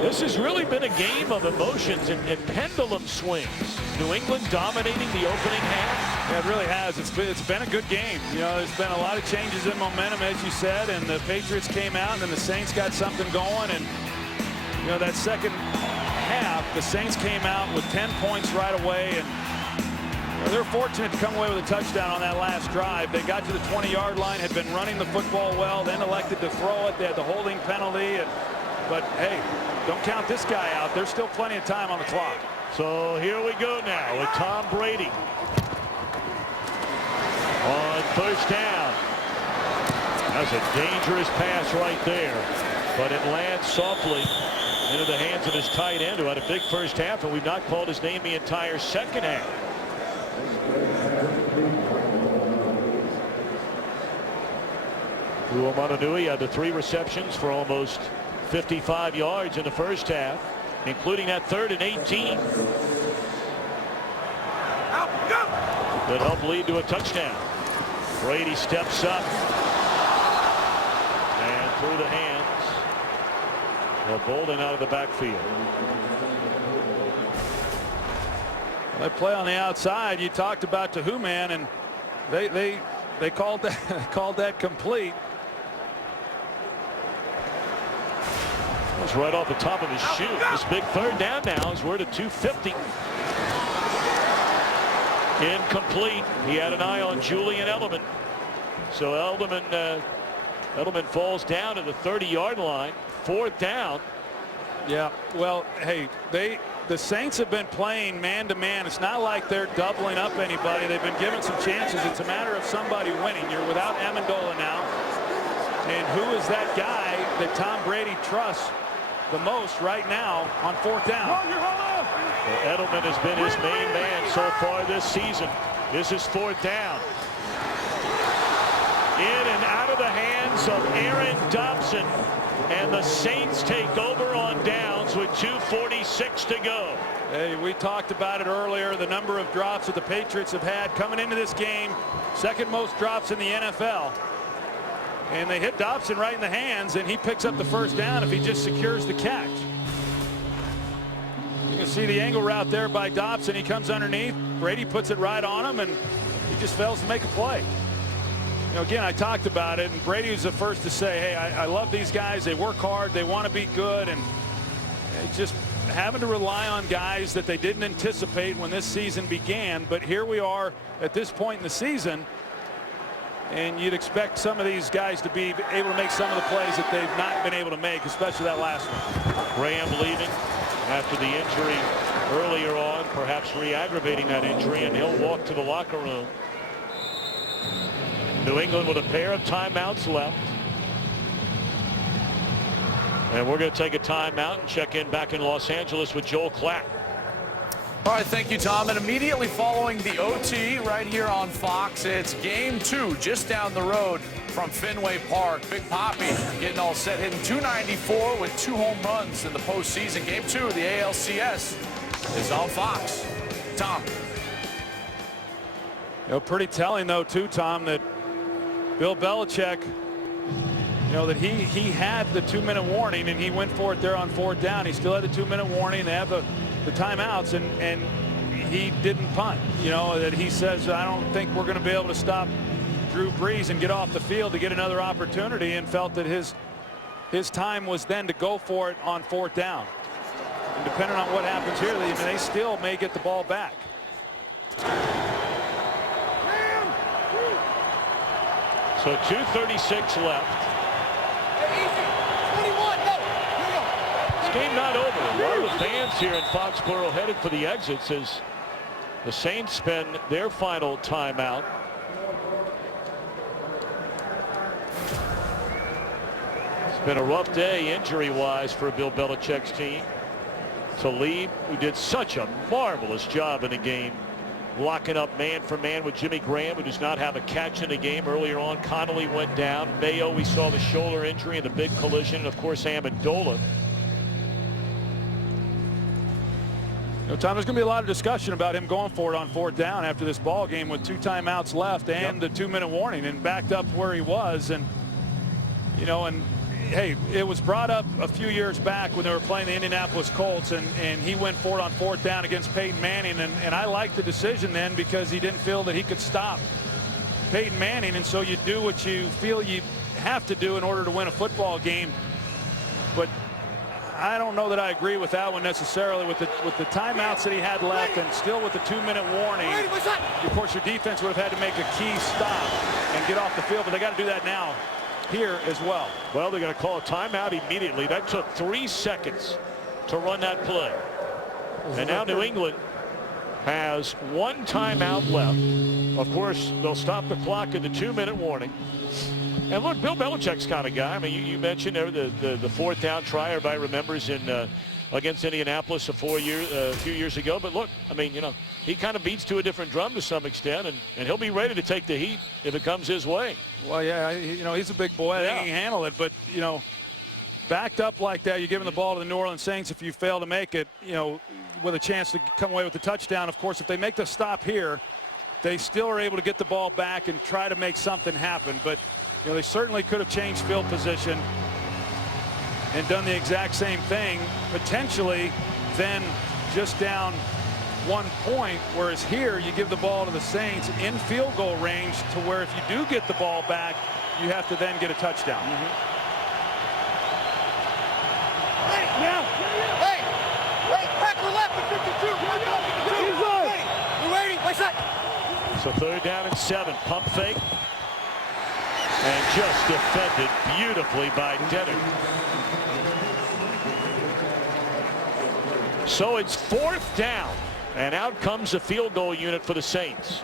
This has really been a game of emotions and pendulum swings. New England dominating the opening half. Yeah, it really has. It's been a good game. You know, there's been a lot of changes in momentum, as you said, and the Patriots came out, and then the Saints got something going, and you know, that second half, the Saints came out with 10 points right away, and They're fortunate to come away with a touchdown on that last drive. They got to the 20-yard line, had been running the football well, then elected to throw it. They had the holding penalty. But, hey, don't count this guy out. There's still plenty of time on the clock. So here we go now with Tom Brady on first down. That's a dangerous pass right there, but it lands softly into the hands of his tight end, who had a big first half, and we've not called his name the entire second half. Uomanunui had the 3 receptions for almost 55 yards in the first half, including that 3rd and 18. That helped lead to a touchdown. Brady steps up and through the hands of Bolden out of the backfield. They play on the outside. You talked about Tahuman, and they called that complete. It was right off the top of his shoe. This big 3rd down now is we're to 250. Incomplete. He had an eye on Julian Edelman. So Edelman falls down to the 30-yard line. 4th down. Yeah, well, hey, the Saints have been playing man-to-man. It's not like they're doubling up anybody. They've been given some chances. It's a matter of somebody winning. You're without Amendola now. And who is that guy that Tom Brady trusts the most right now on 4th down? Well, Edelman has been his main man so far this season. This is 4th down. In and out of the hands of Aaron Dobson. And the Saints take over on downs with 2:46 to go. Hey, we talked about it earlier. The number of drops that the Patriots have had coming into this game. 2nd most drops in the NFL. And they hit Dobson right in the hands, and he picks up the 1st down if he just secures the catch. You can see the angle route there by Dobson. He comes underneath. Brady puts it right on him, and he just fails to make a play. You know, again, I talked about it, and Brady was the first to say, hey, I love these guys. They work hard. They want to be good, and just having to rely on guys that they didn't anticipate when this season began. But here we are at this point in the season, and you'd expect some of these guys to be able to make some of the plays that they've not been able to make, especially that last one. Graham leaving after the injury earlier on, perhaps re-aggravating that injury, and he'll walk to the locker room. New England with a pair of timeouts left. And we're going to take a timeout and check in back in Los Angeles with Joel Klatt. All right, thank you, Tom. And immediately following the OT right here on Fox, it's Game 2 just down the road from Fenway Park. Big Poppy getting all set, hitting .294 with 2 home runs in the postseason. Game 2 of the ALCS is on Fox. Tom. You know, pretty telling, though, too, Tom, that Bill Belichick, you know, that he had the 2-minute warning, and he went for it there on 4th down. He still had the 2-minute warning. They have the timeouts, and he didn't punt. You know, that he says, I don't think we're going to be able to stop Drew Brees and get off the field to get another opportunity, and felt that his time was then to go for it on 4th down. And depending on what happens here, they still may get the ball back. So 2:36 left. This game not over. A lot of the fans here in Foxborough headed for the exits as the Saints spend their final timeout. It's been a rough day injury-wise for Bill Belichick's team. Talib, who did such a marvelous job in the game, locking up man for man with Jimmy Graham, who does not have a catch in the game. Earlier on, Connolly went down. Mayo, we saw the shoulder injury and the big collision. And, of course, Amendola. You know, Tom, there's going to be a lot of discussion about him going for it on 4th down after this ball game with 2 timeouts left and the 2-minute warning, and backed up where he was. And, you know, and hey, it was brought up a few years back when they were playing the Indianapolis Colts, and he went for it on 4th down against Peyton Manning, and I liked the decision then because he didn't feel that he could stop Peyton Manning, and so you do what you feel you have to do in order to win a football game. But I don't know that I agree with that one necessarily. With the timeouts that he had left and still with the 2-minute warning, of course, your defense would have had to make a key stop and get off the field, but they got to do that now here as well. Well, they're going to call a timeout immediately. That took 3 seconds to run that play. And now New England has 1 timeout left. Of course, they'll stop the clock at the 2-minute warning. And look, Bill Belichick's kind of guy. I mean, you mentioned the 4th down try. Everybody remembers against Indianapolis a few years ago. But look, I mean, he kind of beats to a different drum to some extent, and he'll be ready to take the heat if it comes his way. Well, yeah, he's a big boy. Yeah. He can handle it, but backed up like that, you give him the ball to the New Orleans Saints. If you fail to make it, with a chance to come away with the touchdown. Of course, if they make the stop here, they still are able to get the ball back and try to make something happen. But they certainly could have changed field position and done the exact same thing, potentially then just down 1 point, whereas here you give the ball to the Saints in field goal range to where if you do get the ball back, you have to then get a touchdown. Hey, now. Hey, Packer left at 52. We're waiting. Wait a sec. So 3rd down and 7. Pump fake. And just defended beautifully by Dennard. So it's 4th down. And out comes the field goal unit for the Saints.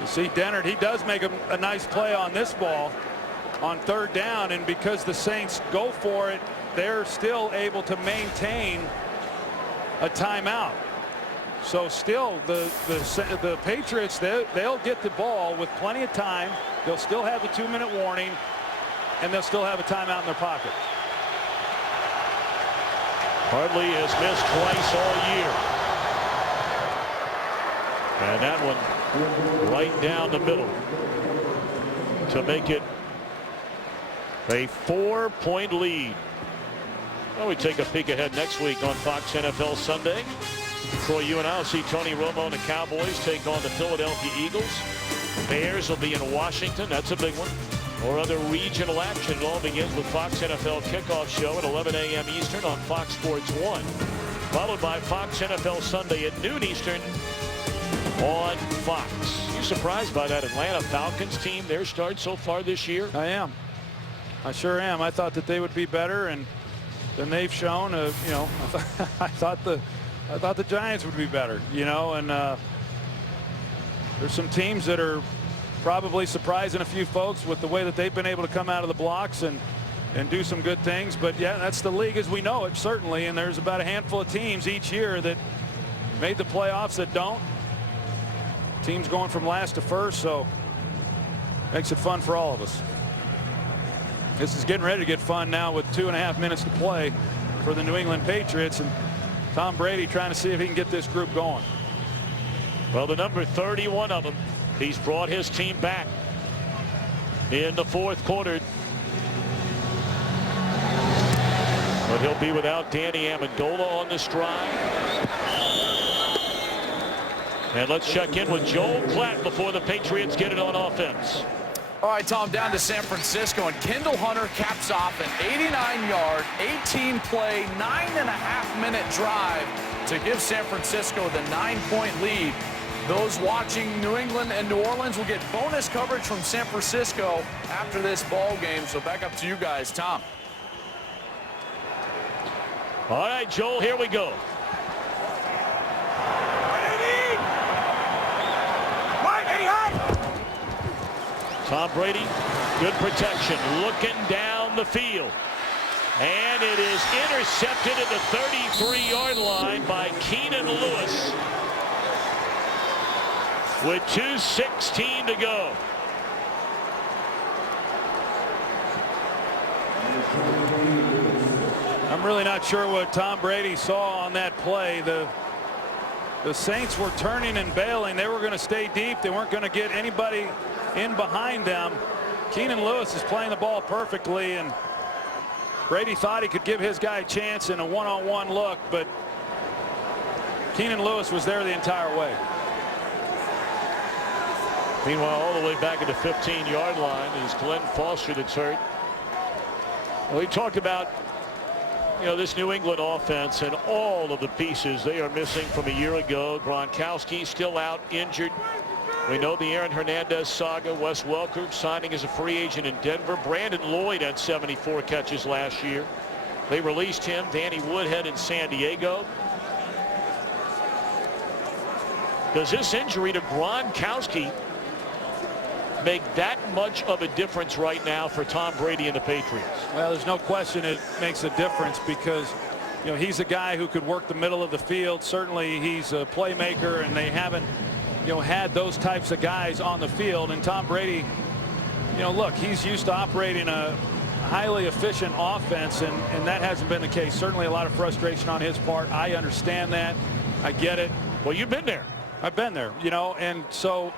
You see Dennard, he does make a nice play on this ball on 3rd down. And because the Saints go for it, they're still able to maintain a timeout. So still the Patriots, they'll get the ball with plenty of time. They'll still have the 2-minute warning, and they'll still have a timeout in their pocket. Hartley has missed twice all year. And that one right down the middle to make it a 4-point lead. Well, we take a peek ahead next week on Fox NFL Sunday. Troy, you and I will see Tony Romo and the Cowboys take on the Philadelphia Eagles. Bears will be in Washington. That's a big one. Or other regional action. It all begins with Fox NFL kickoff show at 11 a.m. Eastern on Fox Sports 1. Followed by Fox NFL Sunday at noon Eastern on Fox. You surprised by that Atlanta Falcons team, their start so far this year? I am. I sure am. I thought that they would be better than they've shown. I thought the Giants would be better, and there's some teams that are probably surprising a few folks with the way that they've been able to come out of the blocks and do some good things. But yeah, that's the league as we know it, certainly. And there's about a handful of teams each year that made the playoffs that don't. Teams going from last to first, so makes it fun for all of us. This is getting ready to get fun now with 2.5 minutes to play for the New England Patriots, and Tom Brady trying to see if he can get this group going. Well, the number 31 of them, he's brought his team back in the 4th quarter. But he'll be without Danny Amendola on this drive. And let's check in with Joel Klatt before the Patriots get it on offense. All right, Tom, down to San Francisco, and Kendall Hunter caps off an 89-yard, 18-play, 9.5-minute drive to give San Francisco the 9-point lead. Those watching New England and New Orleans will get bonus coverage from San Francisco after this ball game. So back up to you guys, Tom. All right, Joel, here we go. Tom Brady, good protection, looking down the field. And it is intercepted at the 33-yard line by Keenan Lewis with 2:16 to go. I'm really not sure what Tom Brady saw on that play. The Saints were turning and bailing. They were going to stay deep. They weren't going to get anybody in behind them. Keenan Lewis is playing the ball perfectly, and Brady thought he could give his guy a chance in a one-on-one look, but Keenan Lewis was there the entire way. Meanwhile, all the way back at the 15-yard line is Glenn Foster that's hurt. Well, he talked about You know, this New England offense and all of the pieces they are missing from a year ago. Gronkowski still out injured. We know the Aaron Hernandez saga. Wes Welker signing as a free agent in Denver. Brandon Lloyd had 74 catches last year. They released him. Danny Woodhead in San Diego. Does this injury to Gronkowski make that much of a difference right now for Tom Brady and the Patriots? Well, there's no question it makes a difference because, you know, he's a guy who could work the middle of the field. Certainly he's a playmaker, and they haven't, you know, had those types of guys on the field. And Tom Brady, you know, look, he's used to operating a highly efficient offense, and that hasn't been the case. Certainly a lot of frustration on his part. I understand that. I get it. Well, you've been there. I've been there, you know, and so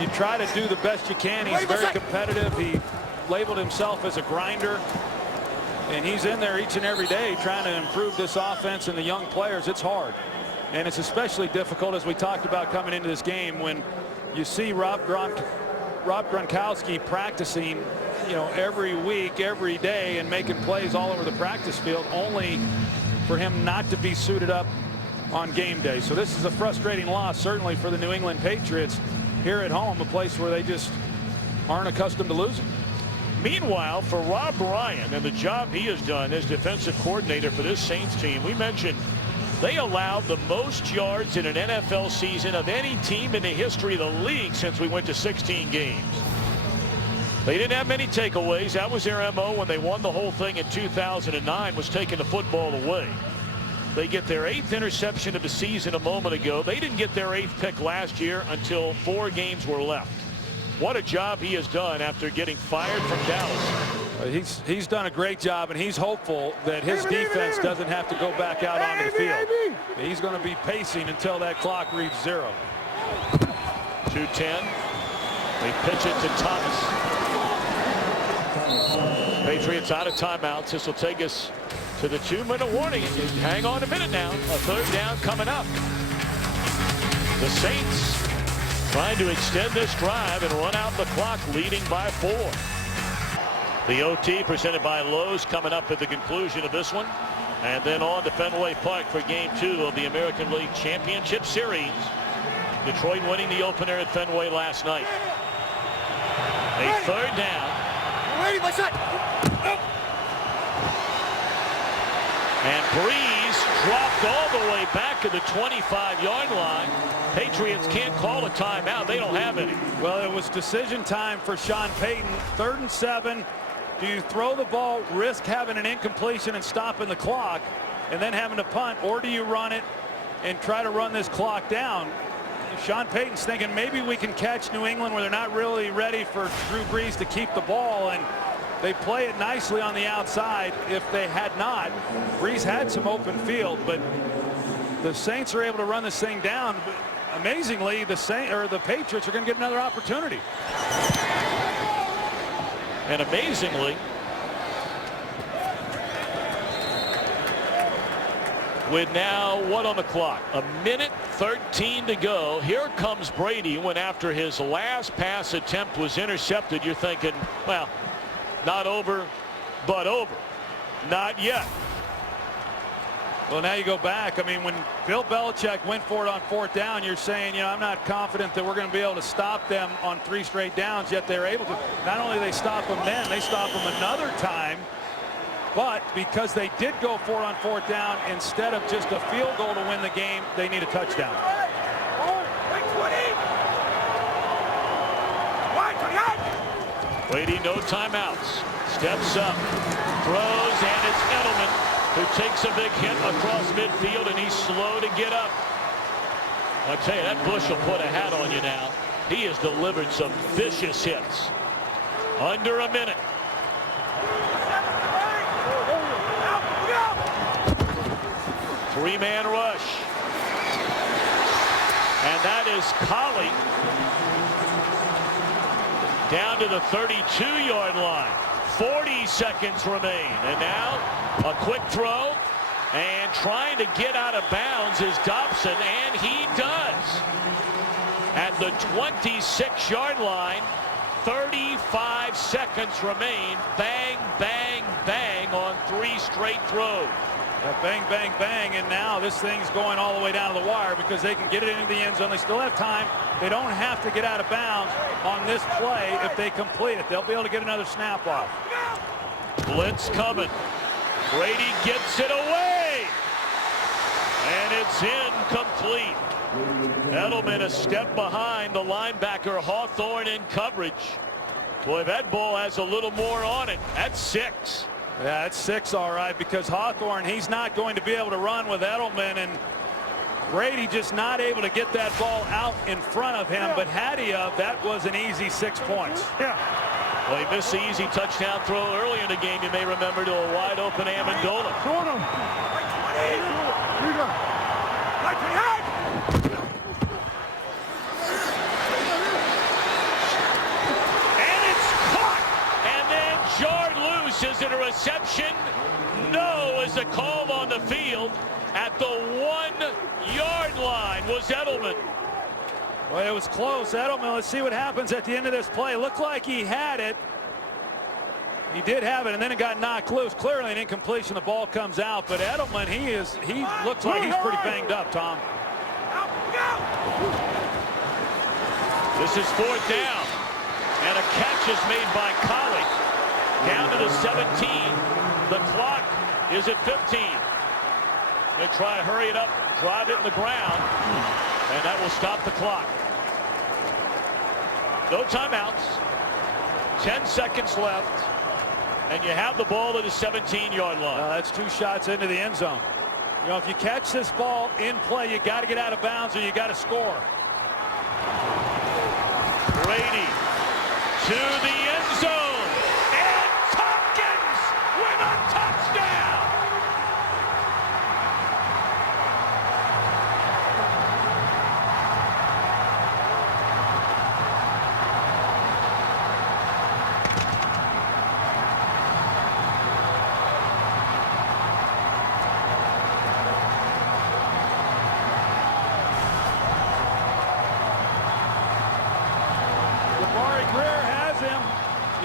you try to do the best you can. He's very competitive. He labeled himself as a grinder, and he's in there each and every day trying to improve this offense and the young players. It's hard, and it's especially difficult, as we talked about coming into this game, when you see Rob Gronkowski practicing, you know, every week, every day, and making plays all over the practice field, only for him not to be suited up on game day. So this is a frustrating loss, certainly for the New England Patriots here at home, a place where they just aren't accustomed to losing. Meanwhile, for Rob Ryan and the job he has done as defensive coordinator for this Saints team, we mentioned they allowed the most yards in an NFL season of any team in the history of the league since we went to 16 games. They didn't have many takeaways. That was their MO when they won the whole thing in 2009, was taking the football away. They get their 8th interception of the season a moment ago. They didn't get their 8th pick last year until 4 games were left. What a job he has done after getting fired from Dallas. He's done a great job, and he's hopeful that his defense doesn't have to go back out onto the field. He's going to be pacing until that clock reads 0. 2:10. They pitch it to Thomas. Patriots out of timeouts. This will take us to the 2-minute warning. Hang on a minute now. A 3rd down coming up. The Saints trying to extend this drive and run out the clock, leading by 4. The OT presented by Lowe's coming up at the conclusion of this one. And then on to Fenway Park for game 2 of the American League Championship Series. Detroit winning the opener at Fenway last night. A 3rd down. Ready, my shot. And Breeze dropped all the way back to the 25-yard line. Patriots can't call a timeout. They don't have any. Well, it was decision time for Sean Payton. 3rd and 7. Do you throw the ball, risk having an incompletion and stopping the clock, and then having to punt, or do you run it and try to run this clock down? Sean Payton's thinking maybe we can catch New England where they're not really ready for Drew Brees to keep the ball, and they play it nicely on the outside. If they had not, Brees had some open field, but the Saints are able to run this thing down. Amazingly, the Patriots are going to get another opportunity. And amazingly, with now what on the clock? 1:13 to go. Here comes Brady when after his last pass attempt was intercepted. You're thinking, well, not over, but over. Not yet. Well, now you go back. I mean, when Bill Belichick went for it on 4th down, you're saying, you know, I'm not confident that we're going to be able to stop them on 3 straight downs, yet they're able to. Not only they stop them then, they stop them another time. But because they did go for it on 4th down, instead of just a field goal to win the game, they need a touchdown. Brady, no timeouts. Steps up, throws, and it's Edelman who takes a big hit across midfield, and he's slow to get up. I tell you, that Bush will put a hat on you now. He has delivered some vicious hits. Under a minute. Three-man rush. And that is Colley down to the 32-yard line. 40 seconds remain. And now a quick throw. And trying to get out of bounds is Dobson, and he does. At the 26-yard line, 35 seconds remain. Bang, bang, bang on 3 straight throws. Bang, bang, bang, and now this thing's going all the way down to the wire because they can get it into the end zone. They still have time. They don't have to get out of bounds on this play if they complete it. They'll be able to get another snap off. Blitz coming. Brady gets it away, and it's incomplete. Edelman a step behind the linebacker Hawthorne in coverage. Boy, that ball has a little more on it. That's 6. Yeah, that's 6 all right, because Hawthorne, he's not going to be able to run with Edelman, and Brady just not able to get that ball out in front of him. But had he that was an easy 6 points. Yeah. Well, he missed the easy touchdown throw early in the game, you may remember, to a wide open Amendola. Is it a reception? No, is a call on the field at the 1-yard line was Edelman. Well, it was close. Edelman, let's see what happens at the end of this play. Looked like he had it. He did have it, and then it got knocked loose. Clearly an incompletion. The ball comes out, but Edelman, he looks like he's pretty banged up, Tom. This is 4th down, and a catch is made by Colley. Down to the 17. The clock is at 15. They try to hurry it up, drive it in the ground, and that will stop the clock. No timeouts. 10 seconds left, and you have the ball at the 17-yard line. That's 2 shots into the end zone. You know, if you catch this ball in play, you got to get out of bounds or you got to score. Brady to the end zone. With a touchdown! Greer has him.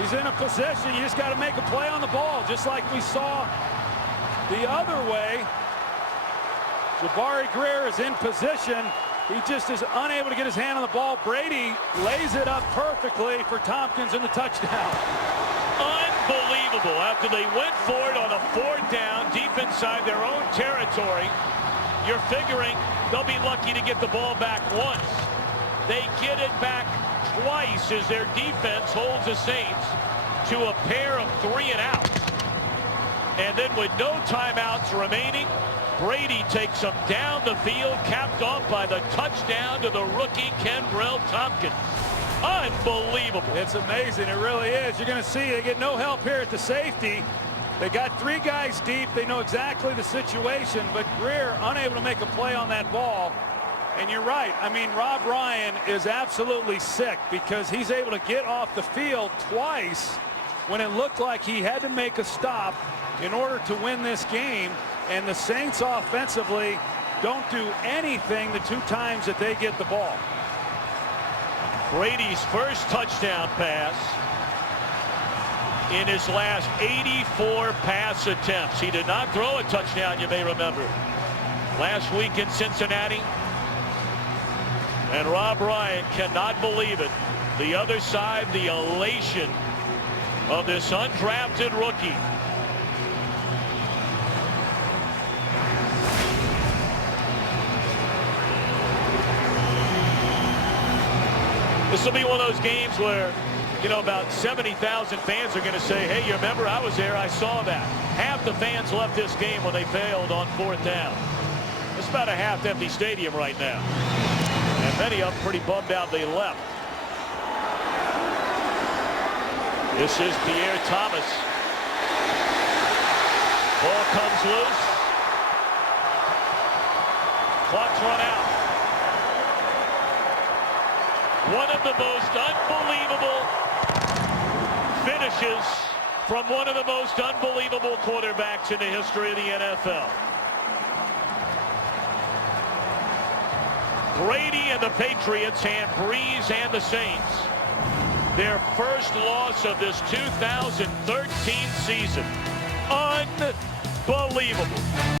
He's in a possession. You just got to make a play on the ball, just like we saw the other way. Jabari Greer is in position. He just is unable to get his hand on the ball. Brady lays it up perfectly for Tompkins in the touchdown. Unbelievable. After they went for it on a 4th down deep inside their own territory, you're figuring they'll be lucky to get the ball back once. They get it back twice as their defense holds the Saints to a pair of 3 and outs. And then with no timeouts remaining, Brady takes them down the field, capped off by the touchdown to the rookie Kenbrell Tompkins. Unbelievable. It's amazing. It really is. You're going to see they get no help here at the safety. They got 3 guys deep. They know exactly the situation, but Greer unable to make a play on that ball. And you're right. I mean, Rob Ryan is absolutely sick because he's able to get off the field twice when it looked like he had to make a stop in order to win this game. And the Saints offensively don't do anything the 2 times that they get the ball. Brady's first touchdown pass in his last 84 pass attempts. He did not throw a touchdown, you may remember, last week in Cincinnati. And Rob Ryan cannot believe it. The other side, the elation of this undrafted rookie. This will be one of those games where, you know, about 70,000 fans are going to say, hey, you remember I was there, I saw that. Half the fans left this game when they failed on 4th down. It's about a half-empty stadium right now. And many of them pretty bummed out they left. This is Pierre Thomas. Ball comes loose. Clock's run out. One of the most unbelievable finishes from one of the most unbelievable quarterbacks in the history of the NFL. Brady and the Patriots hand Breeze and the Saints their first loss of this 2013 season. Unbelievable.